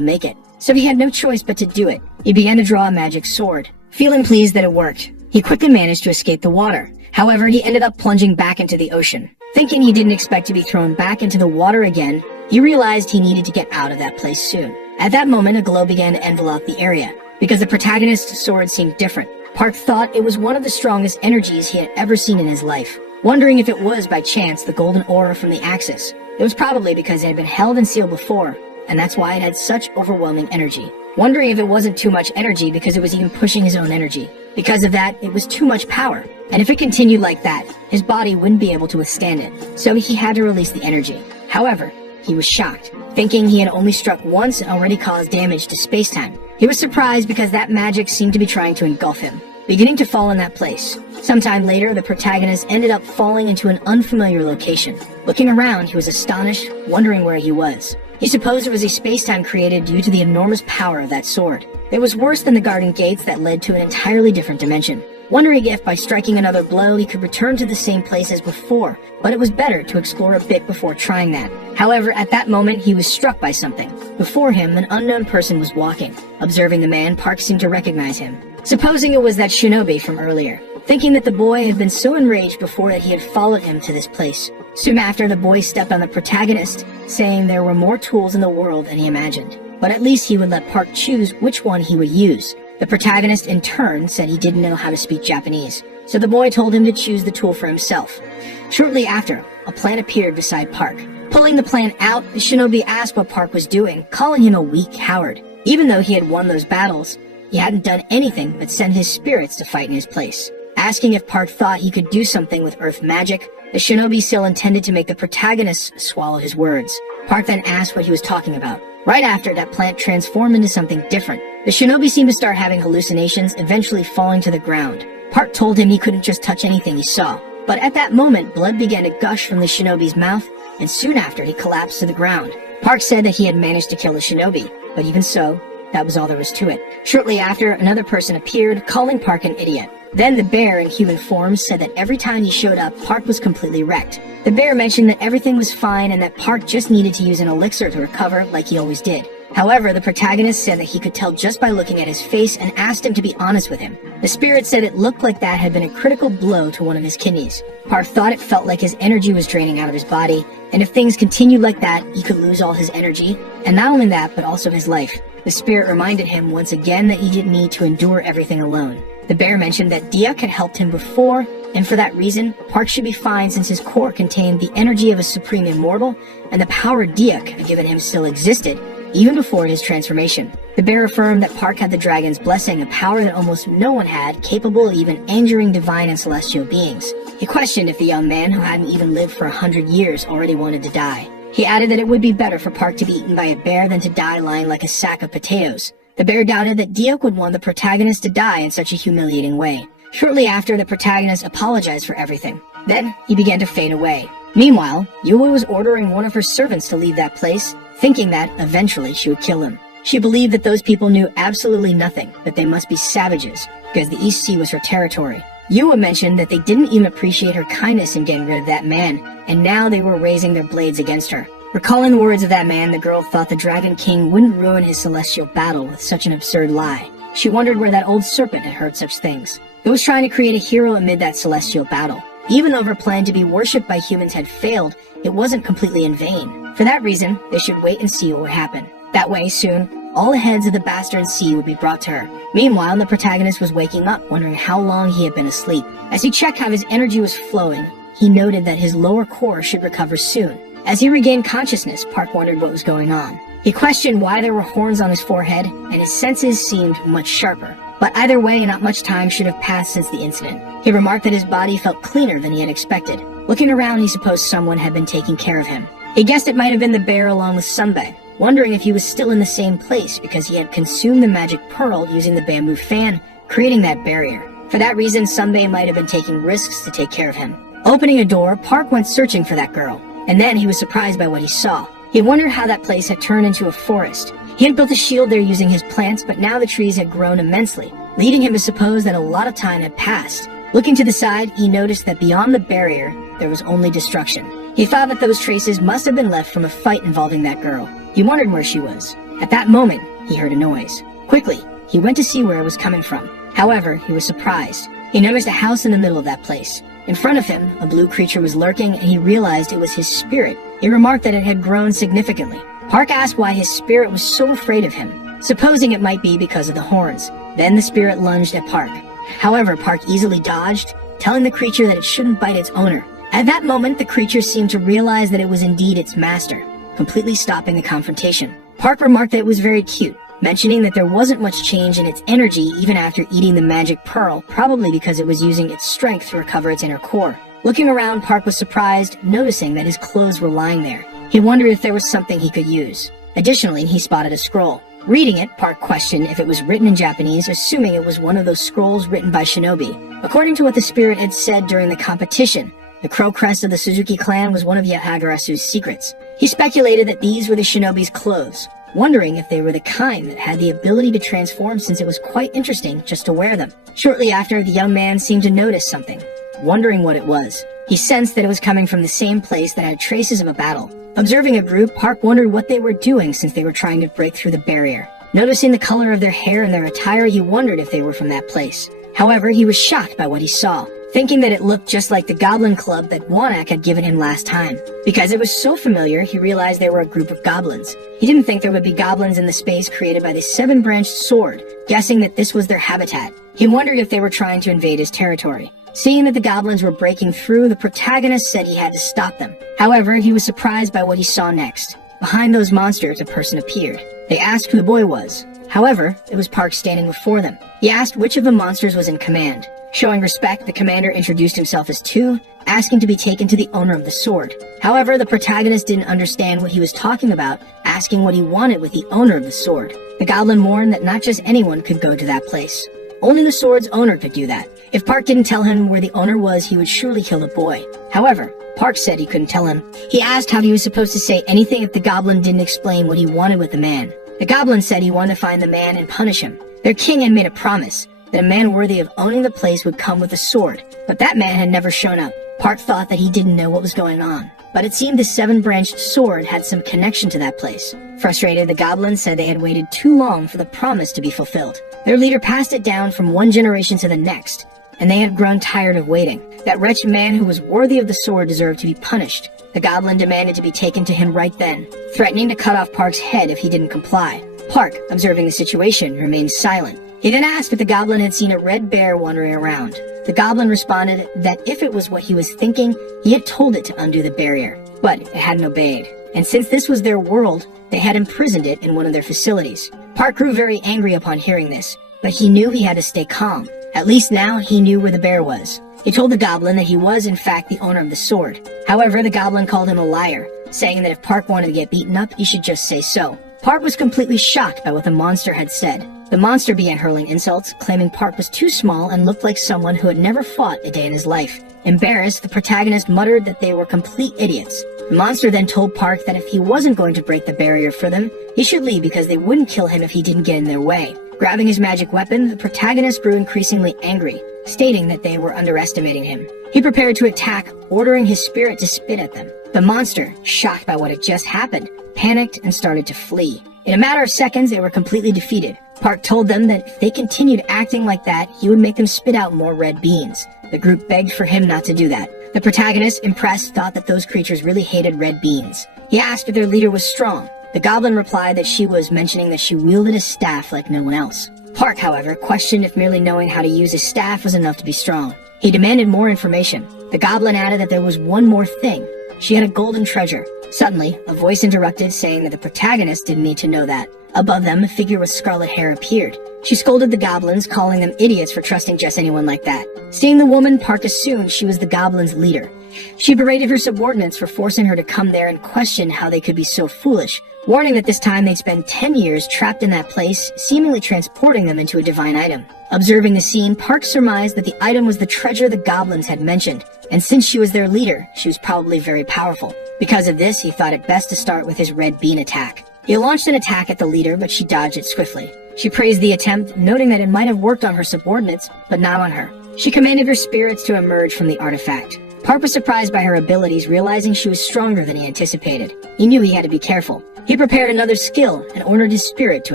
make it. So he had no choice but to do it. He began to draw a magic sword. Feeling pleased that it worked, he quickly managed to escape the water. However, he ended up plunging back into the ocean. Thinking he didn't expect to be thrown back into the water again, he realized he needed to get out of that place soon. At that moment, a glow began to envelop the area. Because the protagonist's sword seemed different, Park thought it was one of the strongest energies he had ever seen in his life, wondering if it was, by chance, the golden aura from the axis. It was probably because it had been held and sealed before, and that's why it had such overwhelming energy. Wondering if it wasn't too much energy because it was even pushing his own energy. Because of that, it was too much power, and if it continued like that, his body wouldn't be able to withstand it, so he had to release the energy. However, he was shocked, thinking he had only struck once and already caused damage to space-time. He was surprised because that magic seemed to be trying to engulf him, beginning to fall in that place. Sometime later, the protagonist ended up falling into an unfamiliar location. Looking around, he was astonished, wondering where he was. He supposed it was a space-time created due to the enormous power of that sword. It was worse than the garden gates that led to an entirely different dimension. Wondering if by striking another blow he could return to the same place as before, but it was better to explore a bit before trying that. However, at that moment he was struck by something. Before him, an unknown person was walking. Observing the man, Park seemed to recognize him, supposing it was that shinobi from earlier, thinking that the boy had been so enraged before that he had followed him to this place. Soon after, the boy stepped on the protagonist, saying there were more tools in the world than he imagined, but at least he would let Park choose which one he would use. The protagonist, in turn, said he didn't know how to speak Japanese, so the boy told him to choose the tool for himself. Shortly after, a plant appeared beside Park. Pulling the plant out, the shinobi asked what Park was doing, calling him a weak coward. Even though he had won those battles, he hadn't done anything but send his spirits to fight in his place. Asking if Park thought he could do something with earth magic, the shinobi still intended to make the protagonist swallow his words. Park then asked what he was talking about. Right after, that plant transformed into something different. The shinobi seemed to start having hallucinations, eventually falling to the ground. Park told him he couldn't just touch anything he saw. But at that moment, blood began to gush from the shinobi's mouth, and soon after he collapsed to the ground. Park said that he had managed to kill the shinobi, but even so, that was all there was to it. Shortly after, another person appeared, calling Park an idiot. Then the bear in human form said that every time he showed up, Park was completely wrecked. The bear mentioned that everything was fine and that Park just needed to use an elixir to recover like he always did. However, the protagonist said that he could tell just by looking at his face and asked him to be honest with him. The spirit said it looked like that had been a critical blow to one of his kidneys. Park thought it felt like his energy was draining out of his body, and if things continued like that, he could lose all his energy, and not only that, but also his life. The spirit reminded him once again that he didn't need to endure everything alone. The bear mentioned that Diak had helped him before, and for that reason, Park should be fine since his core contained the energy of a supreme immortal, and the power Diak had given him still existed, even before his transformation. The bear affirmed that Park had the dragon's blessing, a power that almost no one had, capable of even injuring divine and celestial beings. He questioned if the young man, who hadn't even lived for 100 years, already wanted to die. He added that it would be better for Park to be eaten by a bear than to die lying like a sack of potatoes. The bear doubted that Diak would want the protagonist to die in such a humiliating way. Shortly after, the protagonist apologized for everything. Then, he began to fade away. Meanwhile, Yue was ordering one of her servants to leave that place, thinking that, eventually, she would kill him. She believed that those people knew absolutely nothing, that they must be savages, because the East Sea was her territory. Yue mentioned that they didn't even appreciate her kindness in getting rid of that man, and now they were raising their blades against her. Recalling the words of that man, the girl thought the Dragon King wouldn't ruin his celestial battle with such an absurd lie. She wondered where that old serpent had heard such things. He was trying to create a hero amid that celestial battle. Even though her plan to be worshipped by humans had failed, it wasn't completely in vain. For that reason, they should wait and see what would happen. That way, soon, all the heads of the bastard sea would be brought to her. Meanwhile, the protagonist was waking up, wondering how long he had been asleep. As he checked how his energy was flowing, he noted that his lower core should recover soon. As he regained consciousness, Park wondered what was going on. He questioned why there were horns on his forehead, and his senses seemed much sharper. But either way, not much time should have passed since the incident. He remarked that his body felt cleaner than he had expected. Looking around, he supposed someone had been taking care of him. He guessed it might have been the bear along with Sunbae, wondering if he was still in the same place because he had consumed the magic pearl using the bamboo fan, creating that barrier. For that reason, Sunbae might have been taking risks to take care of him. Opening a door, Park went searching for that girl, and then he was surprised by what he saw. He wondered how that place had turned into a forest. He had built a shield there using his plants, but now the trees had grown immensely, leading him to suppose that a lot of time had passed. Looking to the side, he noticed that beyond the barrier, there was only destruction. He thought that those traces must have been left from a fight involving that girl. He wondered where she was. At that moment, he heard a noise. Quickly, he went to see where it was coming from. However, he was surprised. He noticed a house in the middle of that place. In front of him, a blue creature was lurking, and he realized it was his spirit. He remarked that it had grown significantly. Park asked why his spirit was so afraid of him, supposing it might be because of the horns. Then the spirit lunged at Park. However, Park easily dodged, telling the creature that it shouldn't bite its owner. At that moment, the creature seemed to realize that it was indeed its master, completely stopping the confrontation. Park remarked that it was very cute, mentioning that there wasn't much change in its energy even after eating the magic pearl, probably because it was using its strength to recover its inner core. Looking around, Park was surprised, noticing that his clothes were lying there. He wondered if there was something he could use. Additionally, he spotted a scroll. Reading it, Park questioned if it was written in Japanese, assuming it was one of those scrolls written by shinobi. According to what the spirit had said during the competition, the crow crest of the Suzuki clan was one of Yahagarasu's secrets. He speculated that these were the shinobi's clothes, wondering if they were the kind that had the ability to transform, since it was quite interesting just to wear them. Shortly after, the young man seemed to notice something, wondering what it was. He sensed that it was coming from the same place that had traces of a battle. Observing a group, Park wondered what they were doing since they were trying to break through the barrier. Noticing the color of their hair and their attire, he wondered if they were from that place. However, he was shocked by what he saw, thinking that it looked just like the goblin club that Wanak had given him last time. Because it was so familiar, he realized they were a group of goblins. He didn't think there would be goblins in the space created by the seven-branched sword, guessing that this was their habitat. He wondered if they were trying to invade his territory. Seeing that the goblins were breaking through, the protagonist said he had to stop them. However, he was surprised by what he saw next. Behind those monsters, a person appeared. They asked who the boy was. However, it was Park standing before them. He asked which of the monsters was in command. Showing respect, the commander introduced himself as Tu, asking to be taken to the owner of the sword. However, the protagonist didn't understand what he was talking about, asking what he wanted with the owner of the sword. The goblin warned that not just anyone could go to that place. Only the sword's owner could do that. If Park didn't tell him where the owner was, he would surely kill the boy. However, Park said he couldn't tell him. He asked how he was supposed to say anything if the goblin didn't explain what he wanted with the man. The goblin said he wanted to find the man and punish him. Their king had made a promise that a man worthy of owning the place would come with a sword, but that man had never shown up. Park thought that he didn't know what was going on, but it seemed the seven-branched sword had some connection to that place. Frustrated, the goblins said they had waited too long for the promise to be fulfilled. Their leader passed it down from one generation to the next, and they had grown tired of waiting. That wretched man who was worthy of the sword deserved to be punished. The goblin demanded to be taken to him right then, threatening to cut off Park's head if he didn't comply. Park, observing the situation, remained silent. He then asked if the goblin had seen a red bear wandering around. The goblin responded that if it was what he was thinking, he had told it to undo the barrier, but it hadn't obeyed. And since this was their world, they had imprisoned it in one of their facilities. Park grew very angry upon hearing this, but he knew he had to stay calm. At least now he knew where the bear was. He told the goblin that he was in fact the owner of the sword. However, the goblin called him a liar, saying that if Park wanted to get beaten up, he should just say so. Park was completely shocked by what the monster had said. The monster began hurling insults, claiming Park was too small and looked like someone who had never fought a day in his life. Embarrassed, the protagonist muttered that they were complete idiots. The monster then told Park that if he wasn't going to break the barrier for them, he should leave because they wouldn't kill him if he didn't get in their way. Grabbing his magic weapon, the protagonist grew increasingly angry, stating that they were underestimating him. He prepared to attack, ordering his spirit to spit at them. The monster, shocked by what had just happened, panicked and started to flee. In a matter of seconds, they were completely defeated. Park told them that if they continued acting like that, he would make them spit out more red beans. The group begged for him not to do that. The protagonist, impressed, thought that those creatures really hated red beans. He asked if their leader was strong. The goblin replied that she was mentioning that she wielded a staff like no one else. Park, however, questioned if merely knowing how to use a staff was enough to be strong. He demanded more information. The goblin added that there was one more thing. She had a golden treasure. Suddenly, a voice interrupted, saying that the protagonist didn't need to know that. Above them, a figure with scarlet hair appeared. She scolded the goblins, calling them idiots for trusting just anyone like that. Seeing the woman, Park assumed she was the goblins' leader. She berated her subordinates for forcing her to come there and question how they could be so foolish, warning that this time they'd spend 10 years trapped in that place, seemingly transporting them into a divine item. Observing the scene, Park surmised that the item was the treasure the goblins had mentioned, and since she was their leader, she was probably very powerful. Because of this, he thought it best to start with his red bean attack. He launched an attack at the leader, but she dodged it swiftly. She praised the attempt, noting that it might have worked on her subordinates, but not on her. She commanded her spirits to emerge from the artifact. Park was surprised by her abilities, realizing she was stronger than he anticipated. He knew he had to be careful. He prepared another skill and ordered his spirit to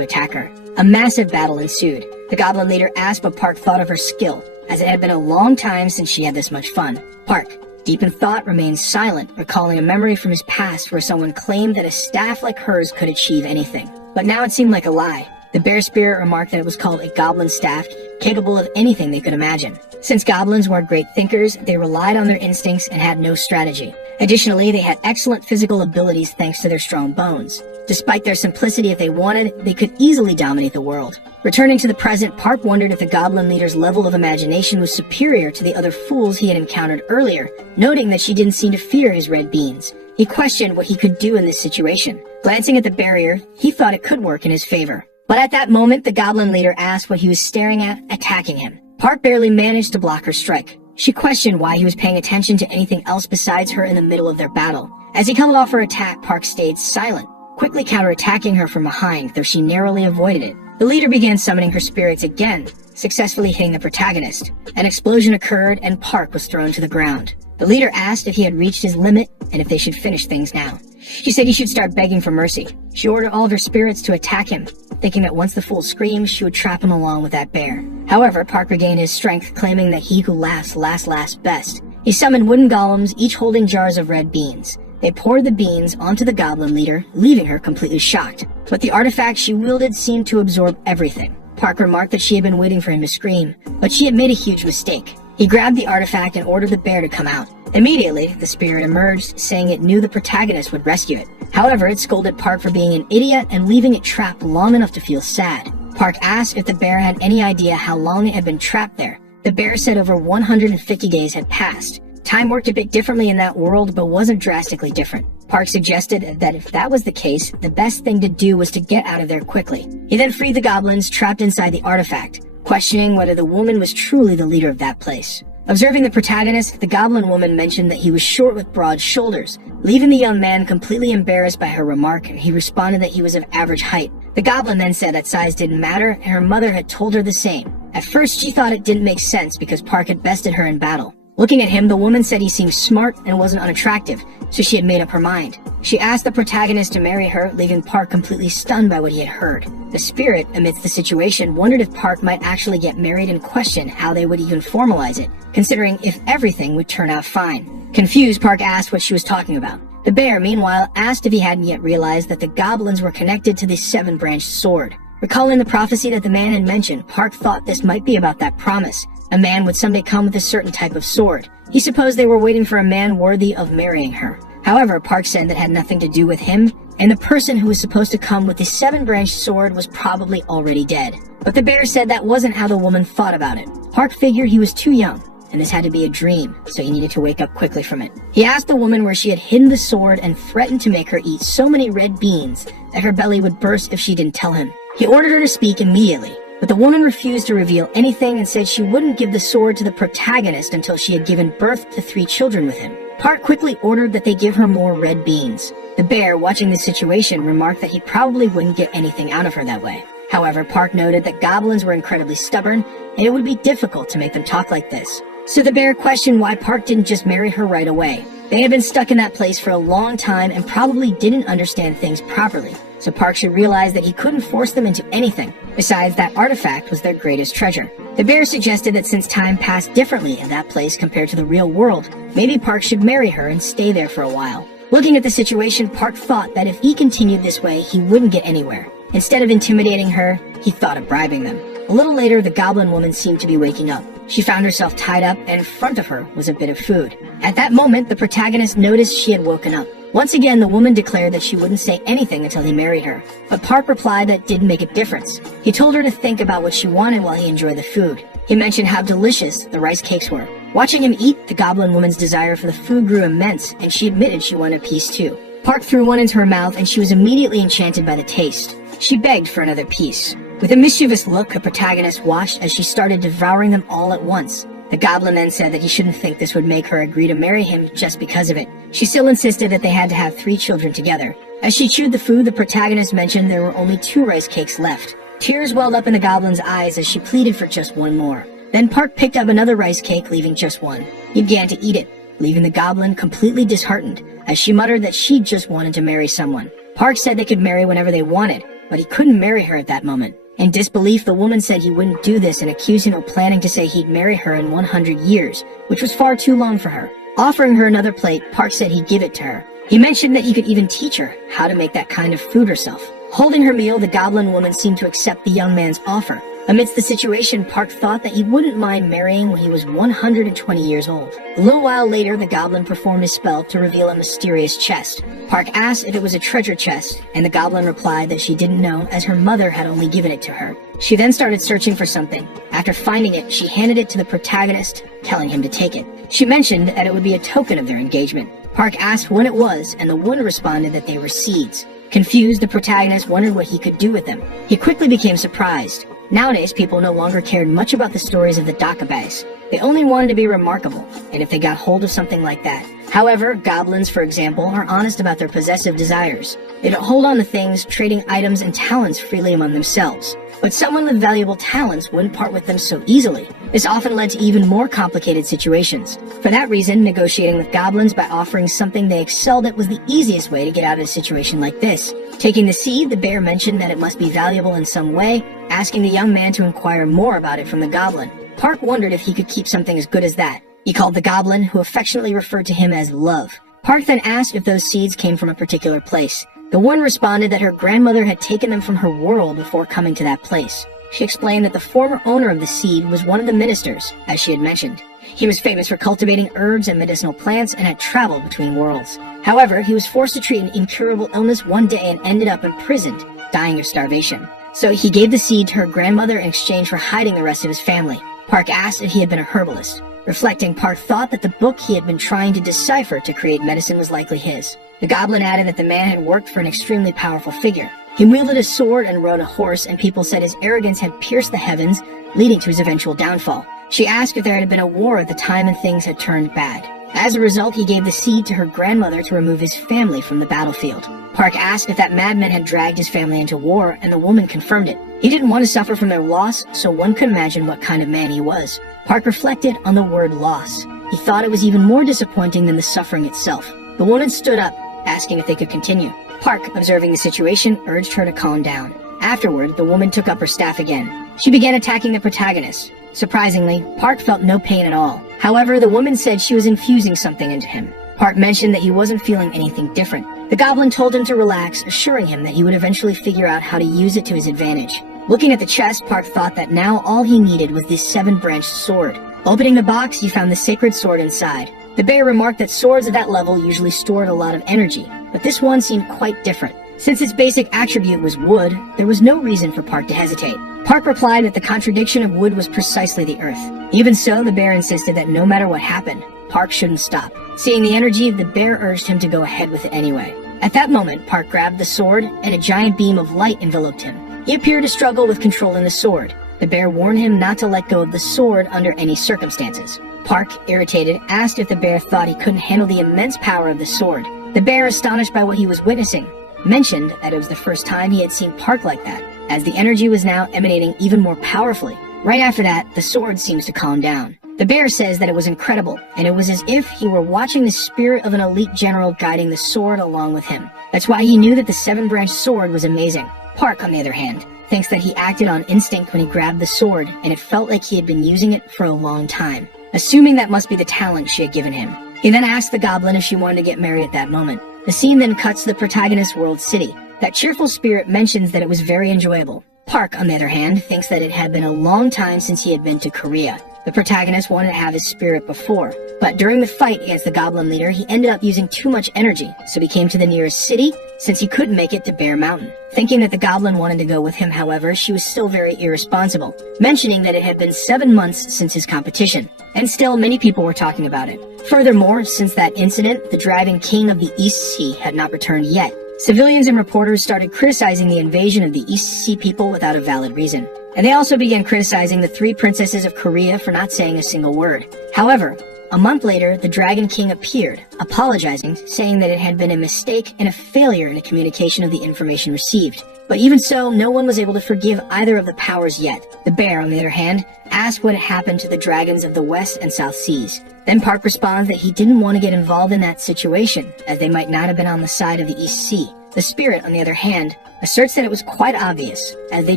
attack her. A massive battle ensued. The goblin leader asked what Park thought of her skill, as it had been a long time since she had this much fun. Park, deep in thought, remained silent, recalling a memory from his past where someone claimed that a staff like hers could achieve anything. But now it seemed like a lie. The bear spirit remarked that it was called a goblin staff, capable of anything they could imagine. Since goblins weren't great thinkers, they relied on their instincts and had no strategy. Additionally, they had excellent physical abilities thanks to their strong bones. Despite their simplicity, if they wanted, they could easily dominate the world. Returning to the present, Park wondered if the goblin leader's level of imagination was superior to the other fools he had encountered earlier, noting that she didn't seem to fear his red beans. He questioned what he could do in this situation. Glancing at the barrier, he thought it could work in his favor. But at that moment, the goblin leader asked what he was staring at, attacking him. Park barely managed to block her strike. She questioned why he was paying attention to anything else besides her in the middle of their battle. As he held off her attack, Park stayed silent, quickly counterattacking her from behind, though she narrowly avoided it. The leader began summoning her spirits again, successfully hitting the protagonist. An explosion occurred and Park was thrown to the ground. The leader asked if he had reached his limit and if they should finish things now. She said he should start begging for mercy. She ordered all of her spirits to attack him, thinking that once the fool screamed, she would trap him along with that bear. However, Park regained his strength, claiming that he who laughs last best. He summoned wooden golems, each holding jars of red beans. They poured the beans onto the goblin leader, leaving her completely shocked. But the artifact she wielded seemed to absorb everything. Park remarked that she had been waiting for him to scream, but she had made a huge mistake. He grabbed the artifact and ordered the bear to come out. Immediately, the spirit emerged, saying it knew the protagonist would rescue it. However, it scolded Park for being an idiot and leaving it trapped long enough to feel sad. Park asked if the bear had any idea how long it had been trapped there. The bear said over 150 days had passed. Time worked a bit differently in that world, but wasn't drastically different. Park suggested that if that was the case, the best thing to do was to get out of there quickly. He then freed the goblins trapped inside the artifact, questioning whether the woman was truly the leader of that place. Observing the protagonist, the goblin woman mentioned that he was short with broad shoulders, leaving the young man completely embarrassed by her remark, and he responded that he was of average height. The goblin then said that size didn't matter, and her mother had told her the same. At first, she thought it didn't make sense because Park had bested her in battle. Looking at him, the woman said he seemed smart and wasn't unattractive, so she had made up her mind. She asked the protagonist to marry her, leaving Park completely stunned by what he had heard. The spirit, amidst the situation, wondered if Park might actually get married and questioned how they would even formalize it, considering if everything would turn out fine. Confused, Park asked what she was talking about. The bear, meanwhile, asked if he hadn't yet realized that the goblins were connected to the seven-branched sword. Recalling the prophecy that the man had mentioned, Park thought this might be about that promise. A man would someday come with a certain type of sword. He supposed they were waiting for a man worthy of marrying her. However, Park said that had nothing to do with him, and the person who was supposed to come with the 7-branched sword was probably already dead. But the bear said that wasn't how the woman thought about it. Park figured he was too young, and this had to be a dream, so he needed to wake up quickly from it. He asked the woman where she had hidden the sword and threatened to make her eat so many red beans that her belly would burst if she didn't tell him. He ordered her to speak immediately, but the woman refused to reveal anything and said she wouldn't give the sword to the protagonist until she had given birth to 3 children with him. Park quickly ordered that they give her more red beans. The bear, watching the situation, remarked that he probably wouldn't get anything out of her that way. However, Park noted that goblins were incredibly stubborn, and it would be difficult to make them talk like this. So the bear questioned why Park didn't just marry her right away. They had been stuck in that place for a long time and probably didn't understand things properly. So Park should realize that he couldn't force them into anything. Besides, that artifact was their greatest treasure. The bear suggested that since time passed differently in that place compared to the real world, maybe Park should marry her and stay there for a while. Looking at the situation, Park thought that if he continued this way, he wouldn't get anywhere. Instead of intimidating her, he thought of bribing them. A little later, the goblin woman seemed to be waking up. She found herself tied up, and in front of her was a bit of food. At that moment, the protagonist noticed she had woken up. Once again, the woman declared that she wouldn't say anything until he married her. But Park replied that didn't make a difference. He told her to think about what she wanted while he enjoyed the food. He mentioned how delicious the rice cakes were. Watching him eat, the goblin woman's desire for the food grew immense, and she admitted she wanted a piece too. Park threw one into her mouth, and she was immediately enchanted by the taste. She begged for another piece. With a mischievous look, the protagonist watched as she started devouring them all at once. The goblin then said that he shouldn't think this would make her agree to marry him just because of it. She still insisted that they had to have 3 children together. As she chewed the food, the protagonist mentioned there were only 2 rice cakes left. Tears welled up in the goblin's eyes as she pleaded for just one more. Then Park picked up another rice cake, leaving just one. He began to eat it, leaving the goblin completely disheartened, as she muttered that she just wanted to marry someone. Park said they could marry whenever they wanted, but he couldn't marry her at that moment. In disbelief, the woman said he wouldn't do this and accused him of planning to say he'd marry her in 100 years, which was far too long for her. Offering her another plate, Park said he'd give it to her. He mentioned that he could even teach her how to make that kind of food herself. Holding her meal, the goblin woman seemed to accept the young man's offer. Amidst the situation, Park thought that he wouldn't mind marrying when he was 120 years old. A little while later, the goblin performed his spell to reveal a mysterious chest. Park asked if it was a treasure chest, and the goblin replied that she didn't know, as her mother had only given it to her. She then started searching for something. After finding it, she handed it to the protagonist, telling him to take it. She mentioned that it would be a token of their engagement. Park asked when it was, and the woman responded that they were seeds. Confused, the protagonist wondered what he could do with them. He quickly became surprised. Nowadays, people no longer cared much about the stories of the Dakabais. They only wanted to be remarkable, and if they got hold of something like that. However, goblins, for example, are honest about their possessive desires. They don't hold on to things, trading items and talents freely among themselves. But someone with valuable talents wouldn't part with them so easily. This often led to even more complicated situations. For that reason, negotiating with goblins by offering something they excelled at was the easiest way to get out of a situation like this. Taking the seed, the bear mentioned that it must be valuable in some way, asking the young man to inquire more about it from the goblin. Park wondered if he could keep something as good as that. He called the goblin, who affectionately referred to him as Love. Park then asked if those seeds came from a particular place. The one responded that her grandmother had taken them from her world before coming to that place. She explained that the former owner of the seed was one of the ministers, as she had mentioned. He was famous for cultivating herbs and medicinal plants and had traveled between worlds. However, he was forced to treat an incurable illness one day and ended up imprisoned, dying of starvation. So he gave the seed to her grandmother in exchange for hiding the rest of his family. Park asked if he had been a herbalist. Reflecting, Park thought that the book he had been trying to decipher to create medicine was likely his. The goblin added that the man had worked for an extremely powerful figure. He wielded a sword and rode a horse, and people said his arrogance had pierced the heavens, leading to his eventual downfall. She asked if there had been a war at the time and things had turned bad. As a result, he gave the seed to her grandmother to remove his family from the battlefield. Park asked if that madman had dragged his family into war, and the woman confirmed it. He didn't want to suffer from their loss, so one could imagine what kind of man he was. Park reflected on the word loss. He thought it was even more disappointing than the suffering itself. The woman stood up, asking if they could continue. Park, observing the situation, urged her to calm down. Afterward, the woman took up her staff again. She began attacking the protagonist. Surprisingly, Park felt no pain at all. However, the woman said she was infusing something into him. Park mentioned that he wasn't feeling anything different. The goblin told him to relax, assuring him that he would eventually figure out how to use it to his advantage. Looking at the chest, Park thought that now all he needed was this 7-branched sword. Opening the box, he found the sacred sword inside. The bear remarked that swords at that level usually stored a lot of energy, but this one seemed quite different. Since its basic attribute was wood, there was no reason for Park to hesitate. Park replied that the contradiction of wood was precisely the earth. Even so, the bear insisted that no matter what happened, Park shouldn't stop. Seeing the energy, the bear urged him to go ahead with it anyway. At that moment, Park grabbed the sword, and a giant beam of light enveloped him. He appeared to struggle with controlling the sword. The bear warned him not to let go of the sword under any circumstances. Park, irritated, asked if the bear thought he couldn't handle the immense power of the sword. The bear, astonished by what he was witnessing, mentioned that it was the first time he had seen Park like that, as the energy was now emanating even more powerfully. Right after that, the sword seems to calm down. The bear says that it was incredible, and it was as if he were watching the spirit of an elite general guiding the sword along with him. That's why he knew that the 7-branched sword was amazing. Park, on the other hand, thinks that he acted on instinct when he grabbed the sword, and it felt like he had been using it for a long time, assuming that must be the talent she had given him. He then asked the goblin if she wanted to get married at that moment. The scene then cuts to the protagonist's world city. That cheerful spirit mentions that it was very enjoyable. Park, on the other hand, thinks that it had been a long time since he had been to Korea. The protagonist wanted to have his spirit before, but during the fight against the goblin leader, he ended up using too much energy, so he came to the nearest city since he couldn't make it to Bear Mountain. Thinking that the goblin wanted to go with him, however, she was still very irresponsible, mentioning that it had been 7 months since his competition, and still many people were talking about it. Furthermore, since that incident, the Dragon King of the East Sea had not returned yet. Civilians and reporters started criticizing the invasion of the East Sea people without a valid reason. And they also began criticizing the 3 princesses of Korea for not saying a single word. However, a month later, the Dragon King appeared, apologizing, saying that it had been a mistake and a failure in the communication of the information received. But even so, no one was able to forgive either of the powers yet. The bear, on the other hand, asked what had happened to the dragons of the West and South Seas. Then Park responds that he didn't want to get involved in that situation, as they might not have been on the side of the East Sea. The spirit, on the other hand, asserts that it was quite obvious, as they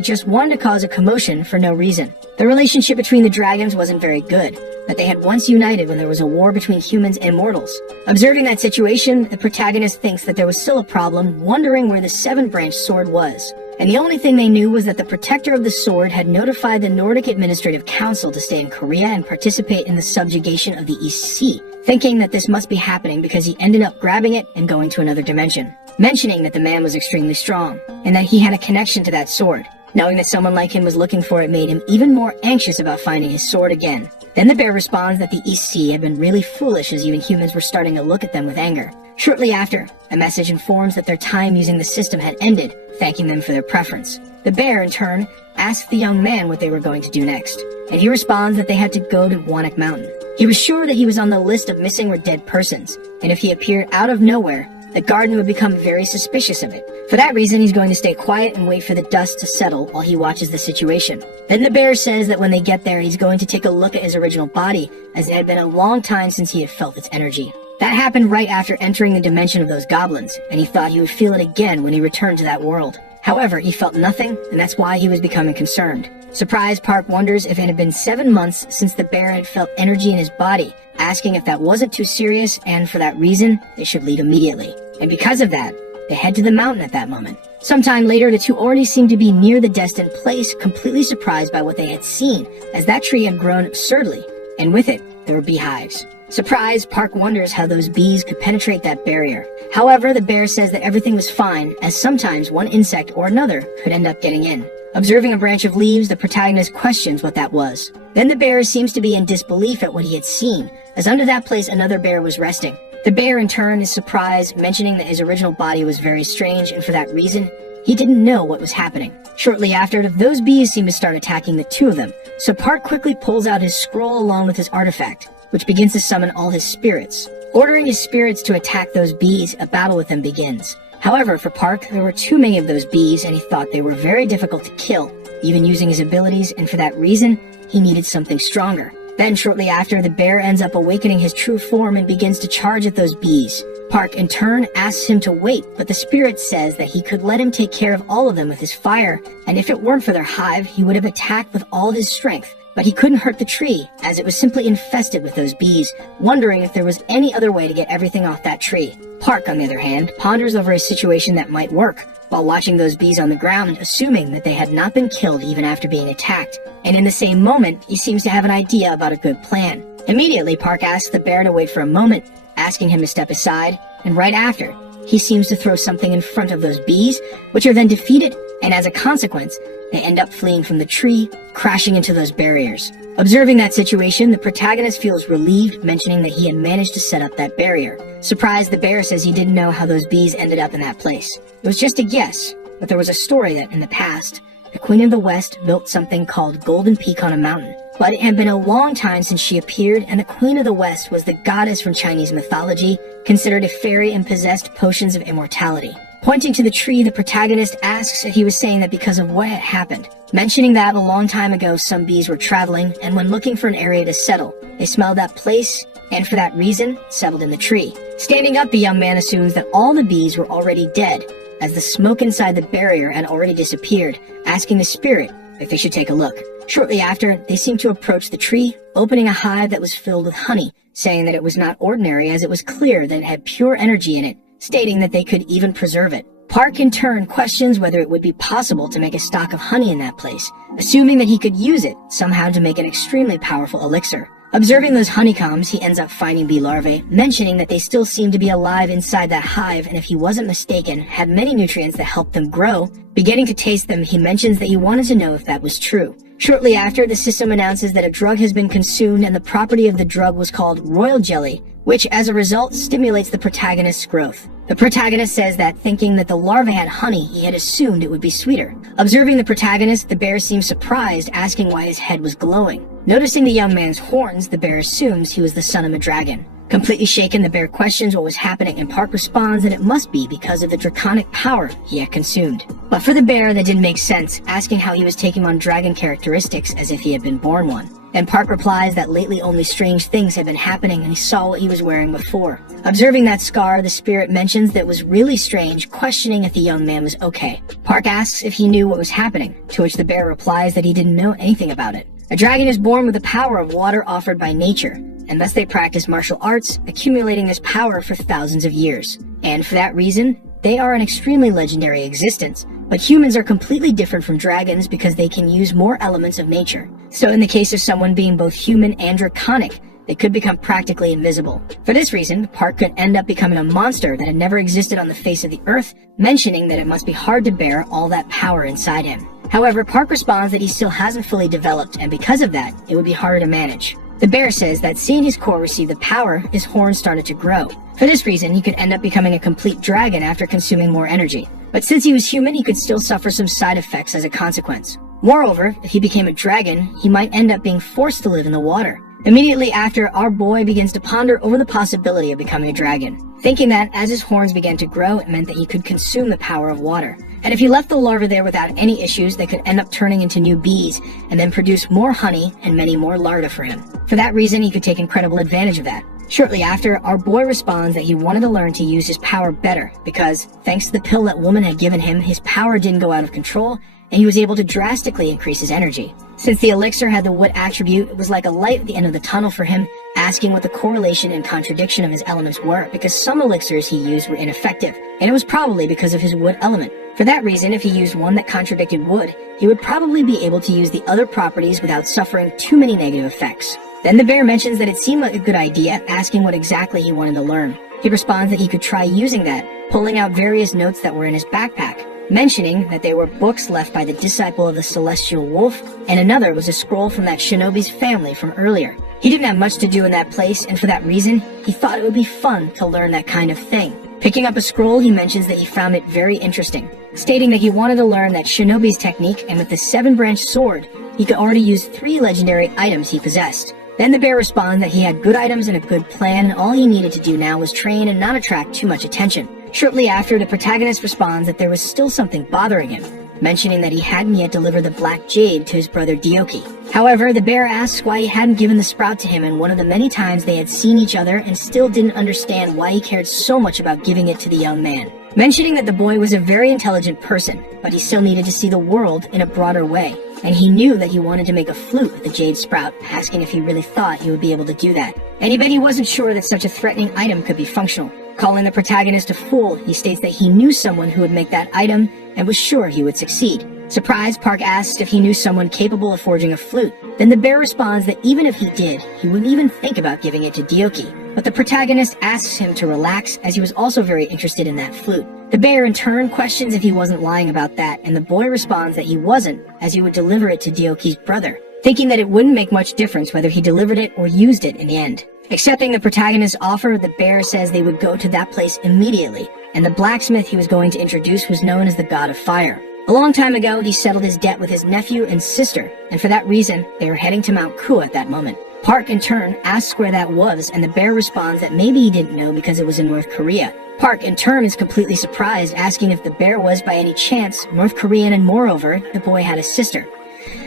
just wanted to cause a commotion for no reason. The relationship between the dragons wasn't very good, but they had once united when there was a war between humans and mortals. Observing that situation, the protagonist thinks that there was still a problem, wondering where the 7-branched sword was. And the only thing they knew was that the protector of the sword had notified the Nordic Administrative Council to stay in Korea and participate in the subjugation of the East Sea, thinking that this must be happening because he ended up grabbing it and going to another dimension, mentioning that the man was extremely strong, and that he had a connection to that sword. Knowing that someone like him was looking for it made him even more anxious about finding his sword again. Then the bear responds that the East Sea had been really foolish, as even humans were starting to look at them with anger. Shortly after, a message informs that their time using the system had ended, thanking them for their preference. The bear, in turn, asks the young man what they were going to do next, and he responds that they had to go to Wanak Mountain. He was sure that he was on the list of missing or dead persons, and if he appeared out of nowhere, the garden would become very suspicious of it. For that reason, he's going to stay quiet and wait for the dust to settle while he watches the situation. Then the bear says that when they get there, he's going to take a look at his original body, as it had been a long time since he had felt its energy. That happened right after entering the dimension of those goblins, and he thought he would feel it again when he returned to that world. However, he felt nothing, and that's why he was becoming concerned. Surprised, Park wonders if it had been 7 months since the bear had felt energy in his body, asking if that wasn't too serious, and for that reason, they should leave immediately. And because of that, they head to the mountain at that moment. Sometime later, the two already seemed to be near the destined place, completely surprised by what they had seen, as that tree had grown absurdly, and with it, there were beehives. Surprised, Park wonders how those bees could penetrate that barrier. However, the bear says that everything was fine, as sometimes one insect or another could end up getting in. Observing a branch of leaves, the protagonist questions what that was. Then the bear seems to be in disbelief at what he had seen, as under that place another bear was resting. The bear in turn is surprised, mentioning that his original body was very strange, and for that reason, he didn't know what was happening. Shortly after, those bees seem to start attacking the two of them, so Park quickly pulls out his scroll along with his artifact, which begins to summon all his spirits. Ordering his spirits to attack those bees, a battle with them begins. However, for Park, there were too many of those bees, and he thought they were very difficult to kill, even using his abilities, and for that reason, he needed something stronger. Then, shortly after, the bear ends up awakening his true form and begins to charge at those bees. Park, in turn, asks him to wait, but the spirit says that he could let him take care of all of them with his fire, and if it weren't for their hive, he would have attacked with all his strength. but he couldn't hurt the tree as it was simply infested with those bees, wondering if there was any other way to get everything off that tree. Park, on the other hand, ponders over a situation that might work, while watching those bees on the ground, assuming that they had not been killed even after being attacked. And in the same moment, he seems to have an idea about a good plan. Immediately, Park asks the bear to wait for a moment, asking him to step aside, and right after, he seems to throw something in front of those bees, which are then defeated, and as a consequence, they end up fleeing from the tree, crashing into those barriers. Observing that situation, the protagonist feels relieved, mentioning that he had managed to set up that barrier. Surprised, the bear says he didn't know how those bees ended up in that place. It was just a guess, but there was a story that, in the past, the Queen of the West built something called Golden Peak on a mountain. But it had been a long time since she appeared, and the Queen of the West was the goddess from Chinese mythology, considered a fairy and possessed potions of immortality. Pointing to the tree, the protagonist asks if he was saying that because of what had happened, mentioning that a long time ago some bees were traveling, and when looking for an area to settle, they smelled that place, and for that reason, settled in the tree. Standing up, the young man assumes that all the bees were already dead, as the smoke inside the barrier had already disappeared, asking the spirit if they should take a look. Shortly after, they seem to approach the tree, opening a hive that was filled with honey, saying that it was not ordinary as it was clear that it had pure energy in it, stating that they could even preserve it. Park in turn questions whether it would be possible to make a stock of honey in that place, assuming that he could use it somehow to make an extremely powerful elixir. Observing those honeycombs, he ends up finding bee larvae, mentioning that they still seem to be alive inside that hive and if he wasn't mistaken, had many nutrients that helped them grow. Beginning to taste them, he mentions that he wanted to know if that was true. Shortly after, the system announces that a drug has been consumed and the property of the drug was called royal jelly, which as a result stimulates the protagonist's growth. The protagonist says that thinking that the larva had honey, he had assumed it would be sweeter. Observing the protagonist, the bear seems surprised, asking why his head was glowing. Noticing the young man's horns, the bear assumes he was the son of a dragon. Completely shaken, the bear questions what was happening, and Park responds that it must be because of the draconic power he had consumed. But for the bear, that didn't make sense, asking how he was taking on dragon characteristics as if he had been born one. Then Park replies that lately only strange things had been happening and he saw what he was wearing before. Observing that scar, the spirit mentions that it was really strange, questioning if the young man was okay. Park asks if he knew what was happening, to which the bear replies that he didn't know anything about it. A dragon is born with the power of water offered by nature, and thus they practice martial arts, accumulating this power for thousands of years. And for that reason, they are an extremely legendary existence. But humans are completely different from dragons because they can use more elements of nature. So in the case of someone being both human and draconic, they could become practically invisible. For this reason, Park could end up becoming a monster that had never existed on the face of the earth, mentioning that it must be hard to bear all that power inside him. However, Park responds that he still hasn't fully developed, and because of that, it would be harder to manage. The bear says that seeing his core receive the power, his horns started to grow. For this reason, he could end up becoming a complete dragon after consuming more energy. But since he was human, he could still suffer some side effects as a consequence. Moreover, if he became a dragon, he might end up being forced to live in the water. Immediately after, our boy begins to ponder over the possibility of becoming a dragon, thinking that as his horns began to grow, it meant that he could consume the power of water. And if he left the larvae there without any issues, they could end up turning into new bees and then produce more honey and many more larvae for him. For that reason, he could take incredible advantage of that. Shortly after, our boy responds that he wanted to learn to use his power better because, thanks to the pill that woman had given him, his power didn't go out of control and he was able to drastically increase his energy. Since the elixir had the wood attribute, it was like a light at the end of the tunnel for him, asking what the correlation and contradiction of his elements were because some elixirs he used were ineffective, and it was probably because of his wood element. For that reason, if he used one that contradicted wood, he would probably be able to use the other properties without suffering too many negative effects. Then the bear mentions that it seemed like a good idea, asking what exactly he wanted to learn. He responds that he could try using that, pulling out various notes that were in his backpack, mentioning that they were books left by the disciple of the celestial wolf, and another was a scroll from that shinobi's family from earlier. He didn't have much to do in that place, and for that reason, he thought it would be fun to learn that kind of thing. Picking up a scroll, he mentions that he found it very interesting, stating that he wanted to learn that shinobi's technique, and with the 7-branch sword, he could already use 3 legendary items he possessed. Then the bear responds that he had good items and a good plan, and all he needed to do now was train and not attract too much attention. Shortly after, the protagonist responds that there was still something bothering him, mentioning that he hadn't yet delivered the black jade to his brother Dioki. However, the bear asks why he hadn't given the sprout to him in one of the many times they had seen each other and still didn't understand why he cared so much about giving it to the young man. Mentioning that the boy was a very intelligent person, but he still needed to see the world in a broader way. and he knew that he wanted to make a flute with the jade sprout, asking if he really thought he would be able to do that. And he bet he wasn't sure that such a threatening item could be functional. Calling the protagonist a fool, he states that he knew someone who would make that item and was sure he would succeed. Surprised, Park asks if he knew someone capable of forging a flute. Then the bear responds that even if he did, he wouldn't even think about giving it to Dyoki. But the protagonist asks him to relax, as he was also very interested in that flute. The bear in turn questions if he wasn't lying about that, and the boy responds that he wasn't, as he would deliver it to Dyoki's brother, thinking that it wouldn't make much difference whether he delivered it or used it in the end. Accepting the protagonist's offer, the bear says they would go to that place immediately, and the blacksmith he was going to introduce was known as the God of Fire. A long time ago, he settled his debt with his nephew and sister, and for that reason, they were heading to Mount Kua at that moment. Park, in turn, asks where that was, and the bear responds that maybe he didn't know because it was in North Korea. Park, in turn, is completely surprised, asking if the bear was, by any chance, North Korean, and moreover, the boy had a sister.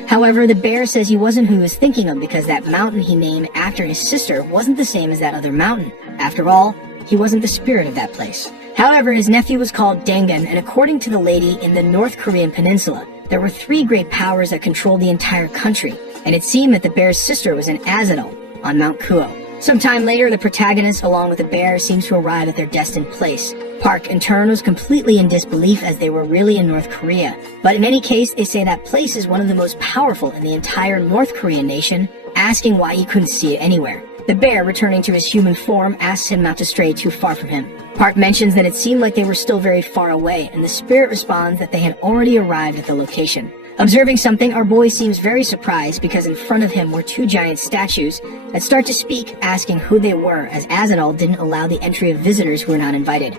However, the bear says he wasn't who he was thinking of because that mountain he named after his sister wasn't the same as that other mountain. After all, he wasn't the spirit of that place. However, his nephew was called Dangun, and according to the lady in the North Korean peninsula, there were 3 great powers that controlled the entire country, and it seemed that the bear's sister was an Azadal on Mount Kuo. Sometime later, the protagonist, along with the bear, seems to arrive at their destined place. Park, in turn, was completely in disbelief as they were really in North Korea. But in any case, they say that place is one of the most powerful in the entire North Korean nation, asking why he couldn't see it anywhere. The bear, returning to his human form, asks him not to stray too far from him. Park mentions that it seemed like they were still very far away, and the spirit responds that they had already arrived at the location. Observing something, our boy seems very surprised because in front of him were 2 giant statues that start to speak, asking who they were, as Azadal didn't allow the entry of visitors who were not invited.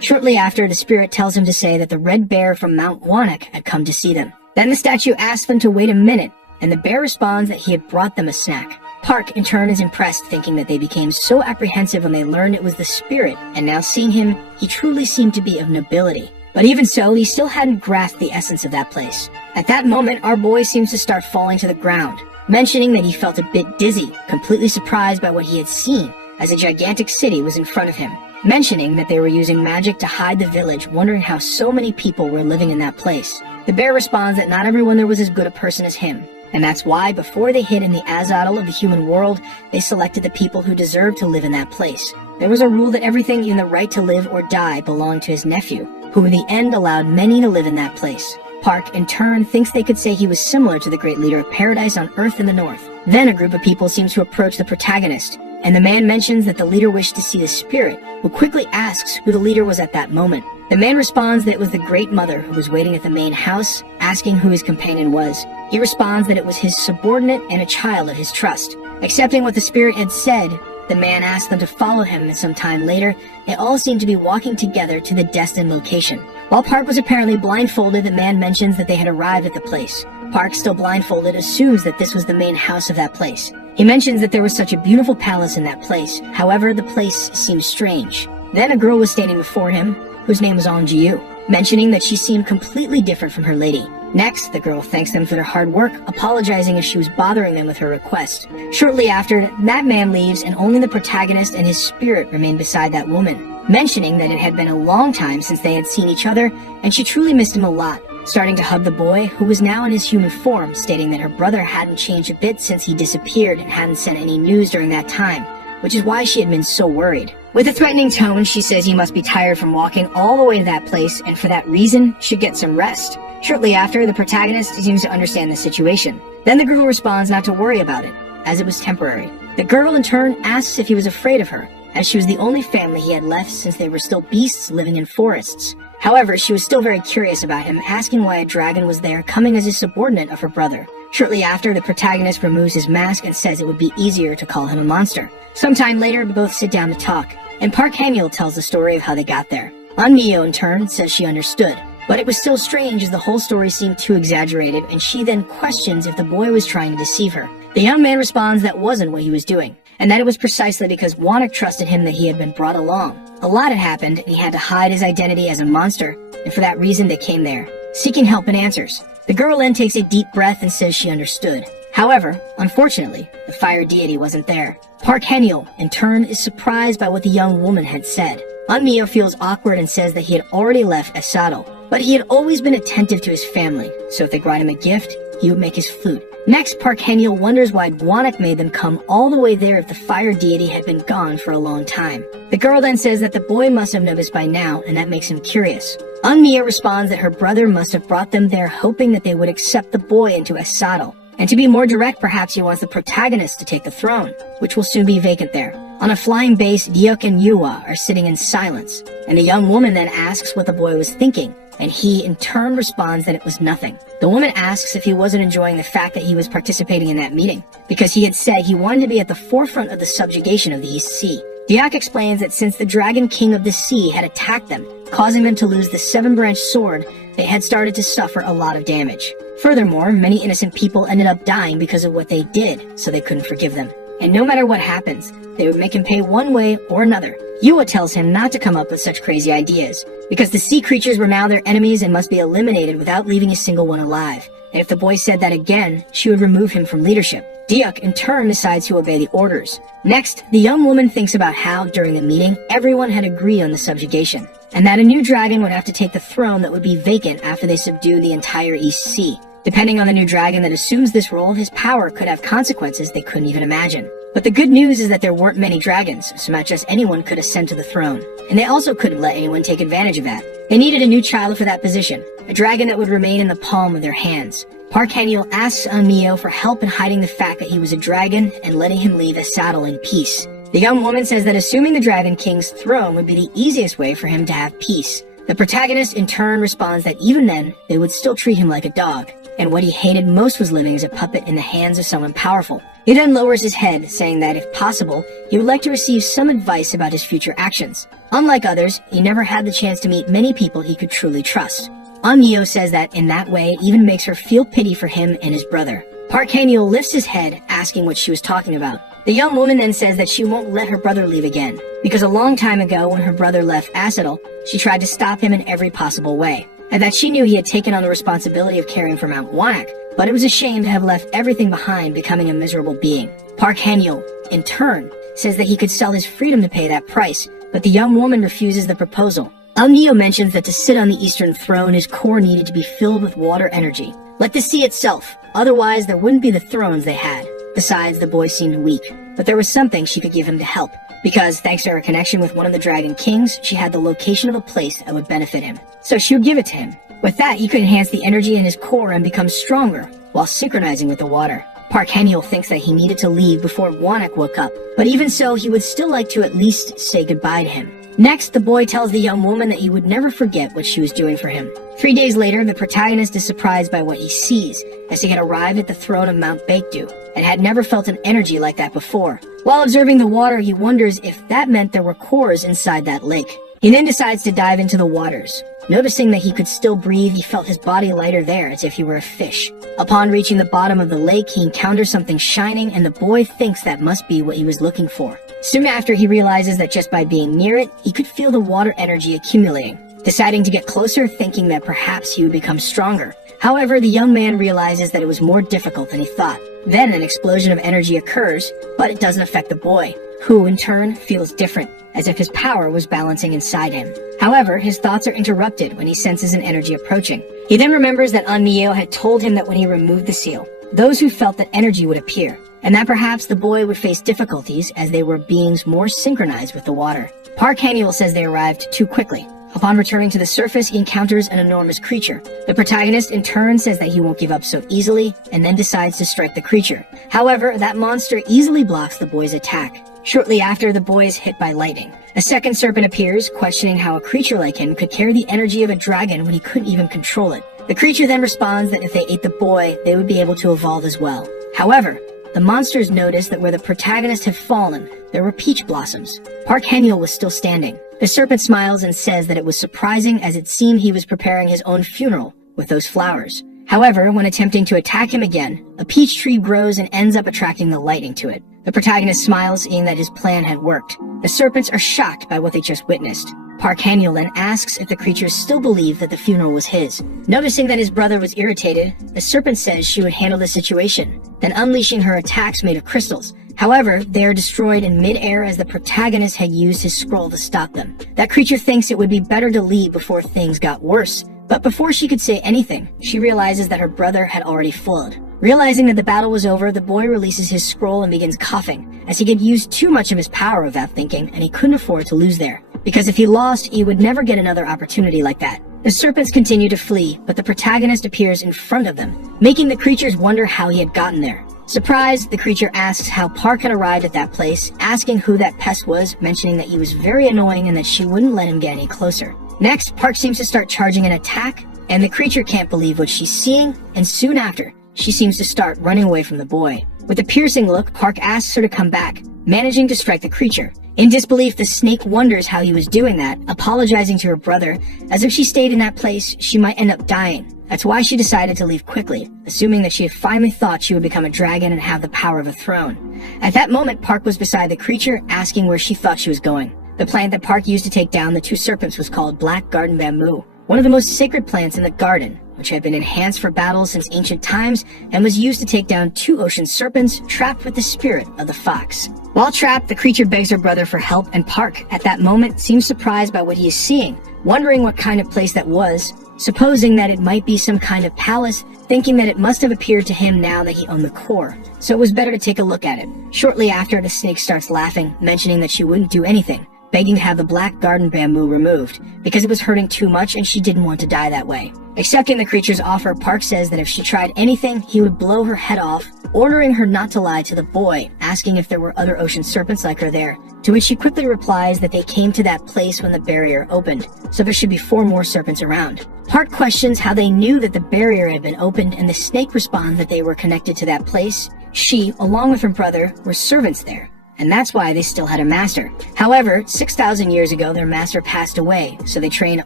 Shortly after, the spirit tells him to say that the red bear from Mount Wanak had come to see them. Then the statue asks them to wait a minute, and the bear responds that he had brought them a snack. Park, in turn, is impressed, thinking that they became so apprehensive when they learned it was the spirit, and now seeing him, he truly seemed to be of nobility. But even so, he still hadn't grasped the essence of that place. At that moment, our boy seems to start falling to the ground, mentioning that he felt a bit dizzy, completely surprised by what he had seen, as a gigantic city was in front of him, mentioning that they were using magic to hide the village, wondering how so many people were living in that place. The bear responds that not everyone there was as good a person as him, and that's why, before they hid in the Azadal of the human world, they selected the people who deserved to live in that place. There was a rule that everything in the right to live or die belonged to his nephew, who in the end allowed many to live in that place. Park, in turn, thinks they could say he was similar to the great leader of paradise on Earth in the north. Then a group of people seems to approach the protagonist, and the man mentions that the leader wished to see the spirit, who quickly asks who the leader was at that moment. The man responds that it was the Great Mother who was waiting at the main house, asking who his companion was. He responds that it was his subordinate and a child of his trust. Accepting what the spirit had said, the man asked them to follow him, and some time later, they all seemed to be walking together to the destined location. While Park was apparently blindfolded, the man mentions that they had arrived at the place. Park, still blindfolded, assumes that this was the main house of that place. He mentions that there was such a beautiful palace in that place. However, the place seemed strange. Then a girl was standing before him, whose name was Ong Ji-yu, mentioning that she seemed completely different from her lady. Next, the girl thanks them for their hard work, apologizing if she was bothering them with her request. Shortly after, that man leaves, and only the protagonist and his spirit remain beside that woman, mentioning that it had been a long time since they had seen each other, and she truly missed him a lot, starting to hug the boy, who was now in his human form, stating that her brother hadn't changed a bit since he disappeared and hadn't sent any news during that time, which is why she had been so worried. With a threatening tone, she says he must be tired from walking all the way to that place, and for that reason, should get some rest. Shortly after, the protagonist seems to understand the situation. Then the girl responds not to worry about it, as it was temporary. The girl, in turn, asks if he was afraid of her, as she was the only family he had left since they were still beasts living in forests. However, she was still very curious about him, asking why a dragon was there, coming as his subordinate of her brother. Shortly after, the protagonist removes his mask and says it would be easier to call him a monster. Sometime later, both sit down to talk, and Park Han-yeol tells the story of how they got there. An-myo, in turn, says she understood, but it was still strange as the whole story seemed too exaggerated, and she then questions if the boy was trying to deceive her. The young man responds that wasn't what he was doing, and that it was precisely because Wanak trusted him that he had been brought along. A lot had happened, and he had to hide his identity as a monster, and for that reason they came there, seeking help and answers. The girl then takes a deep breath and says she understood. However, unfortunately, the fire deity wasn't there. Park Han-yeol, in turn, is surprised by what the young woman had said. An-myo feels awkward and says that he had already left Esado, but he had always been attentive to his family, so if they brought him a gift, he would make his flute. Next, Park Han-yeol wonders why Gwanak made them come all the way there if the fire deity had been gone for a long time. The girl then says that the boy must have noticed by now, and that makes him curious. Eun-myo responds that her brother must have brought them there hoping that they would accept the boy into a saddle. And to be more direct, perhaps he wants the protagonist to take the throne, which will soon be vacant there. On a flying base, Deok and Yuhwa are sitting in silence, and the young woman then asks what the boy was thinking, and he in turn responds that it was nothing. The woman asks if he wasn't enjoying the fact that he was participating in that meeting, because he had said he wanted to be at the forefront of the subjugation of the East Sea. Deok explains that since the Dragon King of the Sea had attacked them, causing them to lose the seven-branched sword, they had started to suffer a lot of damage. Furthermore, many innocent people ended up dying because of what they did, so they couldn't forgive them. And no matter what happens, they would make him pay one way or another. Yuhwa tells him not to come up with such crazy ideas, because the sea creatures were now their enemies and must be eliminated without leaving a single one alive. And if the boy said that again, she would remove him from leadership. Deok, in turn, decides to obey the orders. Next, the young woman thinks about how, during the meeting, everyone had agreed on the subjugation, and that a new dragon would have to take the throne that would be vacant after they subdue the entire East Sea. Depending on the new dragon that assumes this role, his power could have consequences they couldn't even imagine. But the good news is that there weren't many dragons, so not just anyone could ascend to the throne. And they also couldn't let anyone take advantage of that. They needed a new child for that position, a dragon that would remain in the palm of their hands. Park Han-yeol asks Eun-myo for help in hiding the fact that he was a dragon and letting him leave his saddle in peace. The young woman says that assuming the Dragon King's throne would be the easiest way for him to have peace. The protagonist in turn responds that even then, they would still treat him like a dog, and what he hated most was living as a puppet in the hands of someone powerful. He then lowers his head, saying that if possible, he would like to receive some advice about his future actions. Unlike others, he never had the chance to meet many people he could truly trust. Eun-myo says that in that way it even makes her feel pity for him and his brother. Park Han-yeol lifts his head, asking what she was talking about. The young woman then says that she won't let her brother leave again, because a long time ago when her brother left Asadal, she tried to stop him in every possible way, and that she knew he had taken on the responsibility of caring for Mount Gwanak, but it was a shame to have left everything behind, becoming a miserable being. Park Han-yeol, in turn, says that he could sell his freedom to pay that price, but the young woman refuses the proposal. Eun-myo mentions that to sit on the Eastern Throne, his core needed to be filled with water energy, like the sea itself, otherwise there wouldn't be the thrones they had. Besides, the boy seemed weak, but there was something she could give him to help, because thanks to her connection with one of the Dragon Kings, she had the location of a place that would benefit him. So she would give it to him. With that, he could enhance the energy in his core and become stronger, while synchronizing with the water. Park Han-yeol thinks that he needed to leave before Gwanak woke up, but even so, he would still like to at least say goodbye to him. Next, the boy tells the young woman that he would never forget what she was doing for him. 3 days later, the protagonist is surprised by what he sees, as he had arrived at the throne of Mount Baekdu, and had never felt an energy like that before. While observing the water, he wonders if that meant there were cores inside that lake. He then decides to dive into the waters. Noticing that he could still breathe, he felt his body lighter there as if he were a fish. Upon reaching the bottom of the lake, he encounters something shining, and the boy thinks that must be what he was looking for. Soon after, he realizes that just by being near it, he could feel the water energy accumulating, deciding to get closer, thinking that perhaps he would become stronger. However, the young man realizes that it was more difficult than he thought. Then an explosion of energy occurs, but it doesn't affect the boy, who in turn feels different, as if his power was balancing inside him. However, his thoughts are interrupted when he senses an energy approaching. He then remembers that Eun-myo had told him that when he removed the seal, those who felt that energy would appear, and that perhaps the boy would face difficulties as they were beings more synchronized with the water. Park Han-yeol says they arrived too quickly. Upon returning to the surface, he encounters an enormous creature. The protagonist in turn says that he won't give up so easily, and then decides to strike the creature. However, that monster easily blocks the boy's attack. Shortly after, the boy is hit by lightning. A second serpent appears, questioning how a creature like him could carry the energy of a dragon when he couldn't even control it. The creature then responds that if they ate the boy, they would be able to evolve as well. However, the monsters noticed that where the protagonist had fallen, there were peach blossoms. Park Han-yeol was still standing. The serpent smiles and says that it was surprising, as it seemed he was preparing his own funeral with those flowers. However, when attempting to attack him again, a peach tree grows and ends up attracting the lightning to it. The protagonist smiles, seeing that his plan had worked. The serpents are shocked by what they just witnessed. Park Han-yeol then asks if the creatures still believe that the funeral was his. Noticing that his brother was irritated, the serpent says she would handle the situation, then unleashing her attacks made of crystals. However, they are destroyed in mid-air as the protagonist had used his scroll to stop them. That creature thinks it would be better to leave before things got worse, But before she could say anything, she realizes that her brother had already followed. Realizing that the battle was over, the boy releases his scroll and begins coughing, as he had used too much of his power without thinking, and he couldn't afford to lose there. Because if he lost, he would never get another opportunity like that. The serpents continue to flee, but the protagonist appears in front of them, making the creatures wonder how he had gotten there. Surprised, the creature asks how Park had arrived at that place, asking who that pest was, mentioning that he was very annoying and that she wouldn't let him get any closer. Next, Park seems to start charging an attack, and the creature can't believe what she's seeing, and soon after, she seems to start running away from the boy. With a piercing look, Park asks her to come back, managing to strike the creature. In disbelief, the snake wonders how he was doing that, apologizing to her brother, as if she stayed in that place, she might end up dying. That's why she decided to leave quickly, assuming that she had finally thought she would become a dragon and have the power of a throne. At that moment, Park was beside the creature, asking where she thought she was going. The plant that Park used to take down the two serpents was called Black Garden Bamboo, one of the most sacred plants in the garden, which had been enhanced for battles since ancient times and was used to take down two ocean serpents trapped with the spirit of the fox. While trapped, the creature begs her brother for help, and Park, at that moment, seems surprised by what he is seeing, wondering what kind of place that was, supposing that it might be some kind of palace, thinking that it must have appeared to him now that he owned the core, so it was better to take a look at it. Shortly after, the snake starts laughing, mentioning that she wouldn't do anything, begging to have the Black Garden Bamboo removed, because it was hurting too much and she didn't want to die that way. Accepting the creature's offer, Park says that if she tried anything, he would blow her head off, ordering her not to lie to the boy, asking if there were other ocean serpents like her there, to which she quickly replies that they came to that place when the barrier opened, so there should be 4 more serpents around. Park questions how they knew that the barrier had been opened, and the snake responds that they were connected to that place. She, along with her brother, were servants there, and that's why they still had a master. However, 6,000 years ago, their master passed away, so they trained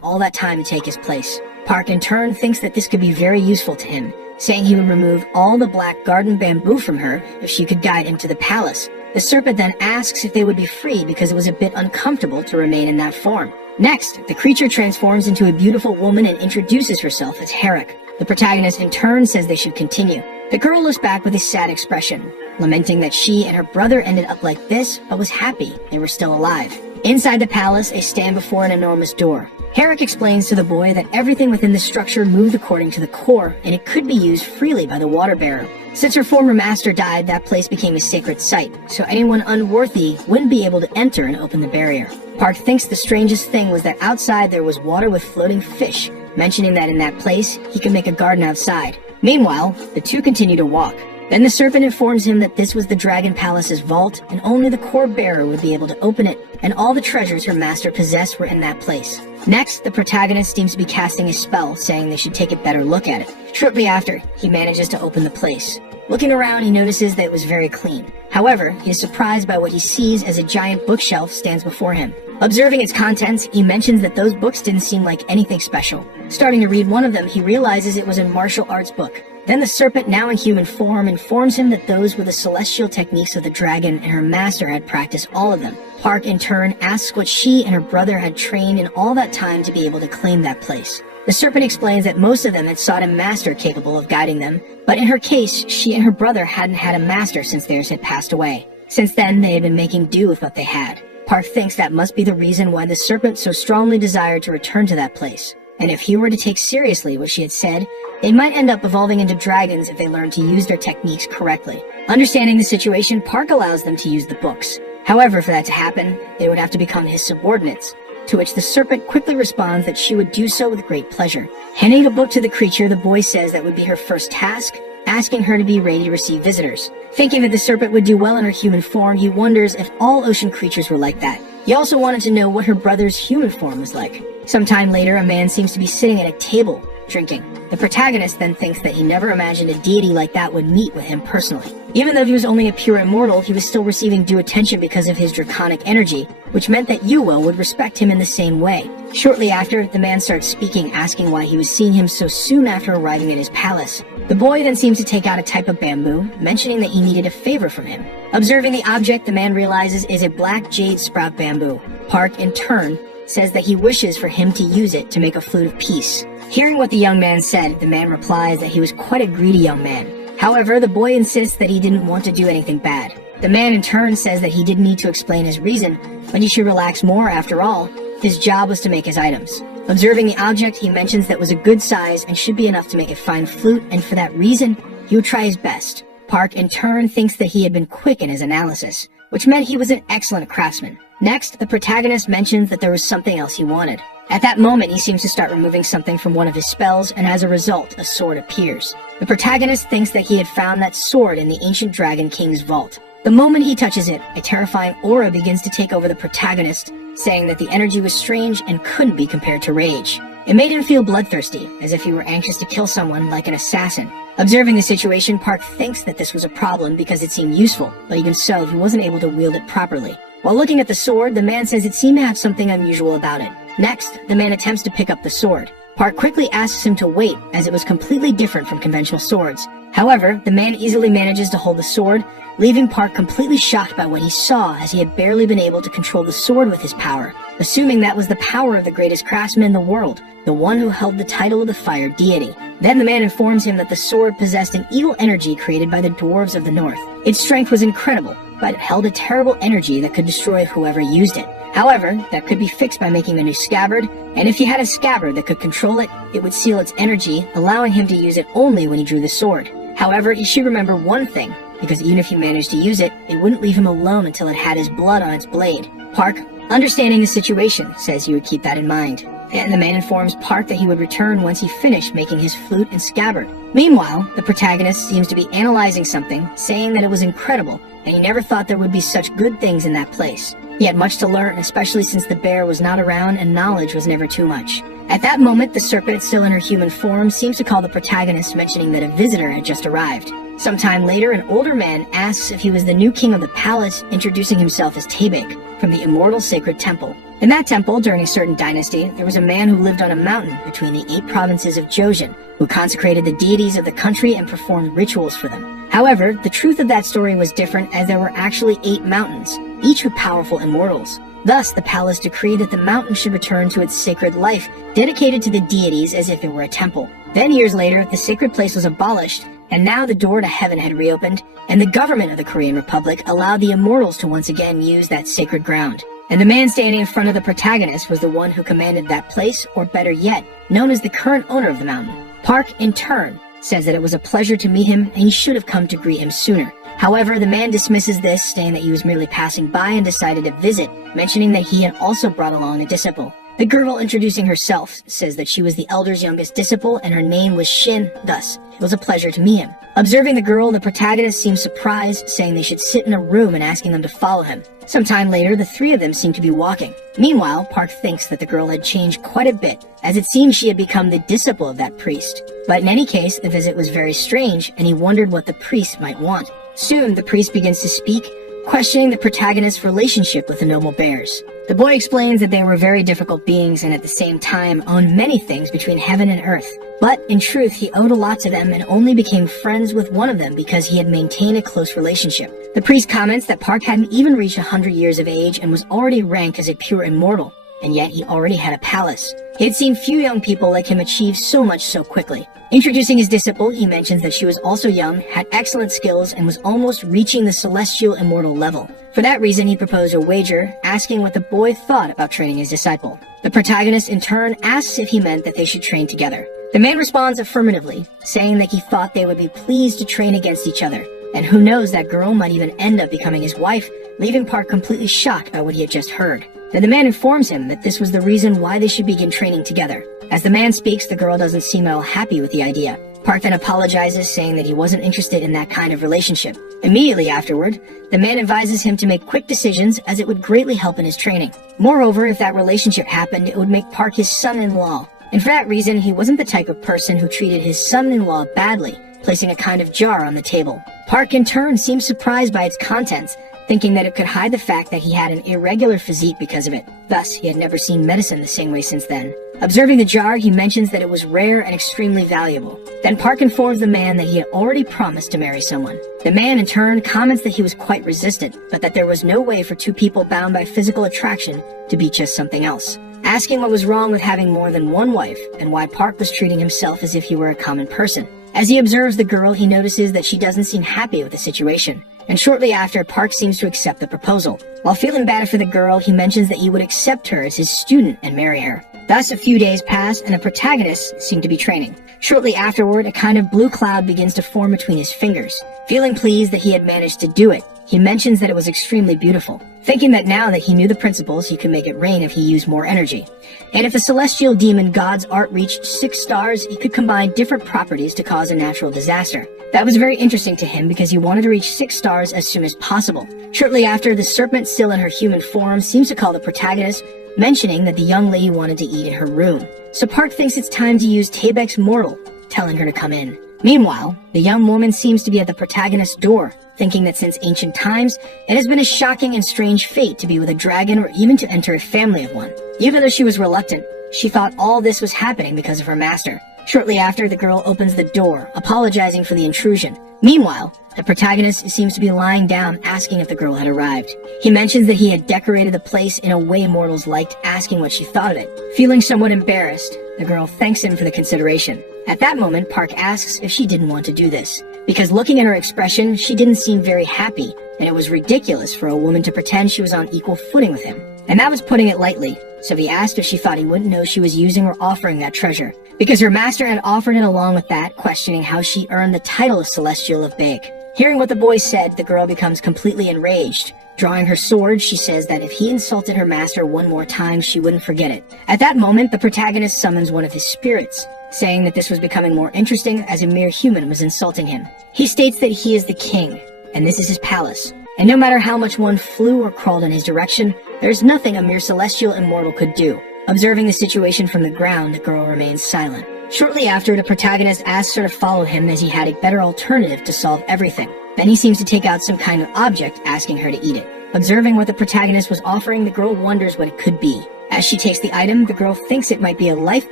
all that time to take his place. Park, in turn, thinks that this could be very useful to him, saying he would remove all the Black Garden Bamboo from her if she could guide him to the palace. The serpent then asks if they would be free because it was a bit uncomfortable to remain in that form. Next, the creature transforms into a beautiful woman and introduces herself as Herrick. The protagonist, in turn, says they should continue. The girl looks back with a sad expression, lamenting that she and her brother ended up like this, but was happy they were still alive. Inside the palace, they stand before an enormous door. Herrick explains to the boy that everything within the structure moved according to the core, and it could be used freely by the water bearer. Since her former master died, that place became a sacred site, so anyone unworthy wouldn't be able to enter and open the barrier. Park thinks the strangest thing was that outside there was water with floating fish, mentioning that in that place, he could make a garden outside. Meanwhile, the two continue to walk. Then the serpent informs him that this was the Dragon Palace's vault, and only the core bearer would be able to open it, and all the treasures her master possessed were in that place. Next, the protagonist seems to be casting a spell, saying they should take a better look at it. Shortly after, he manages to open the place. Looking around, he notices that it was very clean. However, he is surprised by what he sees as a giant bookshelf stands before him. Observing its contents, he mentions that those books didn't seem like anything special. Starting to read one of them, he realizes it was a martial arts book. Then the serpent, now in human form, informs him that those were the celestial techniques of the dragon and her master had practiced all of them. Park, in turn, asks what she and her brother had trained in all that time to be able to claim that place. The serpent explains that most of them had sought a master capable of guiding them, but in her case, she and her brother hadn't had a master since theirs had passed away. Since then, they had been making do with what they had. Park thinks that must be the reason why the serpent so strongly desired to return to that place. And if he were to take seriously what she had said, they might end up evolving into dragons if they learn to use their techniques correctly. Understanding the situation, Park allows them to use the books. However, for that to happen, they would have to become his subordinates, to which the serpent quickly responds that she would do so with great pleasure. Handing a book to the creature, the boy says that would be her first task, asking her to be ready to receive visitors. Thinking that the serpent would do well in her human form, he wonders if all ocean creatures were like that. He also wanted to know what her brother's human form was like. Sometime later, a man seems to be sitting at a table, drinking. The protagonist then thinks that he never imagined a deity like that would meet with him personally. Even though he was only a pure immortal, he was still receiving due attention because of his draconic energy, which meant that Yuo would respect him in the same way. Shortly after, the man starts speaking, asking why he was seeing him so soon after arriving at his palace. The boy then seems to take out a type of bamboo, mentioning that he needed a favor from him. Observing the object, the man realizes is a black jade sprout bamboo. Park, in turn, says that he wishes for him to use it to make a flute of peace. Hearing what the young man said, the man replies that he was quite a greedy young man. However, the boy insists that he didn't want to do anything bad. The man in turn says that he didn't need to explain his reason, but he should relax more. After all, his job was to make his items. Observing the object, he mentions that it was a good size and should be enough to make a fine flute, and for that reason, he would try his best. Park, in turn, thinks that he had been quick in his analysis, which meant he was an excellent craftsman. Next, the protagonist mentions that there was something else he wanted. At that moment, he seems to start removing something from one of his spells, and as a result, a sword appears. The protagonist thinks that he had found that sword in the ancient Dragon King's vault. The moment he touches it, a terrifying aura begins to take over the protagonist, saying that the energy was strange and couldn't be compared to rage. It made him feel bloodthirsty, as if he were anxious to kill someone like an assassin. Observing the situation, Park thinks that this was a problem because it seemed useful, but even so, he wasn't able to wield it properly. While looking at the sword, the man says it seemed to have something unusual about it. Next, the man attempts to pick up the sword. Park quickly asks him to wait, as it was completely different from conventional swords. However, the man easily manages to hold the sword, leaving Park completely shocked by what he saw, as he had barely been able to control the sword with his power, assuming that was the power of the greatest craftsman in the world, the one who held the title of the fire deity. Then the man informs him that the sword possessed an evil energy created by the dwarves of the north. Its strength was incredible, but it held a terrible energy that could destroy whoever used it. However, that could be fixed by making a new scabbard, and if he had a scabbard that could control it, it would seal its energy, allowing him to use it only when he drew the sword. However, he should remember one thing, because even if he managed to use it, it wouldn't leave him alone until it had his blood on its blade. Park, understanding the situation, says he would keep that in mind. And the man informs Park that he would return once he finished making his flute and scabbard. Meanwhile, the protagonist seems to be analyzing something, saying that it was incredible, and he never thought there would be such good things in that place. He had much to learn, especially since the bear was not around and knowledge was never too much. At that moment, the serpent, still in her human form, seems to call the protagonist, mentioning that a visitor had just arrived. Sometime later, an older man asks if he was the new king of the palace, introducing himself as Tabek, from the immortal sacred temple. In that temple, during a certain dynasty, there was a man who lived on a mountain between the 8 provinces of Joseon, who consecrated the deities of the country and performed rituals for them. However, the truth of that story was different, as there were actually 8 mountains, each with powerful immortals. Thus, the palace decreed that the mountain should return to its sacred life, dedicated to the deities as if it were a temple. Then years later, the sacred place was abolished, and now the door to heaven had reopened, and the government of the Korean Republic allowed the immortals to once again use that sacred ground. And the man standing in front of the protagonist was the one who commanded that place, or better yet, known as the current owner of the mountain. Park, in turn, says that it was a pleasure to meet him, and he should have come to greet him sooner. However, the man dismisses this, saying that he was merely passing by and decided to visit, mentioning that he had also brought along a disciple. The girl, introducing herself, says that she was the elder's youngest disciple and her name was Shin, thus, it was a pleasure to meet him. Observing the girl, the protagonist seems surprised, saying they should sit in a room and asking them to follow him. Sometime later, the 3 of them seem to be walking. Meanwhile, Park thinks that the girl had changed quite a bit, as it seems she had become the disciple of that priest. But in any case, the visit was very strange, and he wondered what the priest might want. Soon, the priest begins to speak, questioning the protagonist's relationship with the noble bears. The boy explains that they were very difficult beings and at the same time owned many things between heaven and earth. But in truth, he owed a lot to them and only became friends with one of them because he had maintained a close relationship. The priest comments that Park hadn't even reached 100 years of age and was already ranked as a pure immortal, and yet he already had a palace. He had seen few young people like him achieve so much so quickly. Introducing his disciple, he mentions that she was also young, had excellent skills, and was almost reaching the celestial immortal level. For that reason, he proposed a wager, asking what the boy thought about training his disciple. The protagonist, in turn, asks if he meant that they should train together. The man responds affirmatively, saying that he thought they would be pleased to train against each other. And who knows, that girl might even end up becoming his wife, leaving Park completely shocked by what he had just heard. Then the man informs him that this was the reason why they should begin training together. As the man speaks, the girl doesn't seem at all happy with the idea. Park then apologizes, saying that he wasn't interested in that kind of relationship. Immediately afterward, the man advises him to make quick decisions, as it would greatly help in his training. Moreover, if that relationship happened, it would make Park his son-in-law. And for that reason, he wasn't the type of person who treated his son-in-law badly, placing a kind of jar on the table. Park, in turn, seems surprised by its contents, thinking that it could hide the fact that he had an irregular physique because of it. Thus, he had never seen medicine the same way since then. Observing the jar, he mentions that it was rare and extremely valuable. Then Park informs the man that he had already promised to marry someone. The man, in turn, comments that he was quite resistant, but that there was no way for 2 people bound by physical attraction to be just something else. Asking what was wrong with having more than one wife, and why Park was treating himself as if he were a common person. As he observes the girl, he notices that she doesn't seem happy with the situation. And shortly after, Park seems to accept the proposal. While feeling bad for the girl, he mentions that he would accept her as his student and marry her. Thus, a few days pass and the protagonists seem to be training. Shortly afterward, a kind of blue cloud begins to form between his fingers. Feeling pleased that he had managed to do it, he mentions that it was extremely beautiful, thinking that now that he knew the principles, he could make it rain if he used more energy. And if the celestial demon God's art reached 6 stars, he could combine different properties to cause a natural disaster. That was very interesting to him because he wanted to reach 6 stars as soon as possible. Shortly after, the serpent, still in her human form, seems to call the protagonist, mentioning that the young lady wanted to eat in her room. So Park thinks it's time to use Taebek's mortal, telling her to come in. Meanwhile, the young woman seems to be at the protagonist's door, thinking that since ancient times, it has been a shocking and strange fate to be with a dragon or even to enter a family of one. Even though she was reluctant, she thought all this was happening because of her master. Shortly after, the girl opens the door, apologizing for the intrusion. Meanwhile, the protagonist seems to be lying down, asking if the girl had arrived. He mentions that he had decorated the place in a way mortals liked, asking what she thought of it. Feeling somewhat embarrassed, the girl thanks him for the consideration. At that moment, Park asks if she didn't want to do this, because looking at her expression, she didn't seem very happy, and it was ridiculous for a woman to pretend she was on equal footing with him. And that was putting it lightly, so he asked if she thought he wouldn't know she was using or offering that treasure, because her master had offered it along with that, questioning how she earned the title of Celestial of Baek. Hearing what the boy said, the girl becomes completely enraged. Drawing her sword, she says that if he insulted her master one more time, she wouldn't forget it. At that moment, the protagonist summons one of his spirits, saying that this was becoming more interesting as a mere human was insulting him. He states that he is the king, and this is his palace, and no matter how much one flew or crawled in his direction, there's nothing a mere celestial immortal could do. Observing the situation from the ground, the girl remains silent. Shortly after, the protagonist asks her to follow him as he had a better alternative to solve everything. Then he seems to take out some kind of object, asking her to eat it. Observing what the protagonist was offering, the girl wonders what it could be. As she takes the item, the girl thinks it might be a life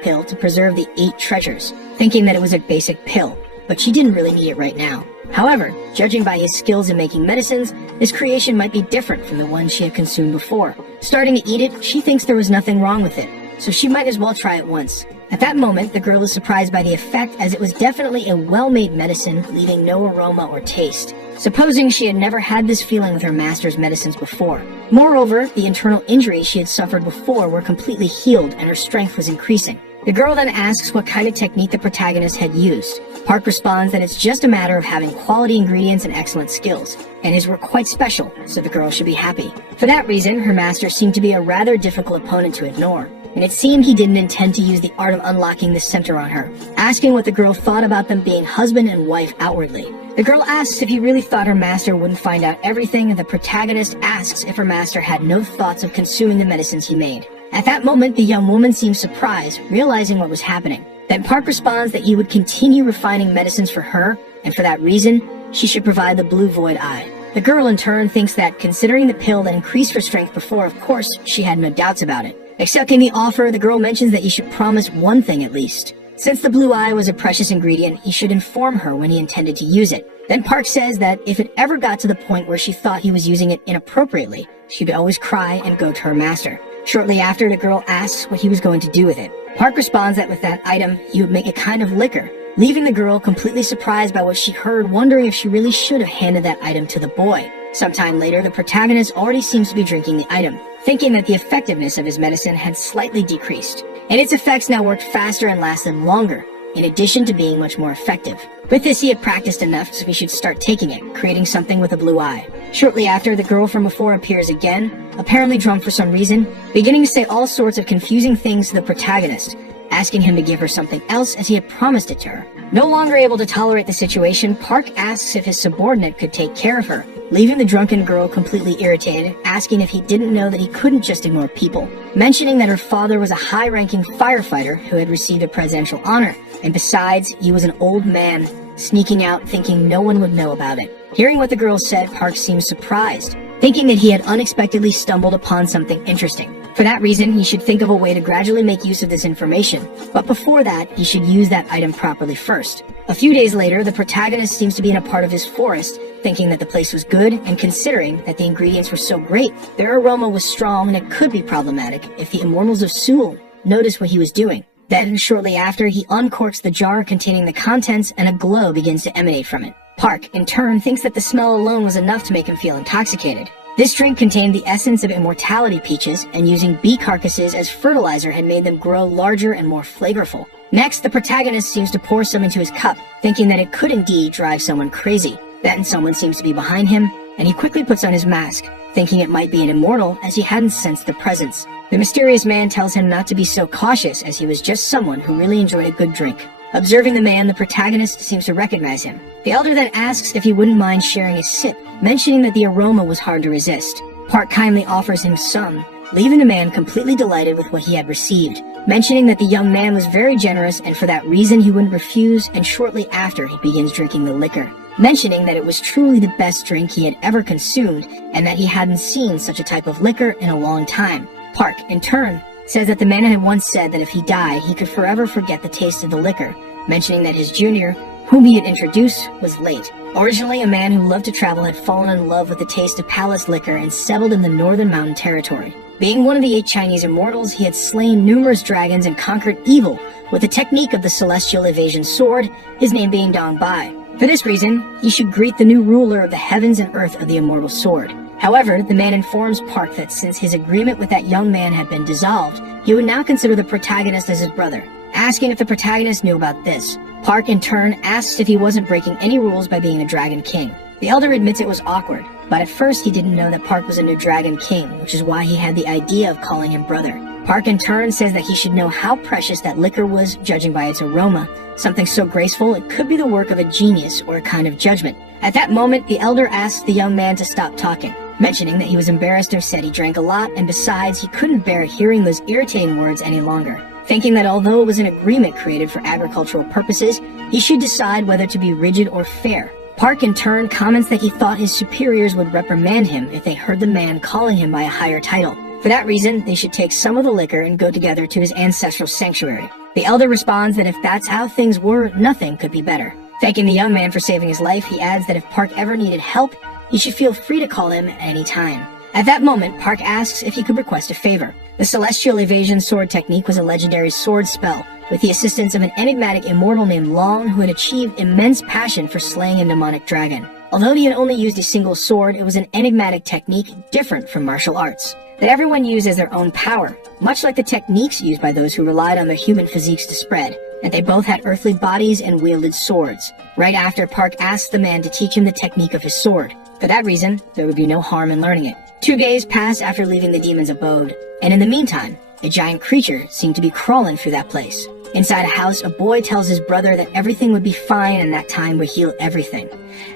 pill to preserve the 8 treasures, thinking that it was a basic pill, but she didn't really need it right now. However, judging by his skills in making medicines, this creation might be different from the one she had consumed before. Starting to eat it, she thinks there was nothing wrong with it, so she might as well try it once. At that moment, the girl is surprised by the effect, as it was definitely a well-made medicine, leaving no aroma or taste. Supposing she had never had this feeling with her master's medicines before. Moreover, the internal injuries she had suffered before were completely healed and her strength was increasing. The girl then asks what kind of technique the protagonist had used. Park responds that it's just a matter of having quality ingredients and excellent skills, and his were quite special, so the girl should be happy. For that reason, her master seemed to be a rather difficult opponent to ignore, and it seemed he didn't intend to use the art of unlocking the center on her, asking what the girl thought about them being husband and wife outwardly. The girl asks if he really thought her master wouldn't find out everything, and the protagonist asks if her master had no thoughts of consuming the medicines he made. At that moment, the young woman seems surprised, realizing what was happening. Then Park responds that he would continue refining medicines for her, and for that reason, she should provide the blue void eye. The girl in turn thinks that, considering the pill that increased her strength before, of course, she had no doubts about it. Accepting the offer, the girl mentions that he should promise one thing at least. Since the blue eye was a precious ingredient, he should inform her when he intended to use it. Then Park says that if it ever got to the point where she thought he was using it inappropriately, she would always cry and go to her master. Shortly after, the girl asks what he was going to do with it. Park responds that with that item, he would make a kind of liquor, leaving the girl completely surprised by what she heard, wondering if she really should have handed that item to the boy. Sometime later, the protagonist already seems to be drinking the item, thinking that the effectiveness of his medicine had slightly decreased, and its effects now worked faster and lasted longer, in addition to being much more effective. With this, he had practiced enough, so he should start taking it, creating something with a blue eye. Shortly after, the girl from before appears again, apparently drunk for some reason, beginning to say all sorts of confusing things to the protagonist, asking him to give her something else as he had promised it to her. No longer able to tolerate the situation, Park asks if his subordinate could take care of her, leaving the drunken girl completely irritated, asking if he didn't know that he couldn't just ignore people, mentioning that her father was a high-ranking firefighter who had received a presidential honor, and besides, he was an old man, sneaking out thinking no one would know about it. Hearing what the girl said, Park seemed surprised, thinking that he had unexpectedly stumbled upon something interesting. For that reason, he should think of a way to gradually make use of this information, but before that, he should use that item properly first. A few days later, the protagonist seems to be in a part of his forest, thinking that the place was good, and considering that the ingredients were so great, their aroma was strong and it could be problematic if the immortals of Seoul noticed what he was doing. Then, shortly after, he uncorks the jar containing the contents and a glow begins to emanate from it. Park, in turn, thinks that the smell alone was enough to make him feel intoxicated. This drink contained the essence of immortality peaches, and using bee carcasses as fertilizer had made them grow larger and more flavorful. Next, the protagonist seems to pour some into his cup, thinking that it could indeed drive someone crazy. Then someone seems to be behind him, and he quickly puts on his mask, thinking it might be an immortal as he hadn't sensed the presence. The mysterious man tells him not to be so cautious as he was just someone who really enjoyed a good drink. Observing the man, the protagonist seems to recognize him. The elder then asks if he wouldn't mind sharing a sip, mentioning that the aroma was hard to resist. Park kindly offers him some, leaving the man completely delighted with what he had received, mentioning that the young man was very generous and for that reason he wouldn't refuse, and shortly after he begins drinking the liquor, mentioning that it was truly the best drink he had ever consumed and that he hadn't seen such a type of liquor in a long time. Park, in turn, says that the man had once said that if he died, he could forever forget the taste of the liquor, mentioning that his junior, whom he had introduced, was late. Originally, a man who loved to travel had fallen in love with the taste of palace liquor and settled in the northern mountain territory. Being one of the 8 Chinese immortals, he had slain numerous dragons and conquered evil with the technique of the celestial evasion sword, his name being Dong Bai. For this reason, he should greet the new ruler of the heavens and earth of the immortal sword. However, the man informs Park that since his agreement with that young man had been dissolved, he would now consider the protagonist as his brother. Asking if the protagonist knew about this, Park in turn asks if he wasn't breaking any rules by being a Dragon King. The elder admits it was awkward, but at first he didn't know that Park was a new Dragon King, which is why he had the idea of calling him brother. Park in turn says that he should know how precious that liquor was, judging by its aroma, something so graceful it could be the work of a genius or a kind of judgment. At that moment, the elder asks the young man to stop talking, mentioning that he was embarrassed or said he drank a lot, and besides, he couldn't bear hearing those irritating words any longer. Thinking that although it was an agreement created for agricultural purposes, he should decide whether to be rigid or fair. Park in turn comments that he thought his superiors would reprimand him if they heard the man calling him by a higher title. For that reason, they should take some of the liquor and go together to his ancestral sanctuary. The elder responds that if that's how things were, nothing could be better. Thanking the young man for saving his life, he adds that if Park ever needed help, he should feel free to call him at any time. At that moment, Park asks if he could request a favor. The celestial evasion sword technique was a legendary sword spell, with the assistance of an enigmatic immortal named Long who had achieved immense passion for slaying a mnemonic dragon. Although he had only used a single sword, it was an enigmatic technique different from martial arts, that everyone used as their own power, much like the techniques used by those who relied on their human physiques to spread, and they both had earthly bodies and wielded swords. Right after, Park asked the man to teach him the technique of his sword. For that reason, there would be no harm in learning it. 2 days passed after leaving the demon's abode, and in the meantime, a giant creature seemed to be crawling through that place. Inside a house, a boy tells his brother that everything would be fine and that time would heal everything.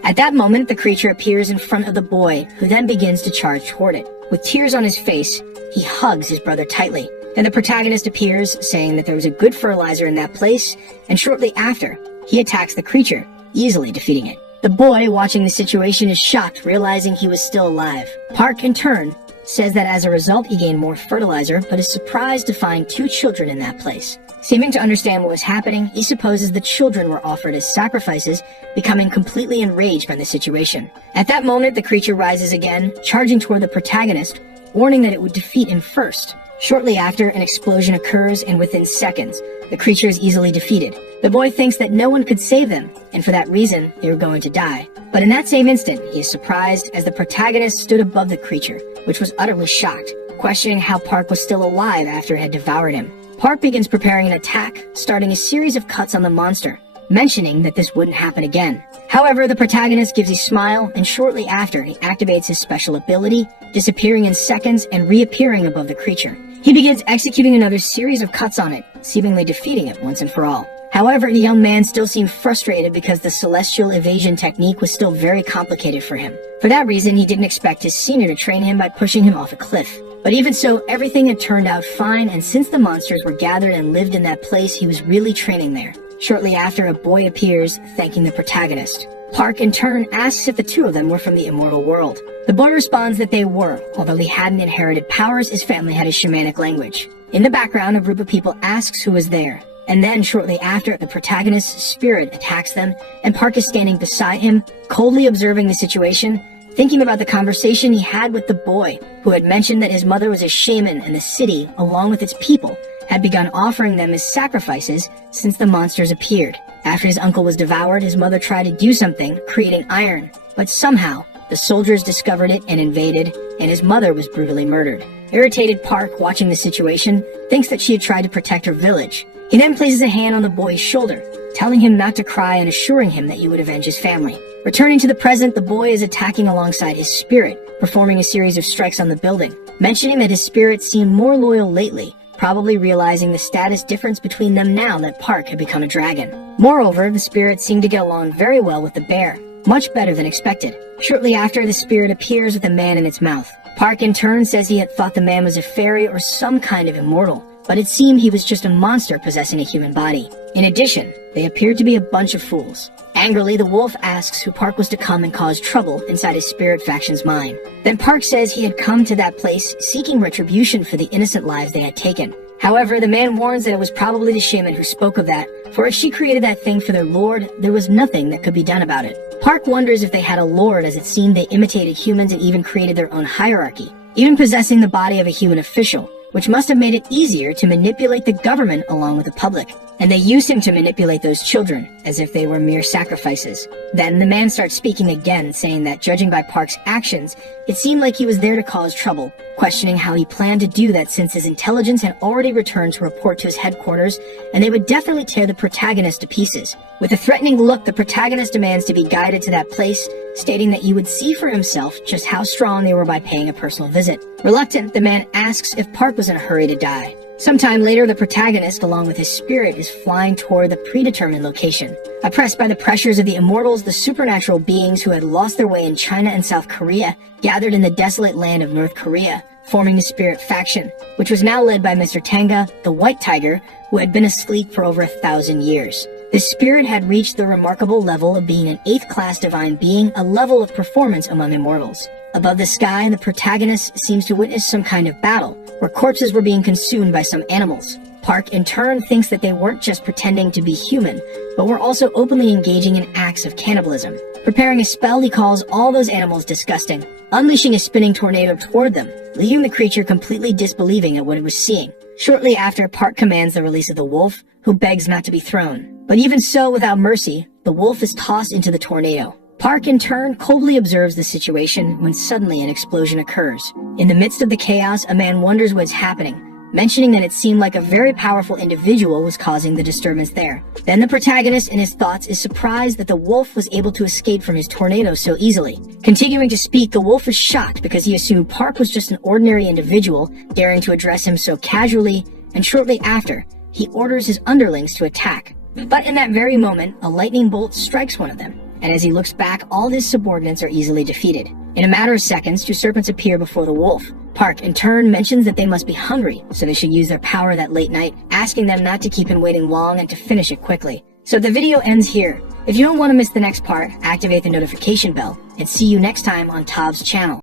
At that moment, the creature appears in front of the boy, who then begins to charge toward it. With tears on his face, he hugs his brother tightly. Then the protagonist appears, saying that there was a good fertilizer in that place, and shortly after, he attacks the creature, easily defeating it. The boy, watching the situation, is shocked, realizing he was still alive. Park, in turn, says that as a result he gained more fertilizer, but is surprised to find 2 children in that place. Seeming to understand what was happening, he supposes the children were offered as sacrifices, becoming completely enraged by the situation. At that moment, the creature rises again, charging toward the protagonist, warning that it would defeat him first. Shortly after, an explosion occurs, and within seconds, the creature is easily defeated. The boy thinks that no one could save them, and for that reason, they were going to die. But in that same instant, he is surprised as the protagonist stood above the creature, which was utterly shocked, questioning how Park was still alive after it had devoured him. Park begins preparing an attack, starting a series of cuts on the monster, mentioning that this wouldn't happen again. However, the protagonist gives a smile, and shortly after, he activates his special ability, disappearing in seconds and reappearing above the creature. He begins executing another series of cuts on it, seemingly defeating it once and for all. However, the young man still seemed frustrated because the celestial evasion technique was still very complicated for him. For that reason, he didn't expect his senior to train him by pushing him off a cliff. But even so, everything had turned out fine, and since the monsters were gathered and lived in that place, he was really training there. Shortly after, a boy appears, thanking the protagonist. Park, in turn, asks if the 2 of them were from the immortal world. The boy responds that they were, although he hadn't inherited powers, his family had a shamanic language. In the background, a group of people asks who was there. And then, shortly after, the protagonist's spirit attacks them, and Park is standing beside him, coldly observing the situation, thinking about the conversation he had with the boy, who had mentioned that his mother was a shaman and the city, along with its people, had begun offering them as sacrifices since the monsters appeared. After his uncle was devoured, his mother tried to do something, creating iron, but somehow, The soldiers discovered it and invaded, and his mother was brutally murdered. Irritated Park, watching the situation, thinks that she had tried to protect her village. He then places a hand on the boy's shoulder, telling him not to cry and assuring him that he would avenge his family. Returning to the present, the boy is attacking alongside his spirit, performing a series of strikes on the building, mentioning that his spirit seemed more loyal lately, probably realizing the status difference between them now that Park had become a dragon. Moreover, the spirit seemed to get along very well with the bear, much better than expected. Shortly after, the spirit appears with a man in its mouth. Park in turn says he had thought the man was a fairy or some kind of immortal, but it seemed he was just a monster possessing a human body. In addition, they appeared to be a bunch of fools. Angrily, the wolf asks who Park was to come and cause trouble inside his spirit faction's mind. Then Park says he had come to that place seeking retribution for the innocent lives they had taken. However, the man warns that it was probably the shaman who spoke of that, for if she created that thing for their lord, there was nothing that could be done about it. Park wonders if they had a lord, as it seemed they imitated humans and even created their own hierarchy, even possessing the body of a human official, which must have made it easier to manipulate the government along with the public. And they used him to manipulate those children, as if they were mere sacrifices. Then the man starts speaking again, saying that judging by Park's actions, it seemed like he was there to cause trouble, questioning how he planned to do that since his intelligence had already returned to report to his headquarters, and they would definitely tear the protagonist to pieces. With a threatening look, the protagonist demands to be guided to that place, stating that he would see for himself just how strong they were by paying a personal visit. Reluctant, the man asks if Park was in a hurry to die. Sometime later, the protagonist, along with his spirit, is flying toward the predetermined location. Oppressed by the pressures of the immortals, the supernatural beings who had lost their way in China and South Korea gathered in the desolate land of North Korea, forming the spirit faction, which was now led by Mr. Tenga, the White Tiger, who had been asleep for over 1,000 years. The spirit had reached the remarkable level of being an 8th-class divine being, a level of performance among immortals. Above the sky, the protagonist seems to witness some kind of battle, where corpses were being consumed by some animals. Park, in turn, thinks that they weren't just pretending to be human, but were also openly engaging in acts of cannibalism. Preparing a spell, he calls all those animals disgusting, unleashing a spinning tornado toward them, leaving the creature completely disbelieving at what it was seeing. Shortly after, Park commands the release of the wolf, who begs not to be thrown. But even so, without mercy, the wolf is tossed into the tornado. Park, in turn, coldly observes the situation when suddenly an explosion occurs. In the midst of the chaos, a man wonders what's happening, mentioning that it seemed like a very powerful individual was causing the disturbance there. Then the protagonist, in his thoughts, is surprised that the wolf was able to escape from his tornado so easily. Continuing to speak, the wolf is shocked because he assumed Park was just an ordinary individual, daring to address him so casually, and shortly after, he orders his underlings to attack. But in that very moment, a lightning bolt strikes one of them, and as he looks back, all his subordinates are easily defeated. In a matter of seconds, 2 serpents appear before the wolf. Park, in turn, mentions that they must be hungry, so they should use their power that late night, asking them not to keep him waiting long and to finish it quickly. So the video ends here. If you don't want to miss the next part, activate the notification bell, and see you next time on Tov's channel.